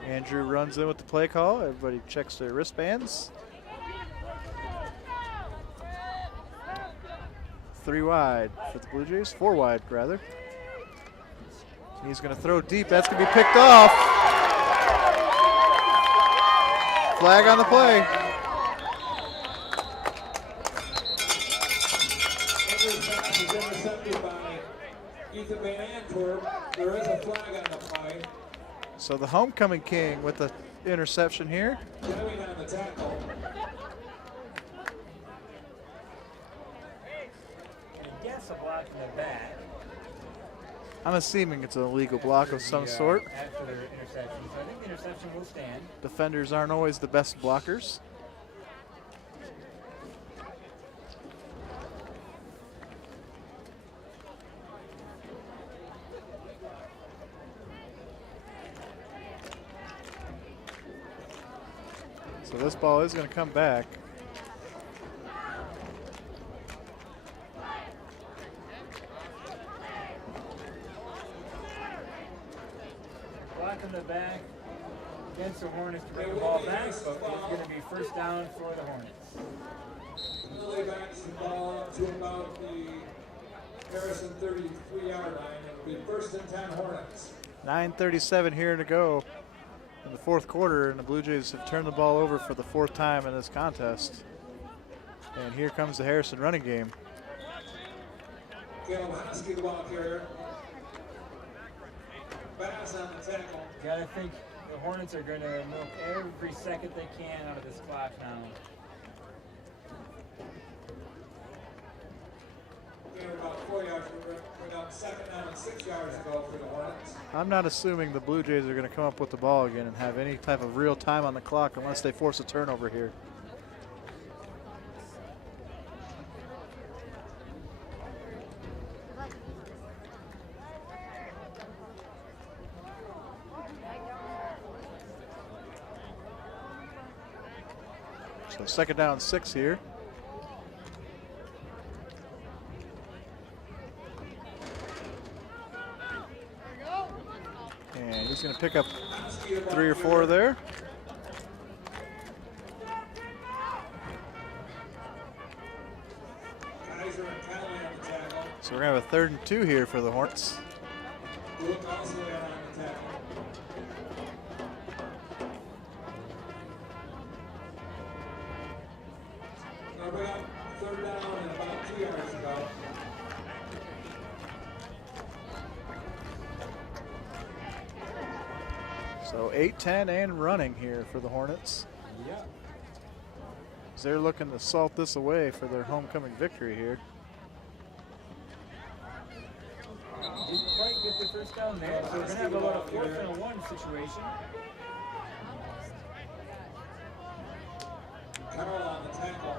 Andrew runs in with the play call. Everybody checks their wristbands. 3 wide for the Blue Jays. 4 wide, rather. He's going to throw deep. That's going to be picked off. Flag on the play. Intercepted by Ethan Van Antwerp. There is a flag on the play. So the homecoming king with the interception here. Jamming on the tackle. I guess a block in the back. I'm assuming it's an illegal block of some sort. After their interception. So I think the interception will stand. Defenders aren't always the best blockers. So this ball is going to come back. Block in the back against the Hornets to bring the ball back, but it's going to be first down for the Hornets. Lily backs the ball to about the Harrison 33-yard line. It'll be first and 10 Hornets. 9:37 here to go in the fourth quarter, and the Blue Jays have turned the ball over for the fourth time in this contest. And here comes the Harrison running game. Caleb Hosky, the ball carrier. Pass on the tackle. Gotta think the Hornets are going to milk every second they can out of this clock now. They're about 4 yards. We're down second down and 6 yards to go for the Hornets. I'm not assuming the Blue Jays are going to come up with the ball again and have any type of real time on the clock unless they force a turnover here. So second down 6 here. And he's going to pick up 3 or 4 there. So we're going to have a 3rd and 2 here for the Hornets. Third down and about 2 yards to go. So 8-10 and running here for the Hornets. Yeah. As they're looking to salt this away for their homecoming victory here. Didn't quite get the first down there, so we're going to have a lot of 4th and 1 situation. Carroll on the tackle.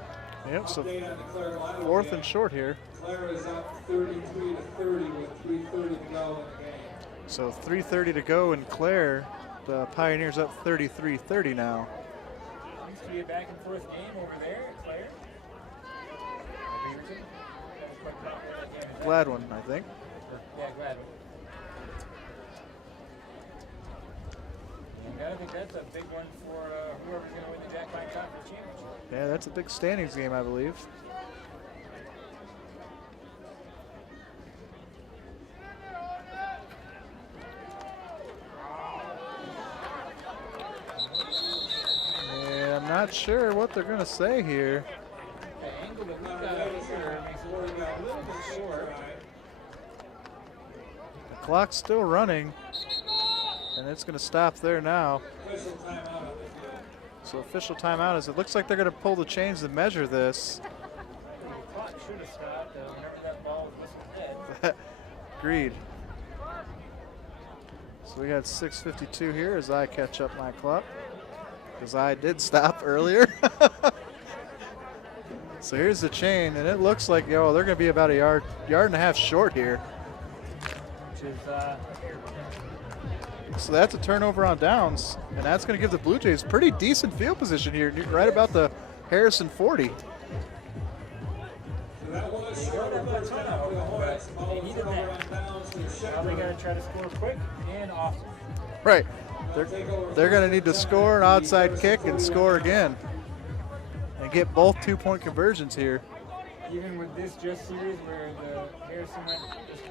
Yep, so Update on the Clare lineup 4th game. and short here. Clare is up 33 to 30 with 3:30 to go in the game. So 3:30 to go in Clare. The Pioneers up 33-30 now. Used to be a back and forth game over there at Clare. Gladwin, I think. Yeah, Gladwin. And I think that's a big one for whoever's going to win the Jack Pine Conference Championship. Yeah, that's a big standings game, I believe. Yeah, I'm not sure what they're going to say here. The angle that we got here makes it look a little bit short. The clock's still running, and it's going to stop there now. Official timeout on the field. So official timeout is it looks like they're going to pull the chains to measure this. The clock should have stopped whenever that ball was whistled dead. Agreed. So we got 6:52 here as I catch up my clock, because I did stop earlier. So here's the chain, and it looks like, they're going to be about a yard and a half short here. Which is So that's a turnover on downs, and that's going to give the Blue Jays pretty decent field position here, right about the Harrison 40. So that was short of first down for the Hornets. Ball they was needed over that. on downs to now they Shepherd. got to try to score quick and often. Right. They're going to need to score an outside kick and score again and get both 2-point conversions here. Even with this just series where the Harrison went just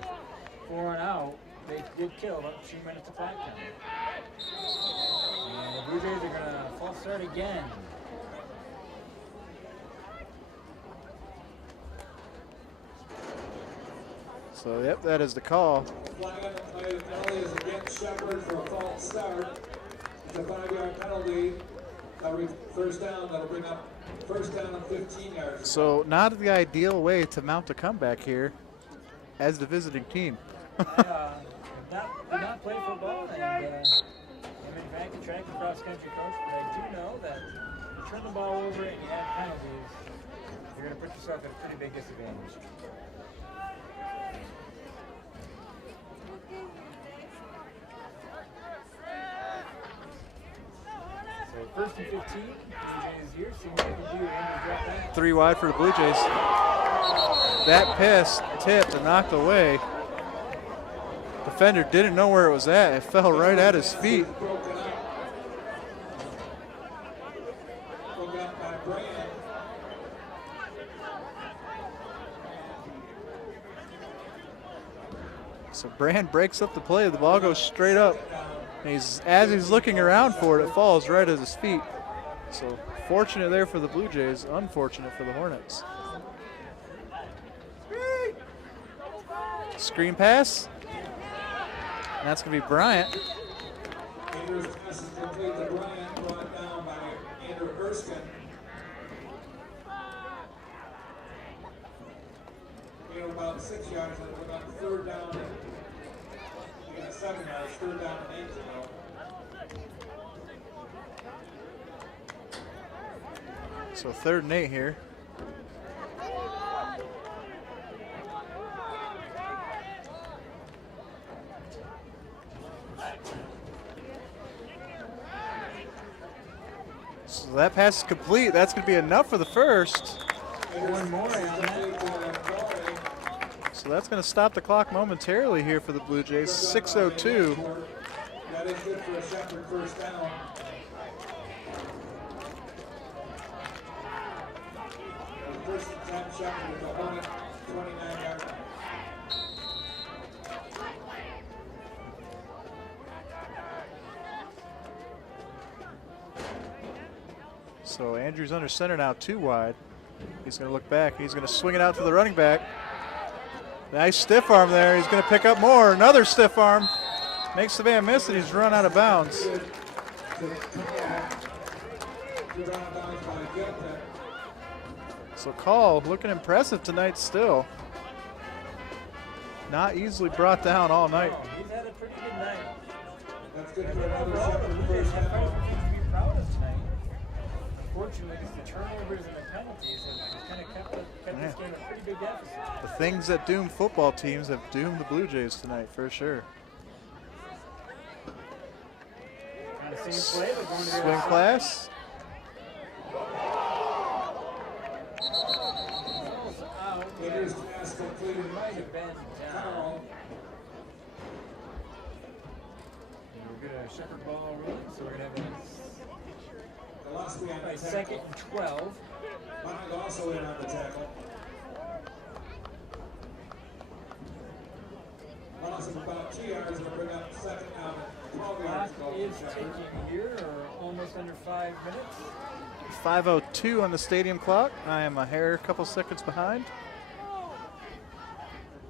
4 and out, they did kill about 2 minutes of clock time. And the Blue Jays are going to false start again. So, yep, that is the call. Flag on the play. The penalty is against Shepherd for a false start. It's a 5-yard penalty. That'll be first down. That'll bring up first down and 15 yards. So, not the ideal way to mount a comeback here as the visiting team. I did not play football, and I'm in fact a track and cross country coach, but I do know that you turn the ball over and you have penalties, you're going to put yourself at a pretty big disadvantage. So first and 15, DJ's here, see what they can do. Andrew drop back. 3 wide for the Blue Jays. That pass tipped and knocked away. Defender didn't know where it was at. It fell right at his feet. Broken up by Brand. So Brand breaks up the play. The ball goes straight up. And as he's looking around for it, it falls right at his feet. So fortunate there for the Blue Jays, unfortunate for the Hornets. Screen pass. And that's going to be Bryant. Andrew's pass is complete to Bryant, brought down by Andrew Erskine. You know, about 6 yards, and we're on third down. We got 7 yards, third down and 8 to go. So 3rd and 8 here. So that pass is complete. That's going to be enough for the first. One more on that. So that's going to stop the clock momentarily here for the Blue Jays. 6:02. That is good for a Shepherd first down. First and 10 Shepherd with the Hornet 29-yard line. So Andrews under center now, 2 wide. He's going to look back. He's going to swing it out to the running back. Nice stiff arm there. He's going to pick up more. Another stiff arm. Makes the man miss, and he's run out of bounds. So Call looking impressive tonight still. Not easily brought down all night. He's had a pretty good night. That's good for another Shepherd first down. Unfortunately, the turnovers and the penalties have kind of kept this game a pretty big deficit. The things that doom football teams have doomed the Blue Jays tonight, for sure. Kind of same play, but going to the Swing other pass. Andrew's pass completed side. Might have been down. Carl. We're going to Shepherd ball rolling, so we're going to have The last we on a the second tackle. and 12. Mike also in on the tackle. Loss of about 2 yards and bring up second down and 12 yards. Clock is ticking here, or almost under 5 minutes. 5:02 on the stadium clock. I am a hair, couple seconds behind.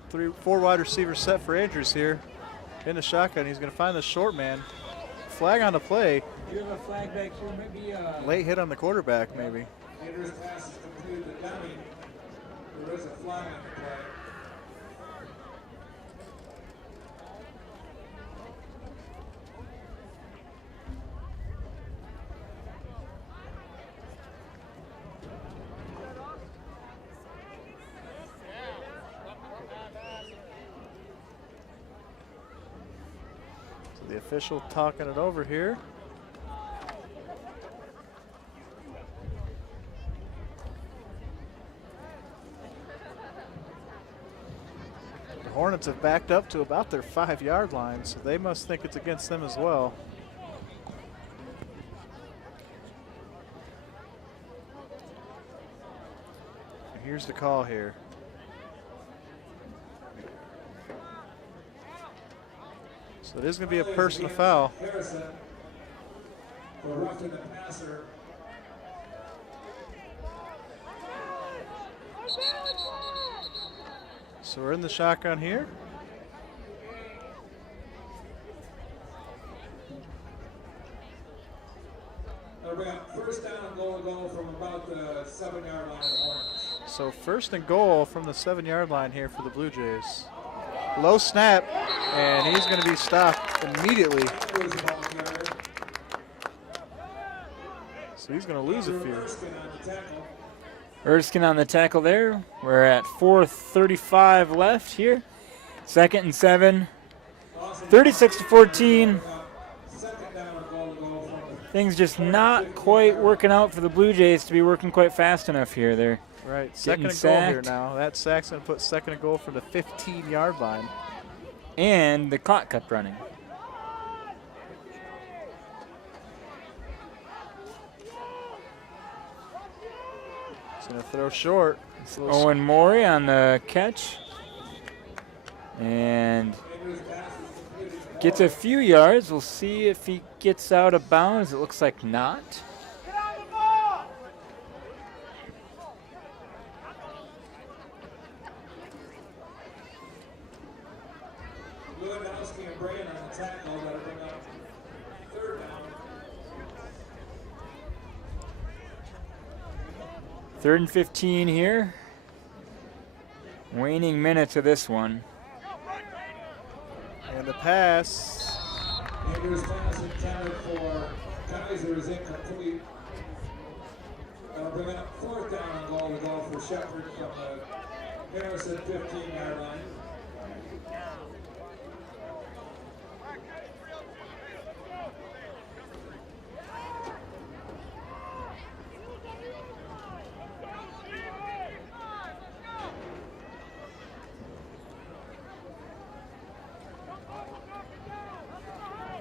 4 wide receivers set for Andrews here. In the shotgun, he's going to find the short man. Flag on the play. You have a flag back here, maybe Late hit on the quarterback, maybe. Andrew's pass is completed to Deming. There is a flag on the play. So the official talking it over here. The Hornets have backed up to about their 5-yard line, so they must think it's against them as well. And here's the call here. So it is going to be a personal foul. Harrison. for roughing the passer. So we're in the shotgun here. We got first down and goal from about the 7-yard line of the Hornets. So first and goal from the 7-yard line here for the Blue Jays. Low snap, and he's going to be stopped immediately. So he's going to lose a few. Erskine on the tackle there. We're at 4:35 left here. 2nd and 7. 36-14. Things just not quite working out for the Blue Jays to be working quite fast enough here. They're right. Second and goal here now. That sack's going to put second and goal from the 15-yard line. And the clock kept running. He's going to throw short. Owen Morey on the catch. And gets a few yards. We'll see if he gets out of bounds. It looks like not. Third and 15 here. Waning minutes of this one. And the pass. Andrews' pass intended for Kaiser is incomplete. That'll bring up 4th down and goal to go for Shepard from the Harrison 15-yard line.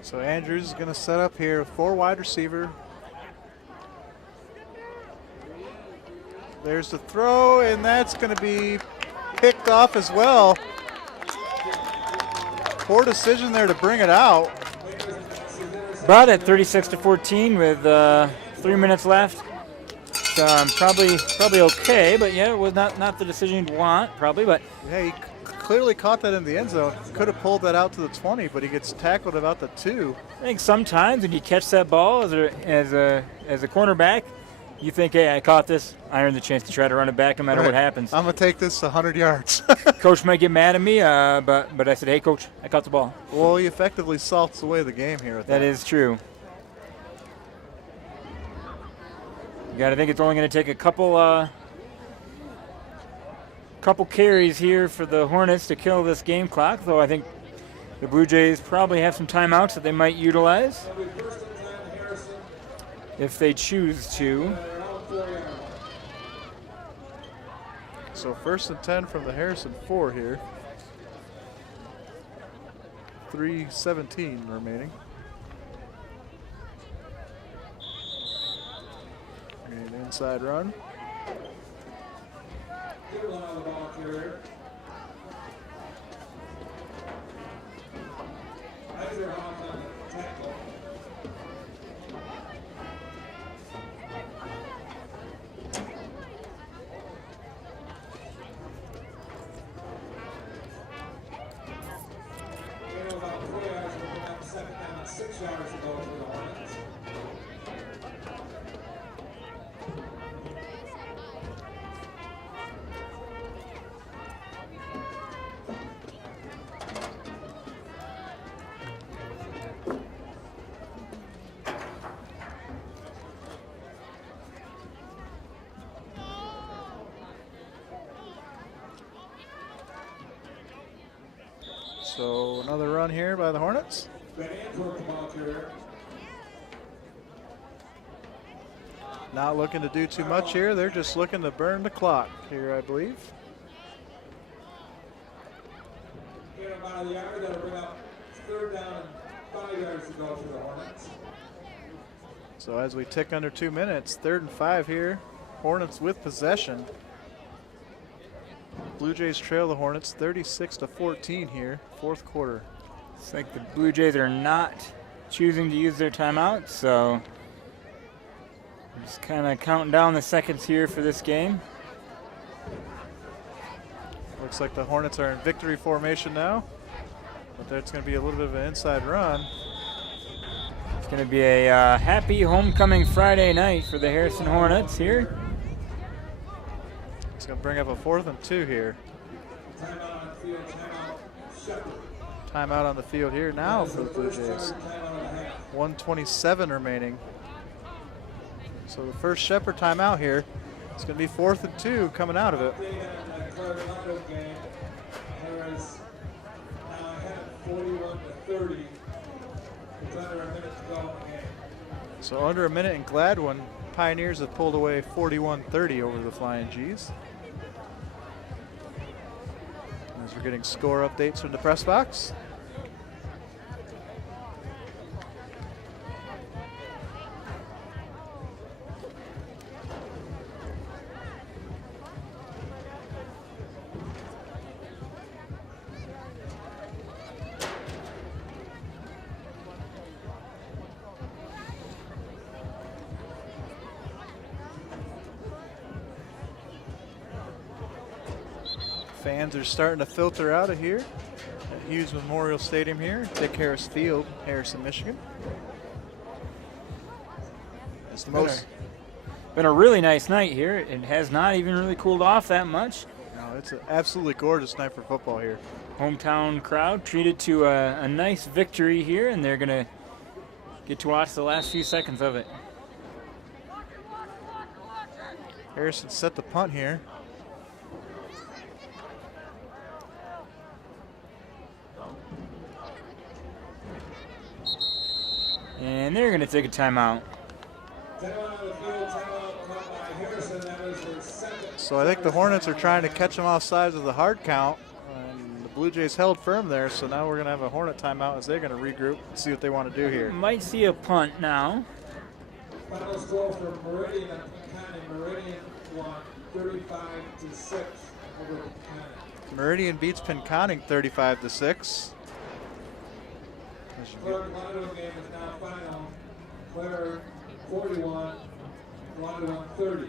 So Andrews is going to set up here, 4 wide receiver. There's the throw, and that's going to be picked off as well. Poor decision there to bring it out. Brought it 36-14 with 3 minutes left. So probably okay, but yeah, it was not the decision you'd want, probably. But yeah, he clearly caught that in the end zone. Could have pulled that out to the 20, but he gets tackled about the 2. I think sometimes when you catch that ball as a cornerback, you think, hey, I caught this. I earned the chance to try to run it back no matter what happens. I'm going to take this 100 yards. Coach might get mad at me, but I said, hey, Coach, I caught the ball. Well, he effectively salts away the game here. That is true. You got to think it's only going to take a couple carries here for the Hornets to kill this game clock, though I think the Blue Jays probably have some timeouts that they might utilize if they choose to. So 1st and 10 from the Harrison 4 here. 3:17 remaining. And inside run. Good one on the ball carrier. Kaiser off on the tackle. Gain of about 4 yards, and we'll have 2nd down and 6 yards to go for the Hornets. So another run here by the Hornets. Van Antwerp, the ball carrier. Not looking to do too much here. They're just looking to burn the clock here, I believe. Gain about a yard. That'll bring up 3rd down and 5 yards to go for the Hornets. So as we tick under 2 minutes, 3rd and 5 here. Hornets with possession. Blue Jays trail the Hornets 36-14 here, 4th quarter. It's like the Blue Jays are not choosing to use their timeout, so Just kind of counting down the seconds here for this game. Looks like the Hornets are in victory formation now, but there's going to be a little bit of an inside run. It's going to be a happy homecoming Friday night for the Harrison Hornets here. It's going to bring up a 4th and 2 here. Timeout on the field here now for the Blue Jays. 1:27 remaining. So the first Shepherd timeout here. It's going to be 4th and 2 coming out of it. So under a minute in Gladwin, Pioneers have pulled away 41-30 over the Flying G's. As we're getting score updates from the press box. Fans are starting to filter out of here at Hughes Memorial Stadium here, Dick Harris Field, Harrison, Michigan. It's the most. Been a really nice night here. It has not even really cooled off that much. No, it's an absolutely gorgeous night for football here. Hometown crowd treated to a nice victory here, and they're going to get to watch the last few seconds of it. Harrison set the punt here. And they're going to take a timeout. So I think the Hornets are trying to catch them offsides with a hard count. And the Blue Jays held firm there, so now we're going to have a Hornet timeout as they're going to regroup and see what they want to do here. Might see a punt now. Final score for Meridian and Pinconning. Meridian won 35-6 over Pinconning. Meridian beats Pinconning 35-6. Claire Gladwin game is now final. Claire 41, Gladwin 30.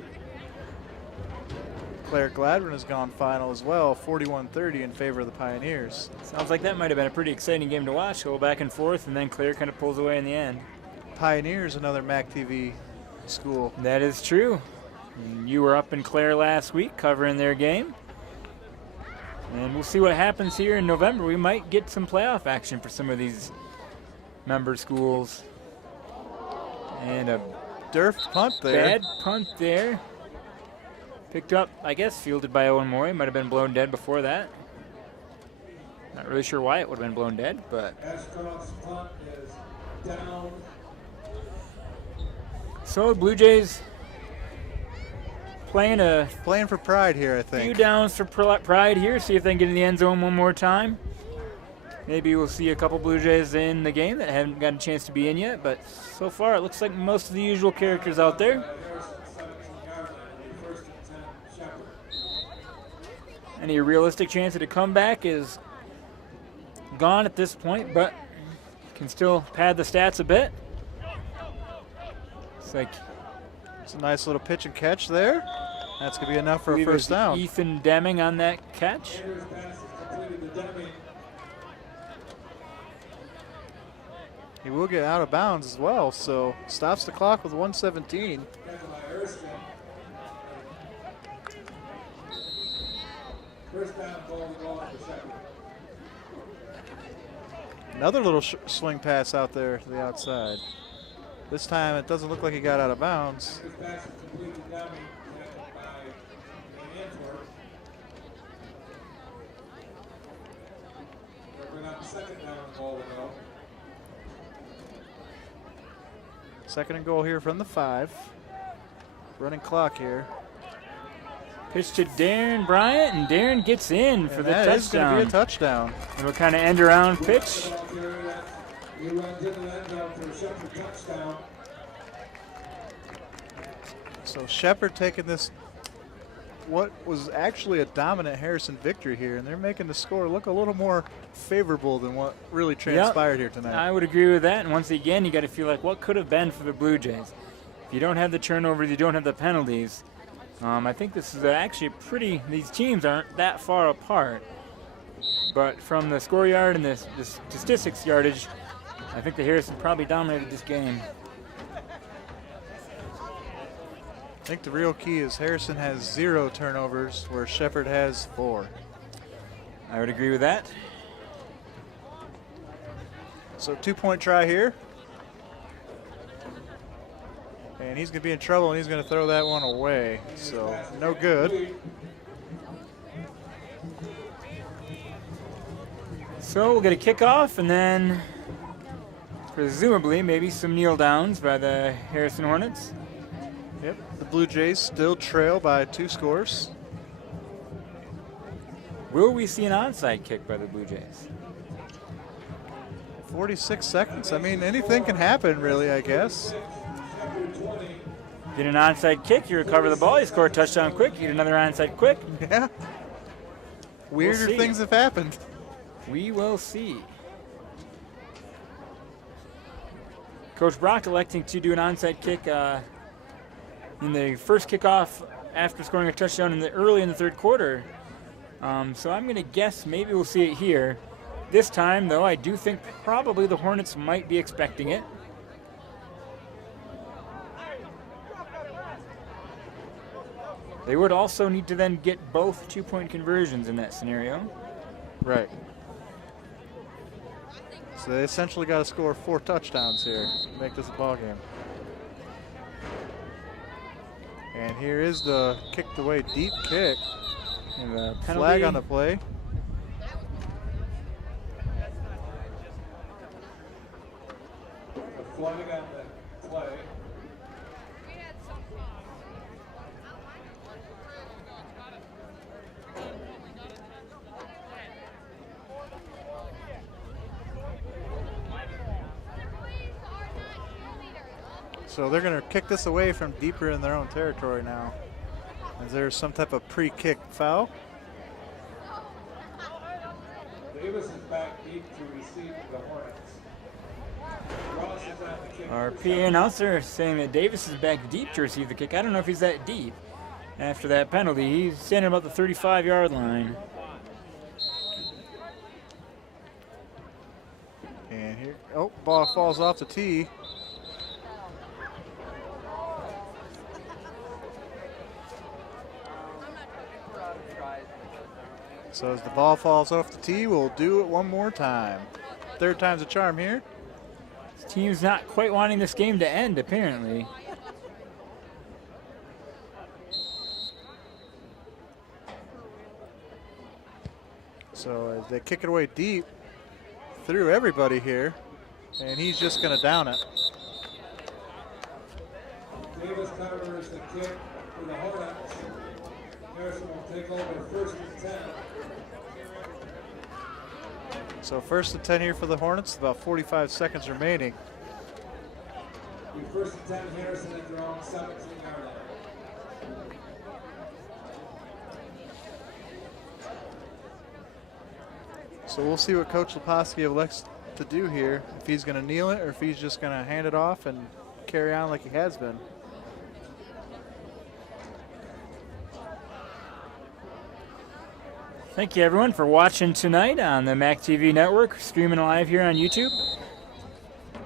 Claire Gladwin has gone final as well, 41-30 in favor of the Pioneers. Sounds like that might have been a pretty exciting game to watch. Go back and forth, and then Claire kind of pulls away in the end. Pioneers, another MAC TV school. That is true. You were up in Claire last week covering their game. And we'll see what happens here in November. We might get some playoff action for some of these member schools. And a Durf punt there. bad punt there. Picked up, I guess, fielded by Owen Morey. Might have been blown dead before that. Not really sure why it would have been blown dead, but. Ashcroft's punt is down. So Blue Jays playing for pride here, I few think. downs for pride here. See if they can get in the end zone one more time. Maybe we'll see a couple Blue Jays in the game that haven't gotten a chance to be in yet, but so far it looks like most of the usual characters out there. Any realistic chance at a comeback is gone at this point, but can still pad the stats a bit. It's like It's a nice little pitch and catch there. That's going to be enough for a believe it was first down. Ethan Deming on that catch. He will get out of bounds as well, so stops the clock with 1:17. Another little swing pass out there to the outside. This time it doesn't look like he got out of bounds. Second and goal here from the 5. Running clock here. Pitch to Darren Bryant, and Darren gets in for the That is going to touchdown. be a touchdown. Little kind of end around pitch. So Shepherd taking this, what was actually a dominant Harrison victory here, and they're making the score look a little more favorable than what really transpired here tonight. I would agree with that. And once again, you got to feel like what could have been for the Blue Jays. if you don't have the turnovers, you don't have the penalties. I think this is actually these teams aren't that far apart. But from the score yard and the statistics yardage, I think the Harrison probably dominated this game. I think the real key is Harrison has 0 turnovers, where Shepherd has 4. I would agree with that. So 2-point try here. And he's going to be in trouble, and he's going to throw that one away. So no good. So we'll get a kickoff, and then presumably maybe some kneel downs by the Harrison Hornets. Yep, the Blue Jays still trail by 2 scores. Will we see an onside kick by the Blue Jays? 46 seconds. I mean, anything can happen, really, I guess. Get an onside kick, you recover the ball, you score a touchdown quick, you get another onside quick. Yeah. Weirder things have happened. We will see. Coach Brock electing to do an onside kick in the first kickoff after scoring a touchdown early in the third quarter. So I'm going to guess maybe we'll see it here. This time, though, I do think probably the Hornets might be expecting it. They would also need to then get both 2-point conversions in that scenario. Right. So they essentially got to score 4 touchdowns here to make this a ball game. And here is the kicked away deep kick. And the penalty. Flag on the play. The flag on the play. So they're going to kick this away from deeper in their own territory now. Is there some type of pre-kick foul? Davis is back deep to receive the Hornets. Ross is on the kick. Our PA announcer saying that Davis is back deep to receive the kick. I don't know if he's that deep after that penalty. He's standing about the 35-yard line. And here, oh, ball falls off the tee. So as the ball falls off the tee, we'll do it one more time. 3rd time's a charm here. This team's not quite wanting this game to end, apparently. So as they kick it away deep through everybody here, and he's just going to down it. Davis covers the kick for the Hornets. Harrison will take over 1st and 10. So 1st and 10 here for the Hornets, about 45 seconds remaining. 1st and 10, Harrison at their own 17-yard line. So we'll see what Coach Leposki elects to do here, if he's going to kneel it or if he's just going to hand it off and carry on like he has been. Thank you, everyone, for watching tonight on the MAC TV network, streaming live here on YouTube.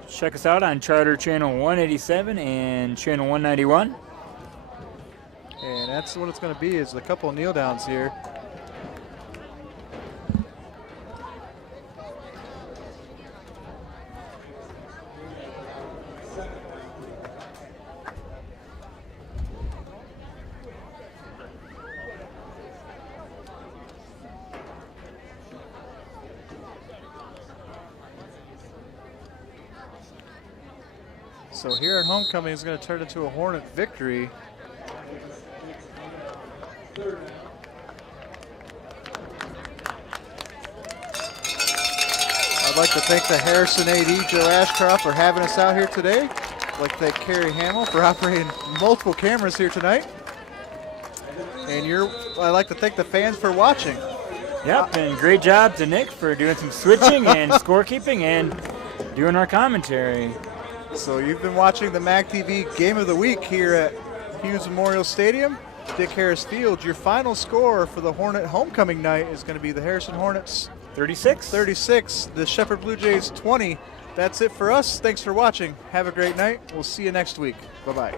Check us out on Charter Channel 187 and Channel 191. And that's what it's going to be, is a couple of kneel downs here. So here at homecoming is going to turn into a Hornet victory. I'd like to thank the Harrison AD, Joe Ashcroft, for having us out here today. I'd like to thank Carrie Hamill for operating multiple cameras here tonight. And I'd like to thank the fans for watching. Yep, and great job to Nick for doing some switching and scorekeeping and doing our commentary. So you've been watching the MAC TV Game of the Week here at Hughes Memorial Stadium, Dick Harris Field. Your final score for the Hornet homecoming night is going to be the Harrison Hornets 36, the Shepherd Blue Jays 20. That's it for us. Thanks for watching. Have a great night. We'll see you next week. Bye-bye.